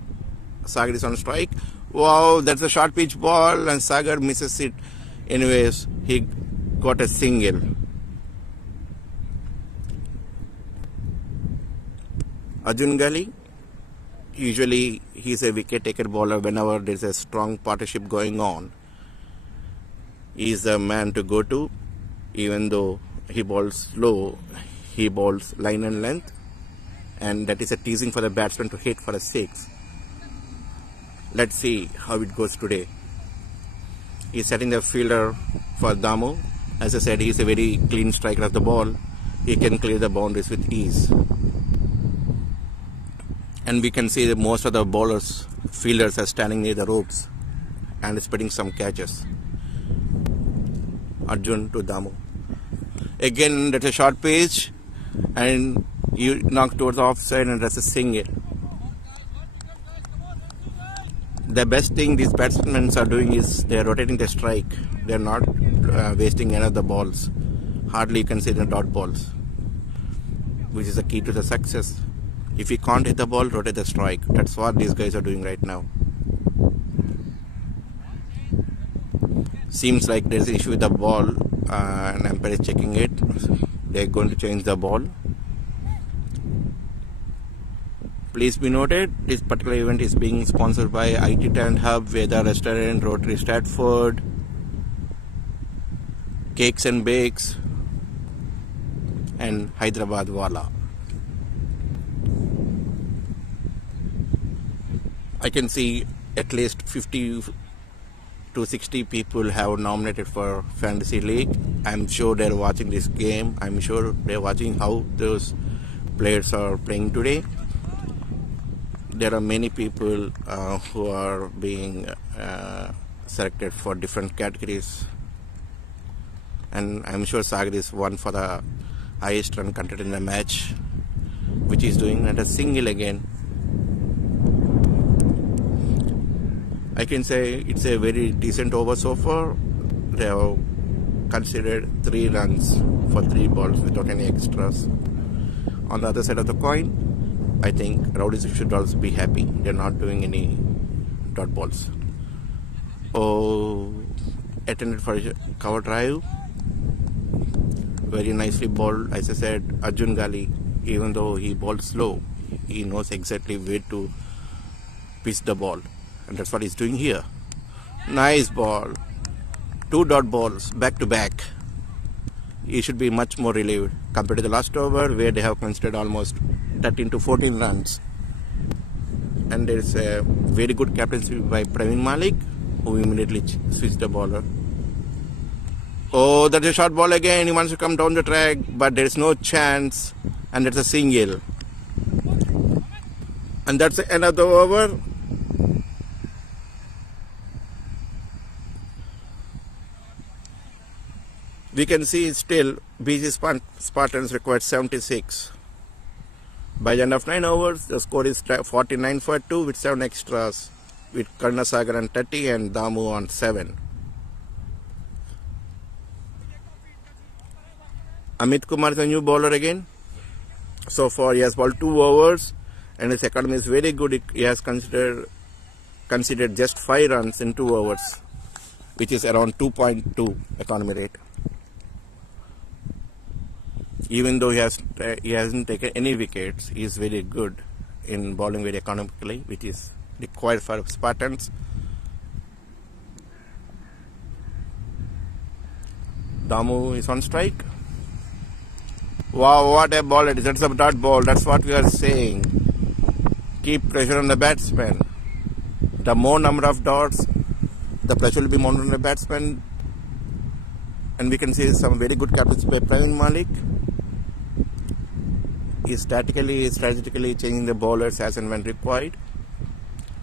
Sagar is on strike. Wow, that's a short pitch ball and Sagar misses it. Anyways, he got a single. Arjun Gali, usually he's a wicket taker bowler whenever there's a strong partnership going on. He's the man to go to. Even though he bowls slow, he bowls line and length, and that is a teasing for the batsman to hit for a 6. Let's see how it goes today. He's setting the fielder for Damu. As I said, he's a very clean striker of the ball. He can clear the boundaries with ease. And we can see that most of the bowlers, fielders are standing near the ropes and spreading some catches. Arjun to Damu. Again, that's a short pitch and you knock towards the offside and that's a single. The best thing these batsmen are doing is they are rotating the strike. They are not wasting any of the balls. Hardly you can say the dot balls, which is the key to the success. If you can't hit the ball, rotate the strike. That's what these guys are doing right now. Seems like there's an issue with the ball and umpire is checking it. They're going to change the ball. Please be noted, this particular event is being sponsored by IT Talent Hub, Veda Restaurant, Rotary Stratford, Cakes and Bakes, and Hyderabad Wala. I can see at least 50 to 60 people have nominated for Fantasy League. I'm sure they're watching this game. I'm sure they're watching how those players are playing today. There are many people who are being selected for different categories, and I'm sure Sagar is one for the highest run content in the match, which he's doing, and a single again. I can say it's a very decent over so far. They have considered 3 runs for 3 balls without any extras. On the other side of the coin, I think Roadies should also be happy. They're not doing any dot balls. Oh, attended for a cover drive. Very nicely bowled. As I said, Arjun Gali, even though he bowled slow, he knows exactly where to pitch the ball. And that's what he's doing here. Nice ball. 2 dot balls back to back. He should be much more relieved compared to the last over, where they have considered almost 13 to 14 runs. And there is a very good captaincy by Praveen Malik, who immediately switched the bowler. Oh, that's a short ball again. He wants to come down the track, but there is no chance. And it's a single. And that's the end of the over. We can see still BCC Spartans required 76. By the end of 9 overs, the score is 49 for 2 with 7 extras, with Karnasagar on 30 and Damu on 7. Amit Kumar is a new bowler again. So far he has bowled 2 overs and his economy is very good. He has considered just 5 runs in 2 overs, which is around 2.2 economy rate. Even though he hasn't taken any wickets, he is very good in bowling very economically, which is required for Spartans. Damu is on strike. Wow, what a ball it is. That's a dot ball. That's what we are saying. Keep pressure on the batsman. The more number of dots, the pressure will be more on the batsman. And we can see some very good captaincy by Praveen Malik. He is strategically changing the bowlers as and when required.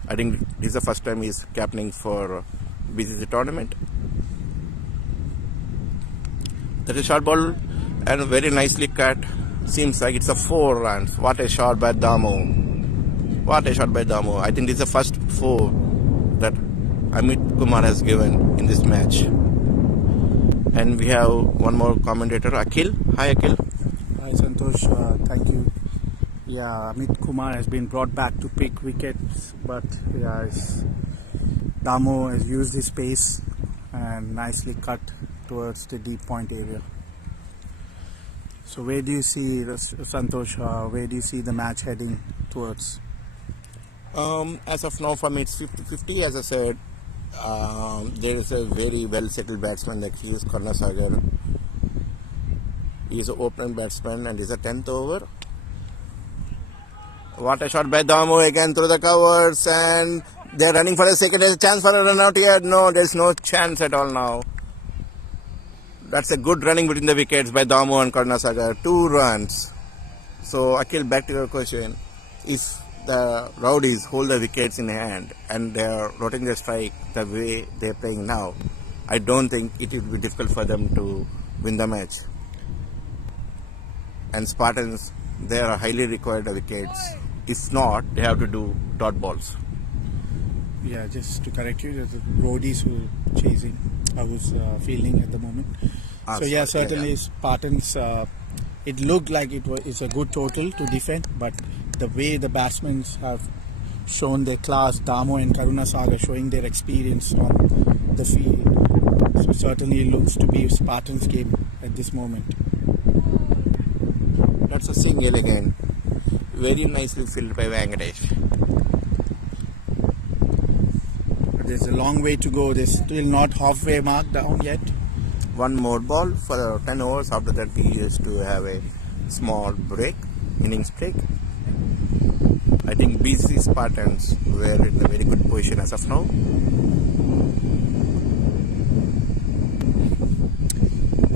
I think this is the first time he is captaining for BCC tournament. That is a short ball and very nicely cut. Seems like it's a 4 runs. What a shot by Damu. What a shot by Damu. I think this is the first 4 that Amit Kumar has given in this match. And we have one more commentator, Akhil. Hi Akhil. Hi Santosh, thank you. Yeah, Amit Kumar has been brought back to pick wickets, but yeah, Damo has used his pace and nicely cut towards the deep point area. So where do you see, Santosh, where do you see the match heading towards? As of now, for me it's 50-50. As I said, there is a very well settled batsman that he is Karnasagar. He is an opening batsman and is a 10th over. What a shot by Damu again through the covers, and they're running for a second. There's a chance for a run out here. No, there's no chance at all now. That's a good running between the wickets by Damu and Karnasagar. 2 runs. So Akhil, back to your question. If the Rowdies hold the wickets in hand and they're rotating the strike the way they're playing now, I don't think it will be difficult for them to win the match. And Spartans, they are highly required wickets. If not, they have to do dot balls. Yeah, just to correct you, there's the Roadies who chasing, who's fielding at the moment. So yeah, certainly Spartans, it looked like it's a good total to defend, but the way the batsmen have shown their class, Damo and Karunasagar showing their experience on the field, so certainly looks to be Spartans' game at this moment. That's a single again. Very nicely fielded by Venkatesh. There's a long way to go. There's still not halfway mark down yet. one more ball for 10 overs. After that, we used to have a small break, innings break. I think BCC Spartans were in a very good position as of now.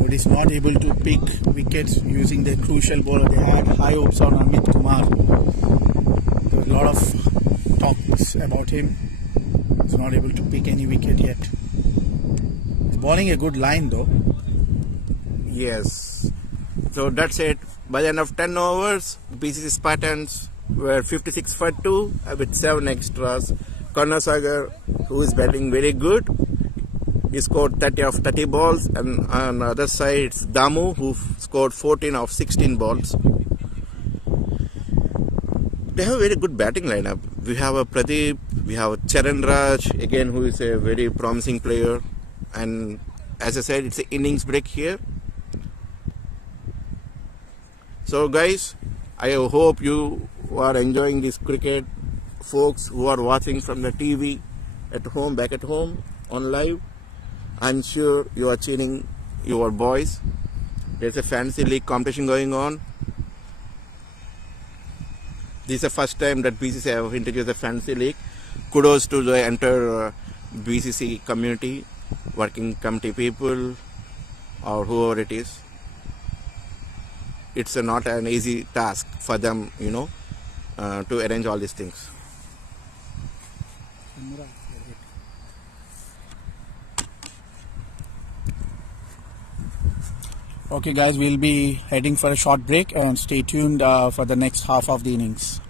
But is not able to pick wickets using their crucial bowler. They had high hopes on Amit Kumar. There were a lot of talks about him. He's not able to pick any wicket yet. He's bowling a good line though. Yes. So that's it. By the end of 10 overs, BCC Spartans were 56 for 2 with 7 extras. Karnasagar, who is batting very good, he scored 30 of 30 balls, and on the other side it's Damu, who scored 14 of 16 balls. They have a very good batting lineup. We have a Pradeep, we have Charan Raj, again, who is a very promising player, and as I said, it's an innings break here. So guys, I hope you are enjoying this cricket. Folks who are watching from the TV at home, back at home, on live, I'm sure you are cheering your boys. There's a fantasy league competition going on. This is the first time that BCC have introduced a fantasy league. Kudos to the entire BCC community, working committee people, or whoever it is. It's not an easy task for them, to arrange all these things. Okay guys, we'll be heading for a short break and stay tuned for the next half of the innings.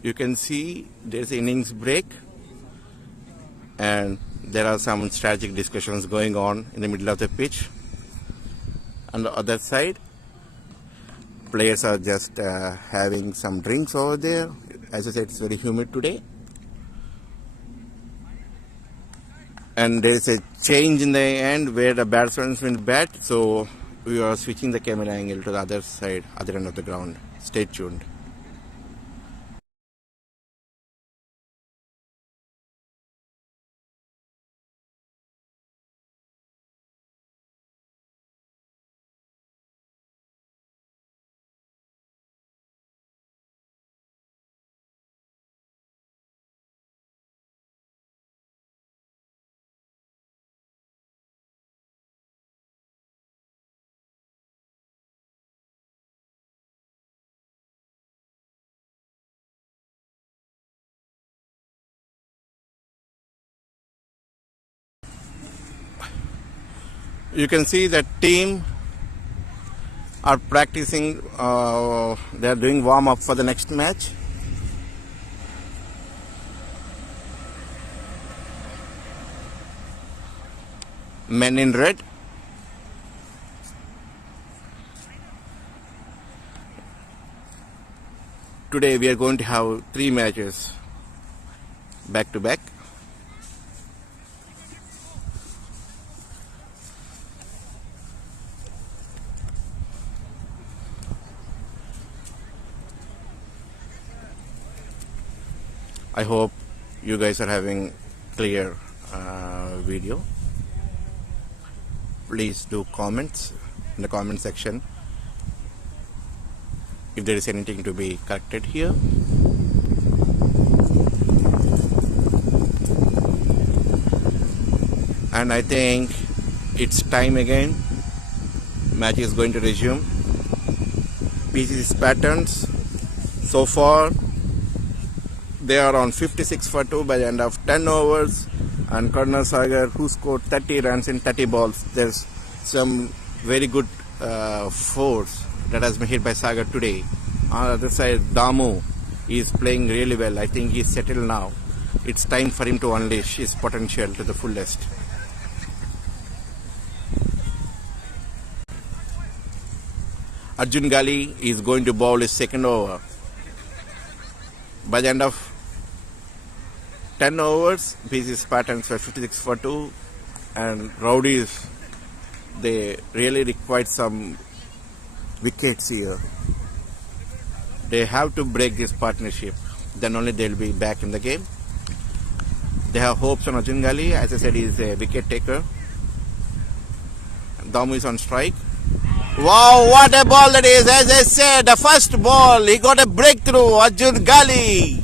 You can see there's an innings break, and there are some strategic discussions going on in the middle of the pitch. On the other side, players are just having some drinks over there. As I said, it's very humid today. And there is a change in the end where the batsman will bat, so we are switching the camera angle to the other side, other end of the ground. Stay tuned. You can see that team are practicing, they are doing warm up for the next match. Men in red. Today we are going to have 3 matches back to back. I hope you guys are having clear video. Please do comments in the comment section if there is anything to be corrected here. and I think it's time again. Match is going to resume. BCC Spartans, so far they are on 56 for 2 by the end of 10 overs, and Karna Sagar, who scored 30 runs in 30 balls. There's some very good force that has been hit by Sagar today. On the other side, Damu is playing really well. I think he's settled now. It's time for him to unleash his potential to the fullest. Arjun Gali is going to bowl his second over. By the end of 10 overs, BCC Spartans were 56 for 2, and Roadies, they really required some wickets here. They have to break this partnership, then only they'll be back in the game. They have hopes on Arjun Gali. As I said, he is a wicket taker. Damu is on strike. Wow, what a ball that is. As I said, the first ball, he got a breakthrough. Arjun Gali.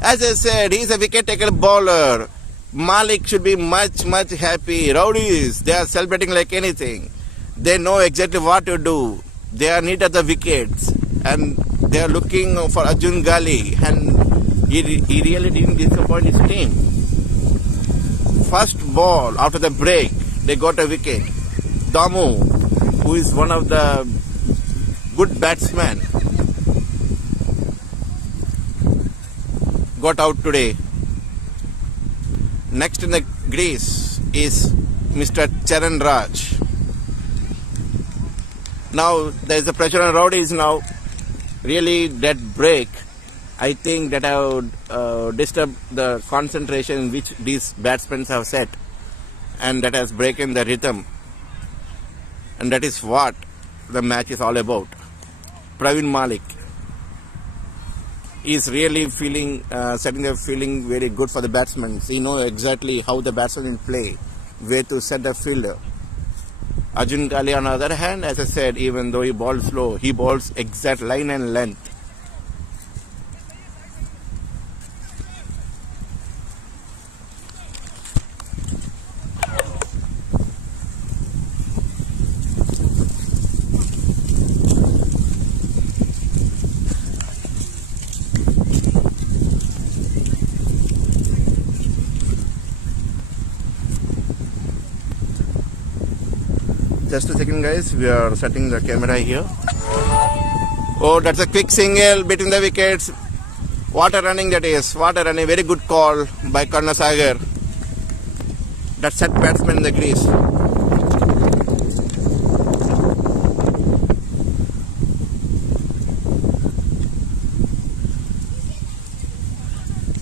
As I said, he is a wicket taker bowler. Malik should be much happy. Roadies, they are celebrating like anything. They know exactly what to do. They are needed the wickets, and they are looking for Arjun Gali, and he really didn't disappoint his team. First ball after the break, they got a wicket. Damu, who is one of the good batsmen, got out today. Next in the crease is Mr. Charan Raj. Now there is a pressure on Roadies now. Really, that break, I think that I would disturb the concentration which these batsmen have set, and that has broken the rhythm. And that is what the match is all about. Praveen Malik is really feeling, feeling very good for the batsmen. He knows exactly how the batsman will play, where to set the fielder. Arjun Gali, on the other hand, as I said, even though he bowls slow, he bowls exact line and length. Just a second, guys, we are setting the camera here. Oh, that's a quick single between the wickets. What a running that is. What a running. Very good call by Karna Sagar. That set batsman in the crease.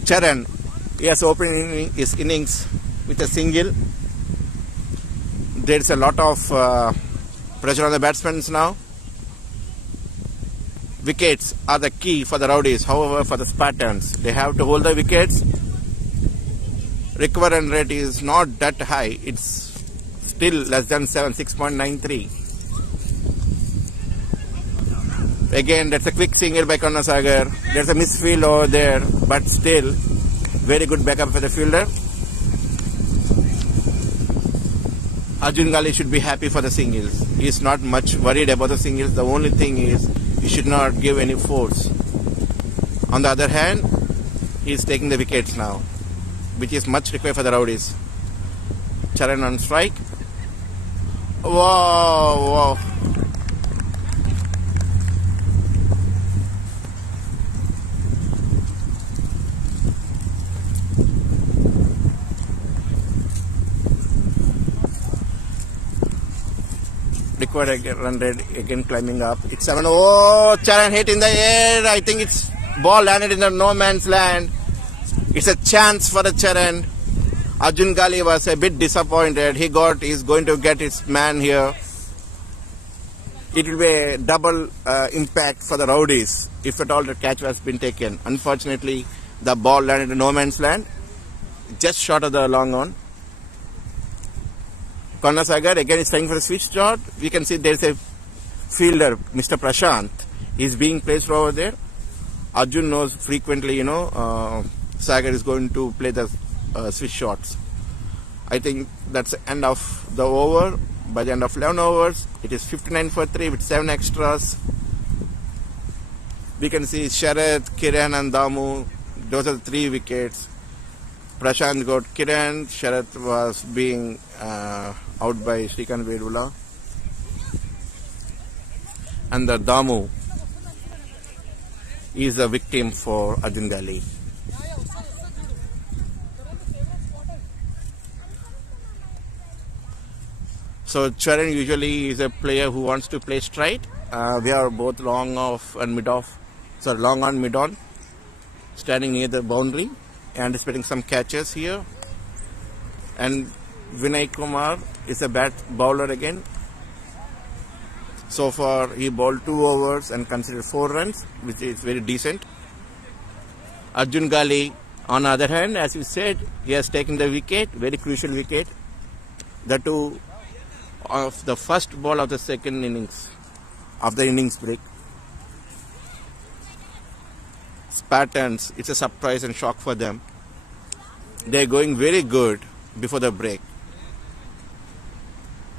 Charan, he has opened his innings with a single. There is a lot of pressure on the batsmen now. Wickets are the key for the Roadies. However, for the Spartans, they have to hold the wickets. Recover run rate is not that high. It's still less than 7, 6.93. Again, that's a quick single by Karna Sagar. There's a misfield over there, but still very good backup for the fielder. Arjun Gali should be happy for the singles. He is not much worried about the singles. The only thing is he should not give any force. On the other hand, he is taking the wickets now, which is much required for the Roadies. Charan on strike. Wow. Required run rate again climbing up. It's 7. Oh, Charan hit in the air. I think it's ball landed in the no man's land. It's a chance for the Charan. Arjun Gali was a bit disappointed. He's going to get his man here. It will be a double impact for the Roadies if at all the catch has been taken. Unfortunately, the ball landed in no man's land, just short of the long on. Karna Sagar again is trying for a switch shot. We can see there is a fielder, Mr. Prashant, is being placed over there. Arjun knows frequently, Sagar is going to play the switch shots. I think that's the end of the over. By the end of 11 overs, it is 59 for 3 with 7 extras. We can see Sharath, Kiran and Damu. Those are the 3 wickets. Prashant got Kiran. Sharath was being out by Shrikant Vedula. And the Damu is a victim for Arjun Gali. So Charan usually is a player who wants to play straight. We are both long off and mid off. So long on, mid on. Standing near the boundary. Anticipating some catches here. And Vinay Kumar is a bowler again. So far he bowled 2 overs and considered 4 runs, which is very decent. Arjun Gali, on the other hand, as you said, he has taken the wicket, very crucial wicket. The 2 of the first ball of the second innings, of the innings break. Spartans, it's a surprise and shock for them. They're going very good before the break.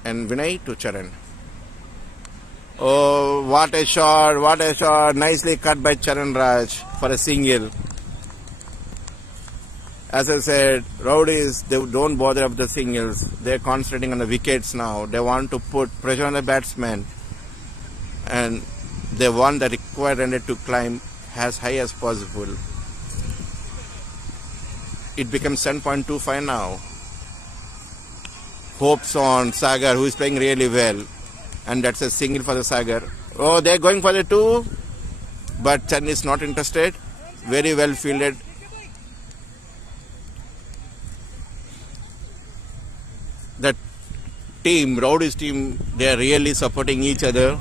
And Vinay to Charan. Oh, what a shot, nicely cut by Charan Raj for a single. As I said, Roadies, they don't bother with the singles. They're concentrating on the wickets now. They want to put pressure on the batsman. And they want the required run rate to climb as high as possible. It becomes 7.25 now. Hopes on Sagar, who is playing really well. And that's a single for the Sagar. Oh, they're going for the 2. But Charan is not interested. Very well fielded. The team, Roadies team, they are really supporting each other.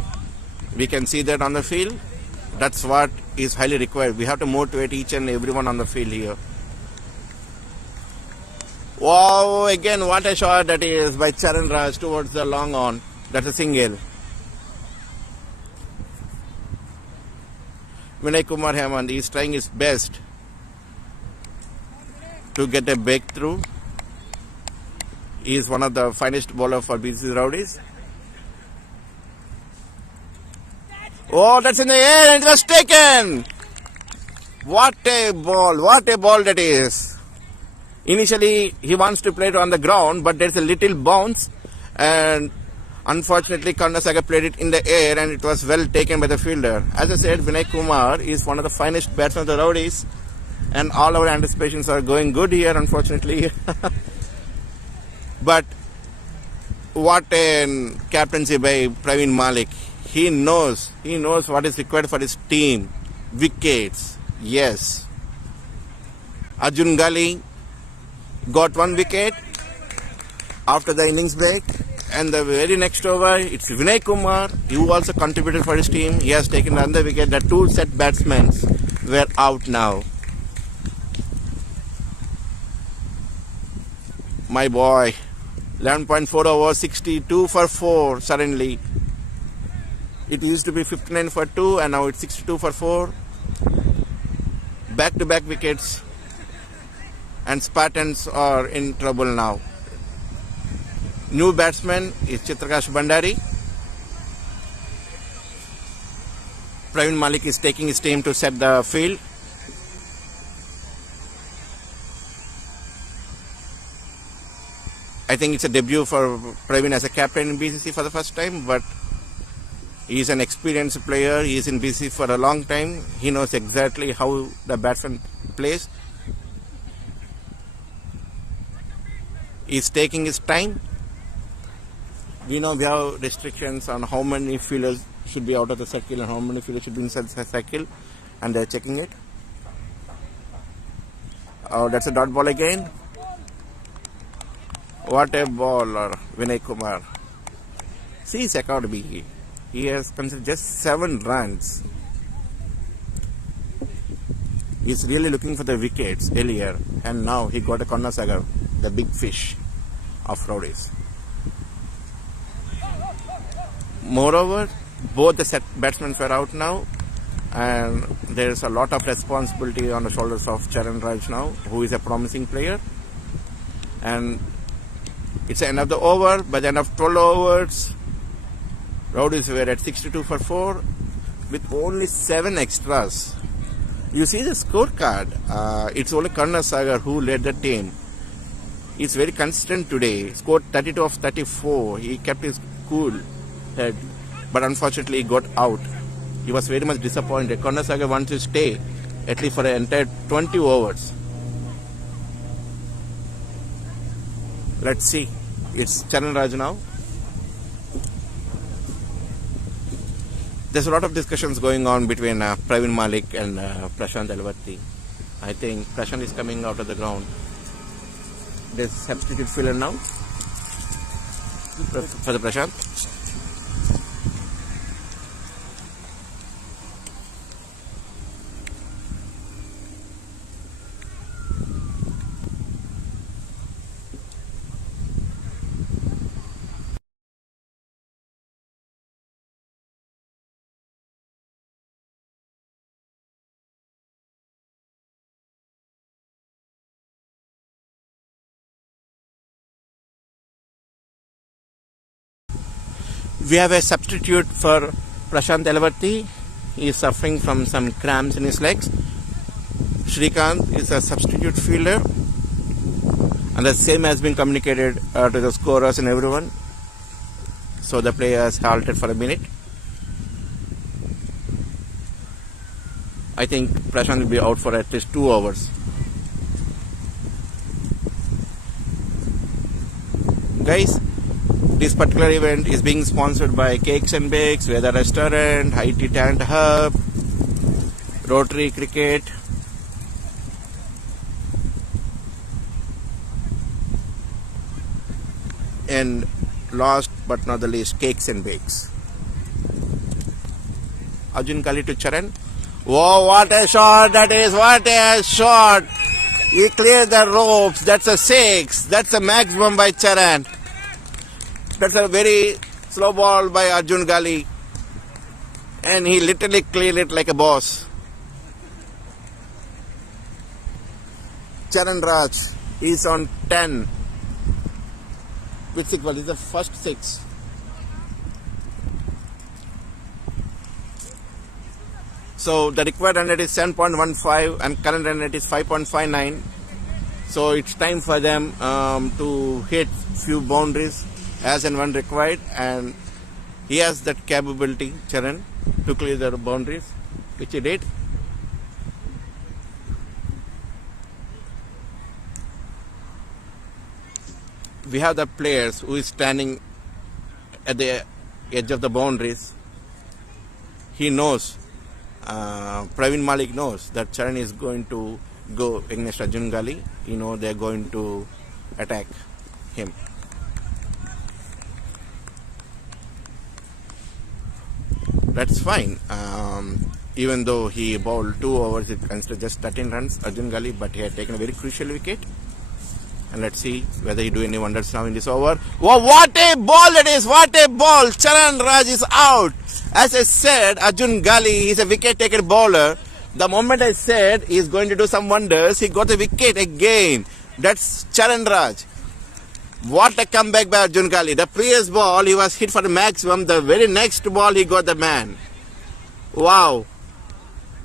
We can see that on the field. That's what is highly required. We have to motivate each and everyone on the field here. Wow, again, what a shot that is by Charan Raj towards the long on. That's a single. Vinay Kumar Hemant is trying his best to get a breakthrough. He is one of the finest bowlers for BCC Roadies. Oh, that's in the air and it was taken. What a ball that is. Initially, he wants to play it on the ground, but there's a little bounce and unfortunately, Karnasagar played it in the air and it was well taken by the fielder. As I said, Vinay Kumar is one of the finest batsmen of the Roadies and all our anticipations are going good here, unfortunately. But what a captaincy by Praveen Malik. He knows what is required for his team. Wickets, yes. Arjun Gali got 1 wicket after the innings break. And the very next over, it's Vinay Kumar, who also contributed for his team. He has taken another wicket. The 2 set batsmen were out now. My boy, 11.4 overs, 62 for 4 suddenly. It used to be 59 for 2 and now it's 62 for 4. Back-to-back wickets. And Spartans are in trouble now. New batsman is Chitrakash Bandari. Praveen Malik is taking his team to set the field. I think it's a debut for Praveen as a captain in BCC for the first time, but he is an experienced player. He is in BCC for a long time. He knows exactly how the batsman plays. He is taking his time. We know we have restrictions on how many fielders should be out of the circle and how many fielders should be inside the circle, and they're checking it. Oh, that's a dot ball again. What a baller, Vinay Kumar. See his academy. He has considered just 7 runs. He's really looking for the wickets earlier, and now he got a Karnasagar, the big fish of Roadies. Moreover, both the set batsmen are out now, and there is a lot of responsibility on the shoulders of Charan Raj now, who is a promising player. And It's the end of the over. By the end of 12 overs, Roadies were at 62 for 4 with only 7 extras. You see the scorecard. It's only Karnasagar who led the team. He's very consistent today. Scored 32 of 34. He kept his cool head, but unfortunately he got out. He was very much disappointed. Karnasagar wants to stay at least for the entire 20 overs. Let's see. It's Charan Raj now. There's a lot of discussions going on between Praveen Malik and Prashant Elvarti. I think Prashant is coming out of the ground. There's substitute filler now for the Prashant. We have a substitute for Prashant Elvarti. He is suffering from some cramps in his legs. Srikanth is a substitute fielder, and the same has been communicated to the scorers and everyone. So the players halted for a minute. I think Prashant will be out for at least 2 hours. Guys, this particular event is being sponsored by Cakes and Bakes, Weather Restaurant, IT Talent Hub, Rotary Cricket, and last but not the least, Cakes and Bakes. Arjun Kali to Charan. Whoa, what a shot that is! What a shot! He cleared the ropes. That's a 6. That's a maximum by Charan. That's a very slow ball by Arjun Gali, and he literally cleared it like a boss. Charan Raj is on 10 with 6 balls. This is the first 6. So the required run rate is 7.15 and current run rate is 5.59. So it's time for them to hit few boundaries as and when required, and he has that capability, Charan, to clear the boundaries, which he did. We have the players who is standing at the edge of the boundaries. He knows, Praveen Malik knows that Charan is going to go against Arjun Gali. You know they are going to attack him. That's fine. Even though he bowled 2 overs, it considered just 13 runs, Arjun Gali, but he had taken a very crucial wicket. And let's see whether he do any wonders now in this over. Wow, what a ball it is! What a ball! Charan Raj is out. As I said, Arjun Gali is a wicket-taker bowler. The moment I said he is going to do some wonders, he got a wicket again. That's Charan Raj. What a comeback by Arjun Gali. The previous ball, he was hit for the maximum. The very next ball, he got the man. Wow.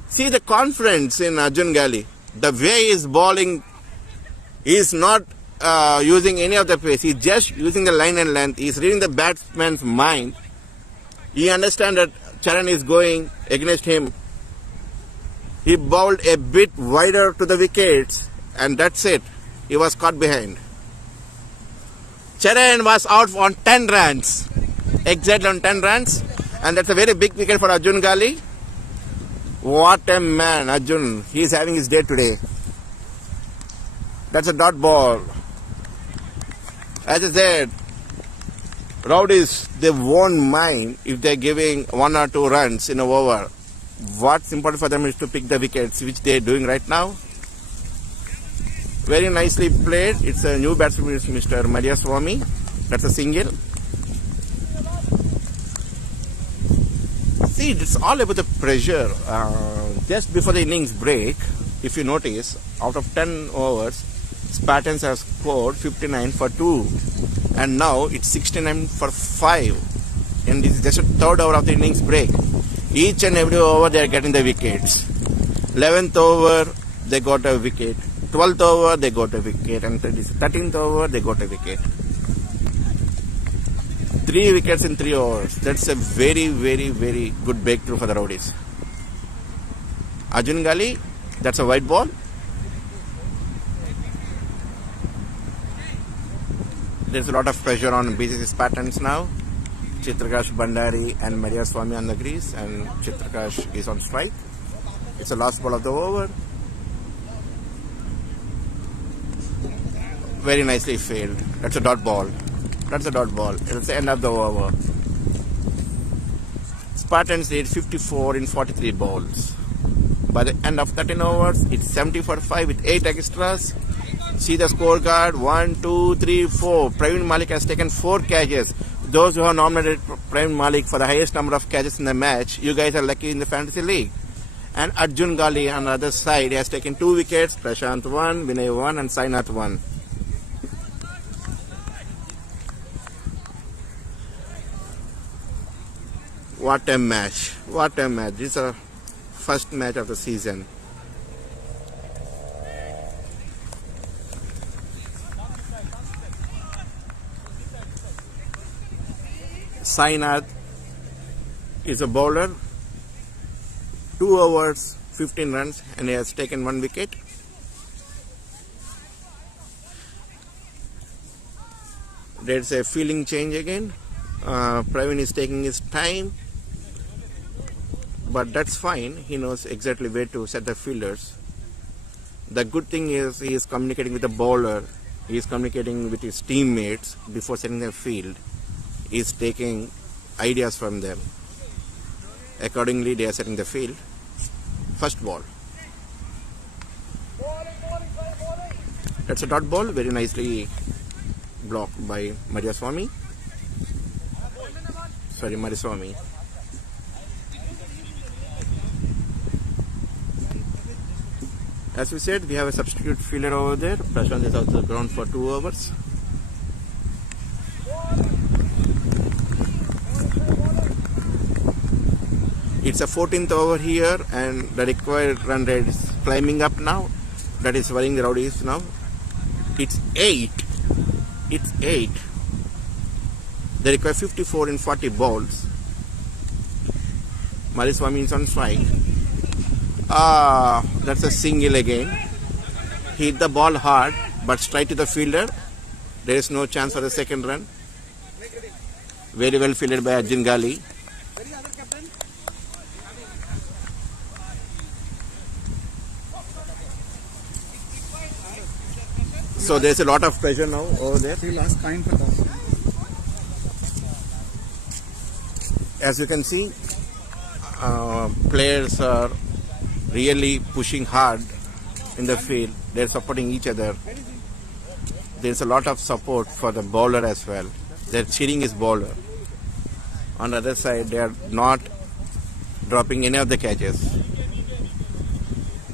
See the confidence in Arjun Gali. The way he is bowling, he is not using any of the pace. He is just using the line and length. He is reading the batsman's mind. He understands that Charan is going against him. He bowled a bit wider to the wickets, and that's it. He was caught behind. Charan was out on 10 runs. Exactly on 10 runs. And that's a very big wicket for Arjun Gali. What a man, Arjun. He is having his day today. That's a dot ball. As I said, Roadies, they won't mind if they're giving 1 or 2 runs in an over. What's important for them is to pick the wickets, which they're doing right now. Very nicely played. It's a new batsman, Mr. Maria Swami. That's a single. See, it's all about the pressure. Just before the innings break, if you notice, out of 10 overs, Spartans have scored 59 for 2. and now it's 69 for 5. And this is just a third over of the innings break. Each and every over they are getting the wickets. 11th over they got a wicket. 12th over they got a wicket, and 13th over they got a wicket. 3 wickets in 3 overs. That's a very, very, very good breakthrough for the Roadies. Arjun Gali, that's a white ball. There's a lot of pressure on BCC Spartans now. Chitrakash Bandari and Maria Swami on the crease, and Chitrakash is on strike. It's the last ball of the over. Very nicely failed. That's a dot ball. That's a dot ball. It's the end of the over. Spartans did 54 in 43 balls. By the end of 13 overs, it's 70 for 5 with 8 extras. See the scorecard. 1, 2, 3, 4. Praveen Malik has taken 4 catches. Those who have nominated Praveen Malik for the highest number of catches in the match, you guys are lucky in the fantasy league. And Arjun Gali on the other side has taken 2 wickets. Prashant 1, Vinay 1, and Sainath 1. What a match. What a match. This is our first match of the season. Sainath is a bowler. 2 overs, 15 runs, and he has taken 1 wicket. There's a fielding change again. Praveen is taking his time, but that's fine. He knows exactly where to set the fielders. The good thing is he is communicating with the bowler. He is communicating with his teammates before setting the field. He is taking ideas from them. Accordingly, they are setting the field. First ball. That's a dot ball, very nicely blocked by Mariswamy. As we said, we have a substitute fielder over there. Prashant is also ground for 2 overs. It's a 14th over here, and the required run rate is climbing up now. That is worrying the Roadies now. It's 8. It's 8. They require 54 in 40 balls. Mariswamy is on strike. That's a single again. Hit the ball hard, but straight to the fielder. There is no chance for the second run. Very well fielded by Arjun Gali. So there's a lot of pressure now over there. As you can see, players are really pushing hard in the field. They're supporting each other. There's a lot of support for the bowler as well. They're cheering his bowler. On the other side, they are not dropping any of the catches.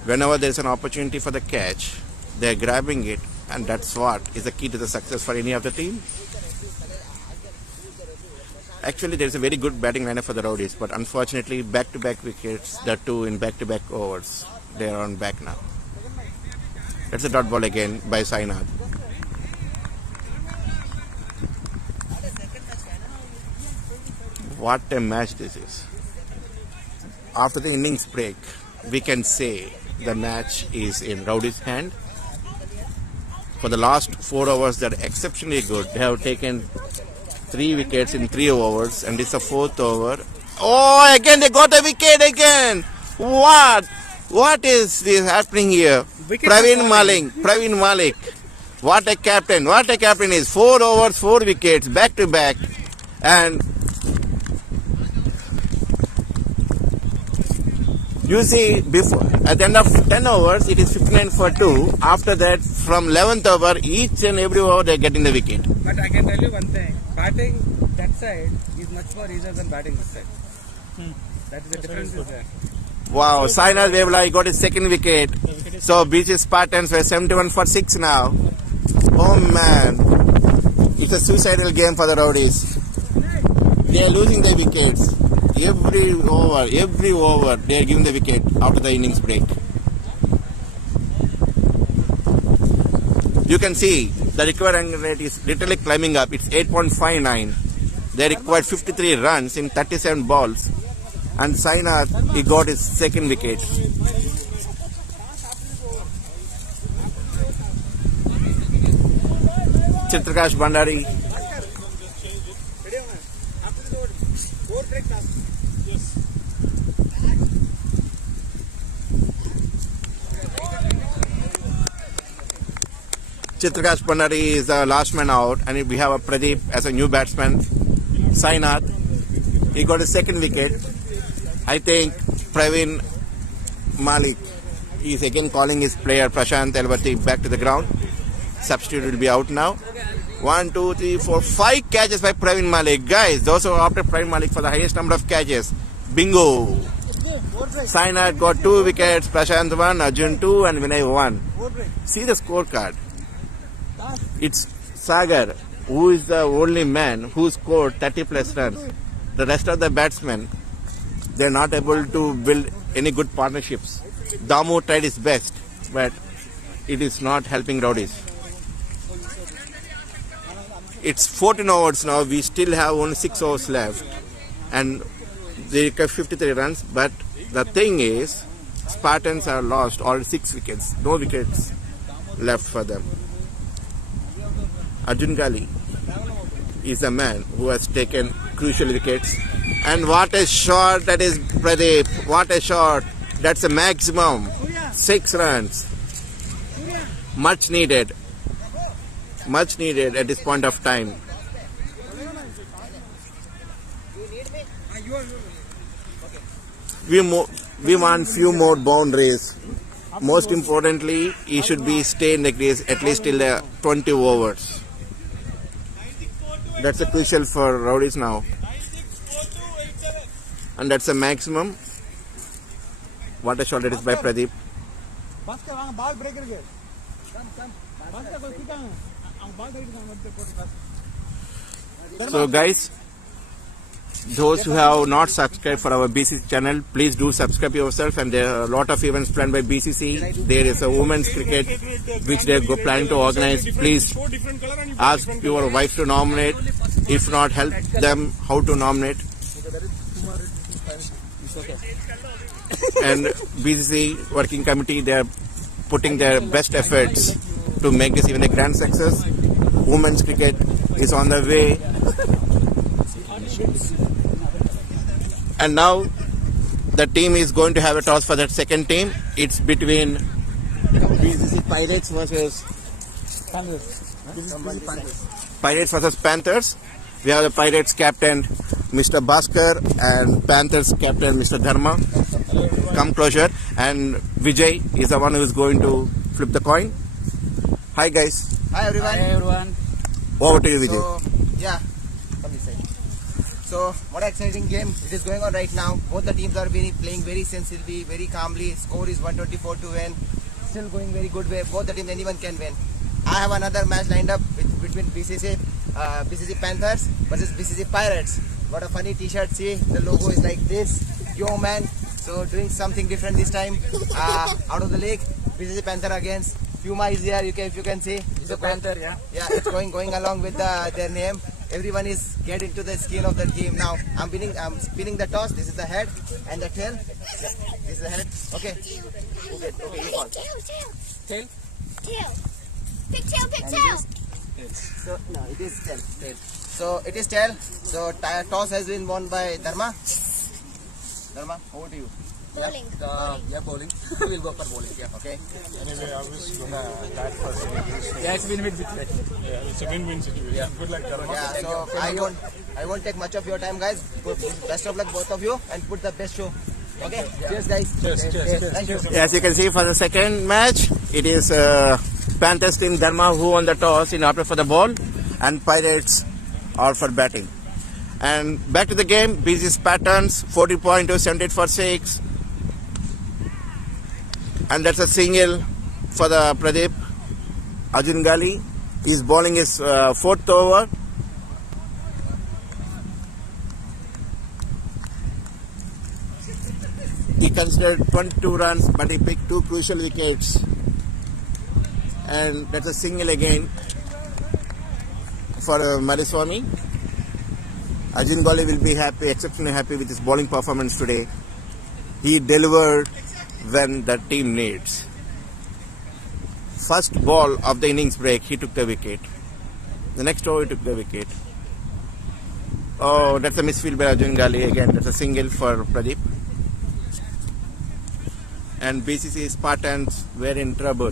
Whenever there's an opportunity for the catch, they're grabbing it, and that's what is the key to the success for any of the team. Actually, there's a very good batting lineup for the Roadies, but unfortunately, back-to-back wickets, that too in back-to-back overs. They are on back now. That's a dot ball again by Sainath. What a match this is. After the innings break, we can say the match is in Roadies' hand. For the last 4 overs, they're exceptionally good. They have taken 3 wickets in 3 overs, and it's a 4th over. Oh, again they got a wicket again. What is this happening here? Praveen Malik. What a captain. What a captain is. 4 overs, 4 wickets, back to back. And you see, before at the end of 10 overs, it is 59 for 2. After that, from 11th over, each and every over they are getting the wicket. But I can tell you one thing. Batting that side is much more easier than batting this side. That is the difference is there. Wow, Sainath Devla got his 2nd wicket. So BCC Spartans were 71 for 6 now. Oh man. It's a suicidal game for the Roadies. They are losing their wickets. Every over, they are giving the wicket after the innings break. You can see the required run rate is literally climbing up. It's 8.59. They required 53 runs in 37 balls. And Sainath, he got his second wicket. Chitrakash Bandari. Chitrakash Bandari is the last man out, and we have a Pradeep as a new batsman. Sainath, he got his second wicket. I think Praveen Malik is again calling his player Prashant Elvati back to the ground. Substitute will be out now. 1, 2, 3, 4, 5 catches by Praveen Malik. Guys, those who are after Praveen Malik for the highest number of catches. Bingo! Sainath got 2 wickets, Prashant 1, Arjun 2 and Vinay 1. See the scorecard. It's Sagar who is the only man who scored 30 plus runs. The rest of the batsmen, they are not able to build any good partnerships. Damu tried his best, but it is not helping Roadies. It's 14 overs now. We still have only 6 overs left, and they require 53 runs. But the thing is, Spartans have lost already 6 wickets. No wickets left for them. Arjun Gali is a man who has taken crucial wickets. And what a shot that is, Pradeep. What a shot. That's a maximum. 6 runs. Much needed. Much needed at this point of time. We want few more boundaries. Most importantly, he should be staying like this at least till the 20 overs. That's a crucial for Roadies now. And that's a maximum. What a shot that is by Pradeep. So guys, those who have not subscribed for our BCC channel, please do subscribe yourself. And there are a lot of events planned by BCC. There is a women's cricket which they are planning to organize. Please ask your wife to nominate. If not, help them how to nominate. And BCC working committee, they are putting their best efforts to make this even a grand success. Women's cricket is on the way. And now the team is going to have a toss for that second team. It's between BCC Pirates versus Panthers. We have the Pirates captain Mr. Bhaskar and Panthers captain Mr. Dharma. Come closer. And Vijay is the one who is going to flip the coin. Hi guys. Hi everyone. Hi everyone. Over to you, Vijay. So, yeah, come this side. So, what an exciting game it is going on right now. Both the teams are playing very sensibly, very calmly. Score is 124 to win. Still going very good way. Both the teams, anyone can win. I have another match lined up between BCC Panthers versus BCC Pirates. Got a funny t-shirt, see, the logo is like this. Yo man, so doing something different this time. Out of the league, BCC Panther against Puma is here, if you can see. It's a Panther, yeah. Yeah, it's going along with their name. Everyone is get into the skin of the game now. I'm spinning the toss. This is the head and the tail. Yeah, this is the head. Okay, you call. Tail? Tail. Pick tail. So no, it is tail. So it is tail. So toss has been won by Dharma. Dharma, over to you. Bowling. Yeah, bowling. We'll go for bowling. Yeah, okay. Anyway, I was gonna bat for Yeah, it's win-win situation. Yeah, it's a win-win situation. Yeah. Good luck, Dharma. Yeah, so I won't take much of your time, guys. Best of luck, both of you, and put the best show. Okay. Cheers, guys. Cheers. Thank you. As you can see, for the second match, it is Panthers team Dharma who won the toss in order for the ball, and Pirates are for batting. And back to the game, BCC Spartans 40.2, 78 for 6. And that's a single for the Pradeep. Arjun Gali He's bowling his fourth over. He considered 22 runs, but he picked 2 crucial wickets. And that's a single again for Mariswamy. Arjun Gali will be happy, exceptionally happy with his bowling performance today. He delivered when the team needs. First ball of the innings break, he took the wicket. The next over, he took the wicket. Oh, that's a misfield by Arjun Gali again. That's a single for Pradeep. And BCC Spartans were in trouble.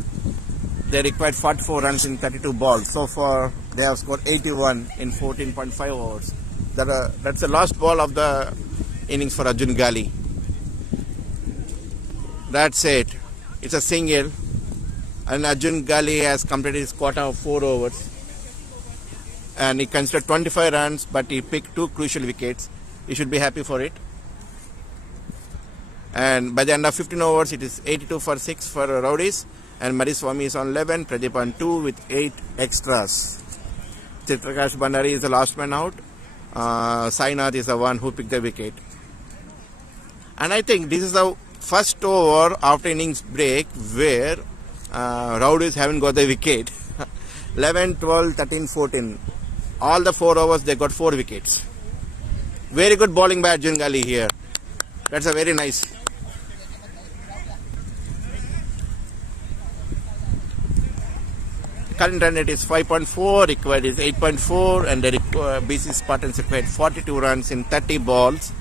They required 44 runs in 32 balls. So far, they have scored 81 in 14.5 overs. That's the last ball of the innings for Arjun Gali. That's it. It's a single. And Arjun Gali has completed his quota of 4 overs. And he considered 25 runs, but he picked 2 crucial wickets. He should be happy for it. And by the end of 15 overs, it is 82 for 6 for Roadies. And Mariswamy is on 11, Pradeep on 2 with 8 extras. Chitrakash Bandari is the last man out. Sainath is the one who picked the wicket. And I think this is the first over after innings break where Roadies haven't got the wicket. 11, 12, 13, 14. All the 4 overs they got 4 wickets. Very good bowling by Arjun Gali here. That's a very nice. Current run rate is 5.4, required is 8.4, and the BCC Spartans required 42 runs in 30 balls.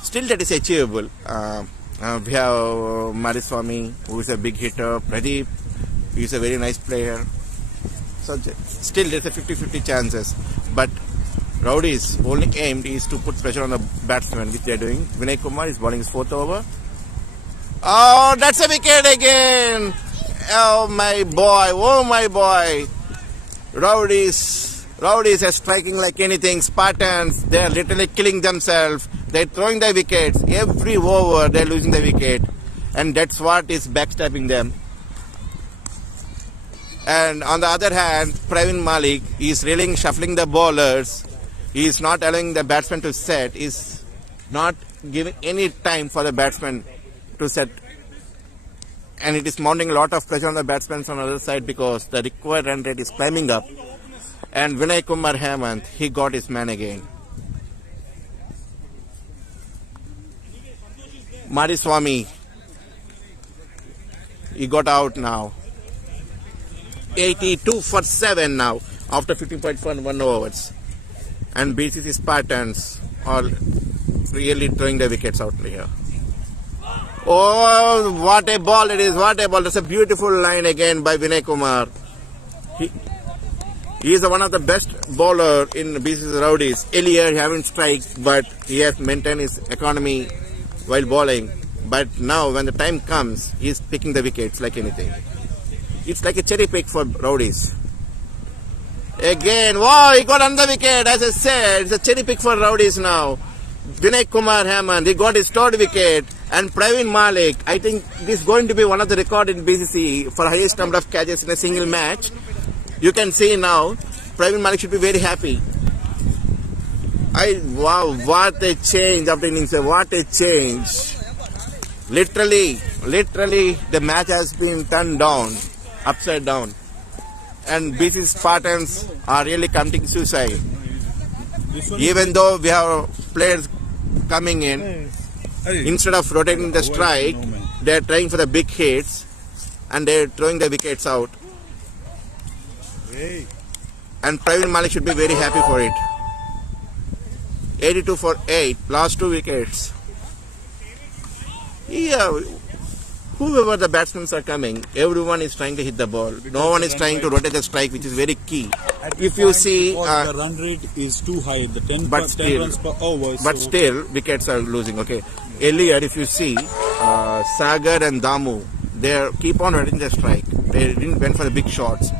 Still, that is achievable. We have Mariswamy, who is a big hitter. Pradeep, he is a very nice player. So, still, there's a 50-50 chances. But Roadies' only aim is to put pressure on the batsman, which they are doing. Vinay Kumar is bowling his 4th over. Oh, that's a wicket again! Oh my boy, Roadies are striking like anything. Spartans, they are literally killing themselves. They're throwing their wickets. Every over, they're losing the wicket. And that's what is backstabbing them. And on the other hand, Praveen Malik is really shuffling the bowlers. He is not allowing the batsman to set. He's not giving any time for the batsman to set. And it is mounting a lot of pressure on the batsmen on the other side because the required run rate is climbing up. And Vinay Kumar Hemant, he got his man again. Mariswamy, he got out now. 82 for 7 now after 15.1 overs. And BCC Spartans are really throwing the wickets out here. Oh, what a ball it is, what a ball. That's a beautiful line again by Vinay Kumar. He is one of the best bowler in BCC Roadies. Earlier he haven't striked, but he has maintained his economy while bowling. But now when the time comes, he is picking the wickets like anything. It's like a cherry pick for Roadies. Again, wow, he got another wicket. As I said, it's a cherry pick for Roadies now. Vinay Kumar Hemant, he got his 3rd wicket. And Praveen Malik, I think this is going to be one of the record in BCC for highest number of catches in a single match. You can see now, Praveen Malik should be very happy. Wow, what a change after innings, what a change. Literally, the match has been turned down, upside down. And BCC Spartans are really committing suicide. Even though we have players coming in, instead of rotating the strike, they are trying for the big hits and they are throwing the wickets out. And Praveen Malik should be very happy for it. 82 for 8, last 2 wickets. Yeah, whoever the batsmen are coming, everyone is trying to hit the ball. No one is trying to rotate the strike, which is very key. If you see, the run rate is too high, the 10 runs per over. But still, wickets are losing. Okay. Earlier, if you see, Sagar and Damu, they keep on rotating the strike. They didn't went for the big shots,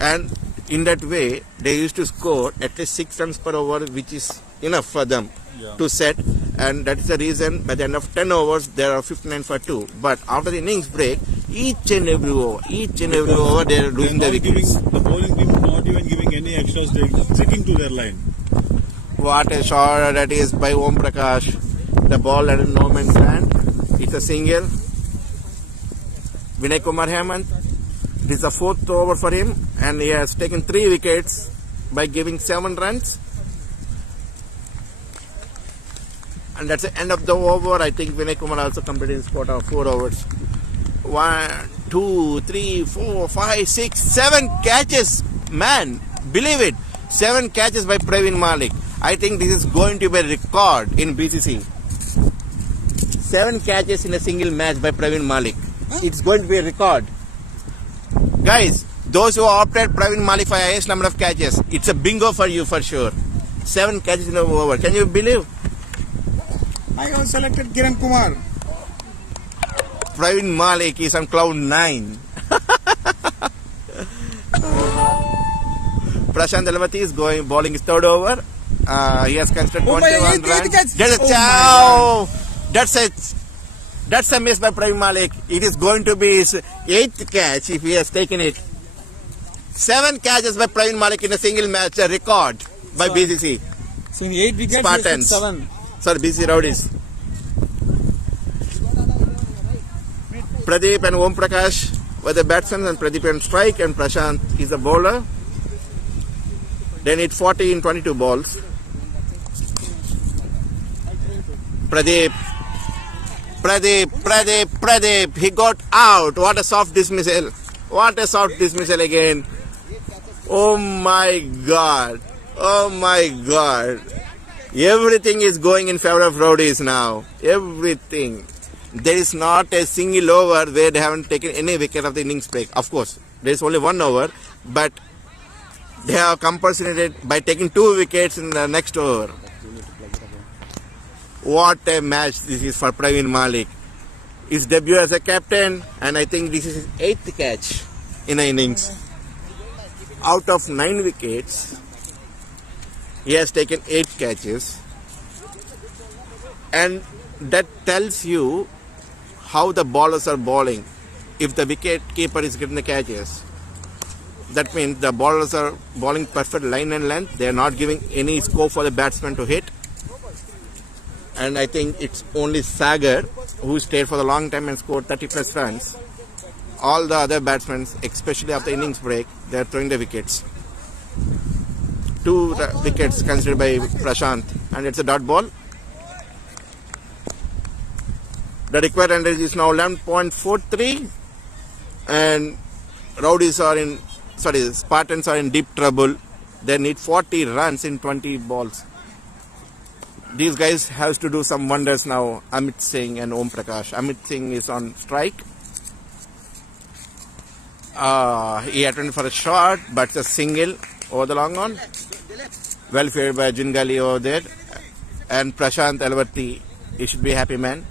and in that way, they used to score at least 6 runs per over, which is enough for them to set. And that is the reason by the end of 10 overs, there are 59 for 2. But after the innings break, Each and every over, they are losing the wickets. The bowling team not even giving any extras, they sticking to their line. What a shot that is by Om Prakash. The ball at no man's land. It's a single. Vinay Kumar Hemant. This is the 4th over for him, and he has taken 3 wickets by giving 7 runs. And that's the end of the over. I think Vinay Kumar also completed his quota of 4 overs. 1, 2, 3, 4, 5, 6, 7 catches. Man, believe it. 7 catches by Praveen Malik. I think this is going to be a record in BCC. 7 catches in a single match by Praveen Malik. It's going to be a record. Guys, those who opted Praveen Malik for highest number of catches, it's a bingo for you for sure. 7 catches in an over. Can you believe? I have selected Kiran Kumar. Praveen Malik is on cloud 9. Prashant Elavati is bowling his 3rd over. He has considered 21 runs. That's a miss by Praveen Malik. It is going to be his 8th catch if he has taken it. 7 catches by Praveen Malik in a single match, a record by BCC. So in 8 wickets, Spartans. 7. Sorry, BCC Roadies. Pradeep and Om Prakash were the batsmen, and Pradeep and strike, and Prashant is the bowler. They need 40 in 22 balls. Pradeep. He got out. What a soft dismissal. What a soft dismissal again. Oh my God. Everything is going in favor of Roadies now. Everything. There is not a single over where they haven't taken any wicket of the innings break. Of course, there is only 1 over, but they have compensated by taking 2 wickets in the next over. What a match this is for Praveen Malik. His debut as a captain, and I think this is his 8th catch in an innings. Out of 9 wickets, he has taken 8 catches. And that tells you how the bowlers are bowling. If the wicket keeper is getting the catches, that means the bowlers are bowling perfect line and length. They are not giving any scope for the batsman to hit. And I think it's only Sagar who stayed for the long time and scored 30 plus runs. All the other batsmen, especially after innings break, they are throwing the wickets. 2 wickets considered by Prashant, and it's a dot ball. The required average is now 11.43, and Spartans are in deep trouble. They need 40 runs in 20 balls. These guys have to do some wonders now. Amit Singh and Om Prakash. Amit Singh is on strike. He attempted for a shot, but it's a single over the long on. Well fielded by Jingali over there. And Prashant Elavati, he should be a happy man.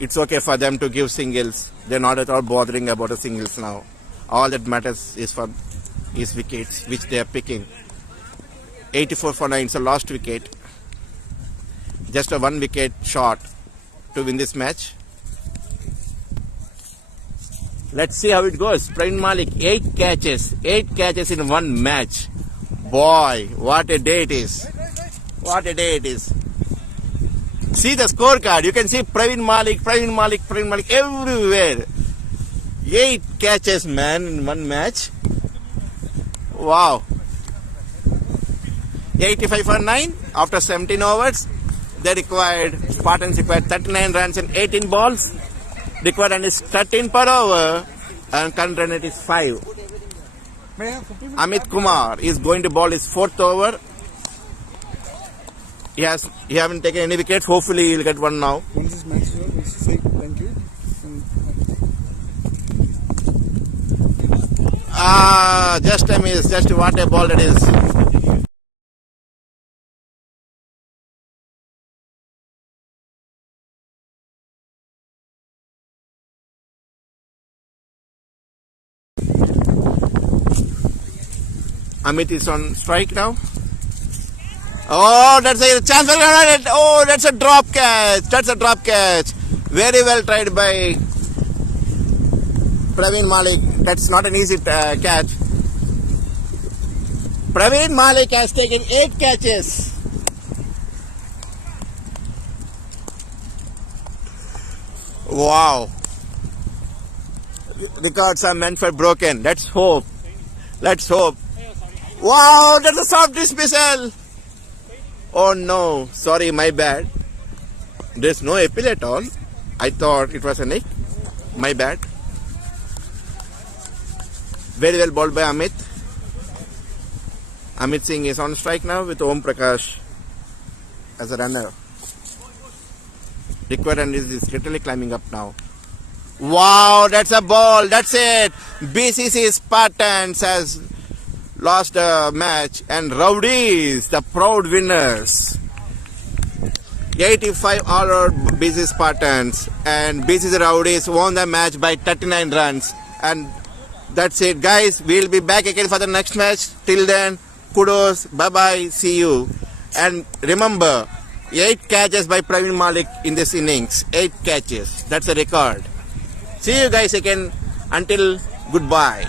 It's okay for them to give singles. They're not at all bothering about the singles now. All that matters is for his wickets, which they are picking. 84 for 9, so last wicket. Just a 1 wicket shot to win this match. Let's see how it goes. Praveen Malik, 8 catches in 1 match. Boy, what a day it is. See the scorecard. You can see Praveen Malik everywhere. 8 catches, man, in 1 match. Wow. 85 for 9 after 17 overs. Spartans required 39 runs in 18 balls. Required run is 13 per over, and current run rate is 5. Amit Kumar is going to bowl his 4th over. He haven't taken any wickets. Hopefully he'll get one now. Once this match is over, we'll say thank you. Just a miss. Just what a ball that is. Amit is on strike now. Oh, that's a chance. Oh, that's a drop catch. Very well tried by Praveen Malik. That's not an easy catch. Praveen Malik has taken 8 catches. Wow. Records are meant for broken. Let's hope. Let's hope. Wow, that's a soft dismissal. Oh no, sorry, my bad. There's no appeal at all. I thought it was a nick. My bad. Very well bowled by Amit. Amit Singh is on strike now with Om Prakash as a runner. Required and is literally climbing up now. Wow, that's a ball. That's it. BCC Spartans has lost the match and Roadies, the proud winners. 85 all out BCC Spartans and BCC Roadies won the match by 39 runs. And that's it, guys. We'll be back again for the next match. Till then, kudos. Bye-bye. See you. And remember, 8 catches by Praveen Malik in this innings. 8 catches. That's a record. See you guys again. Until goodbye.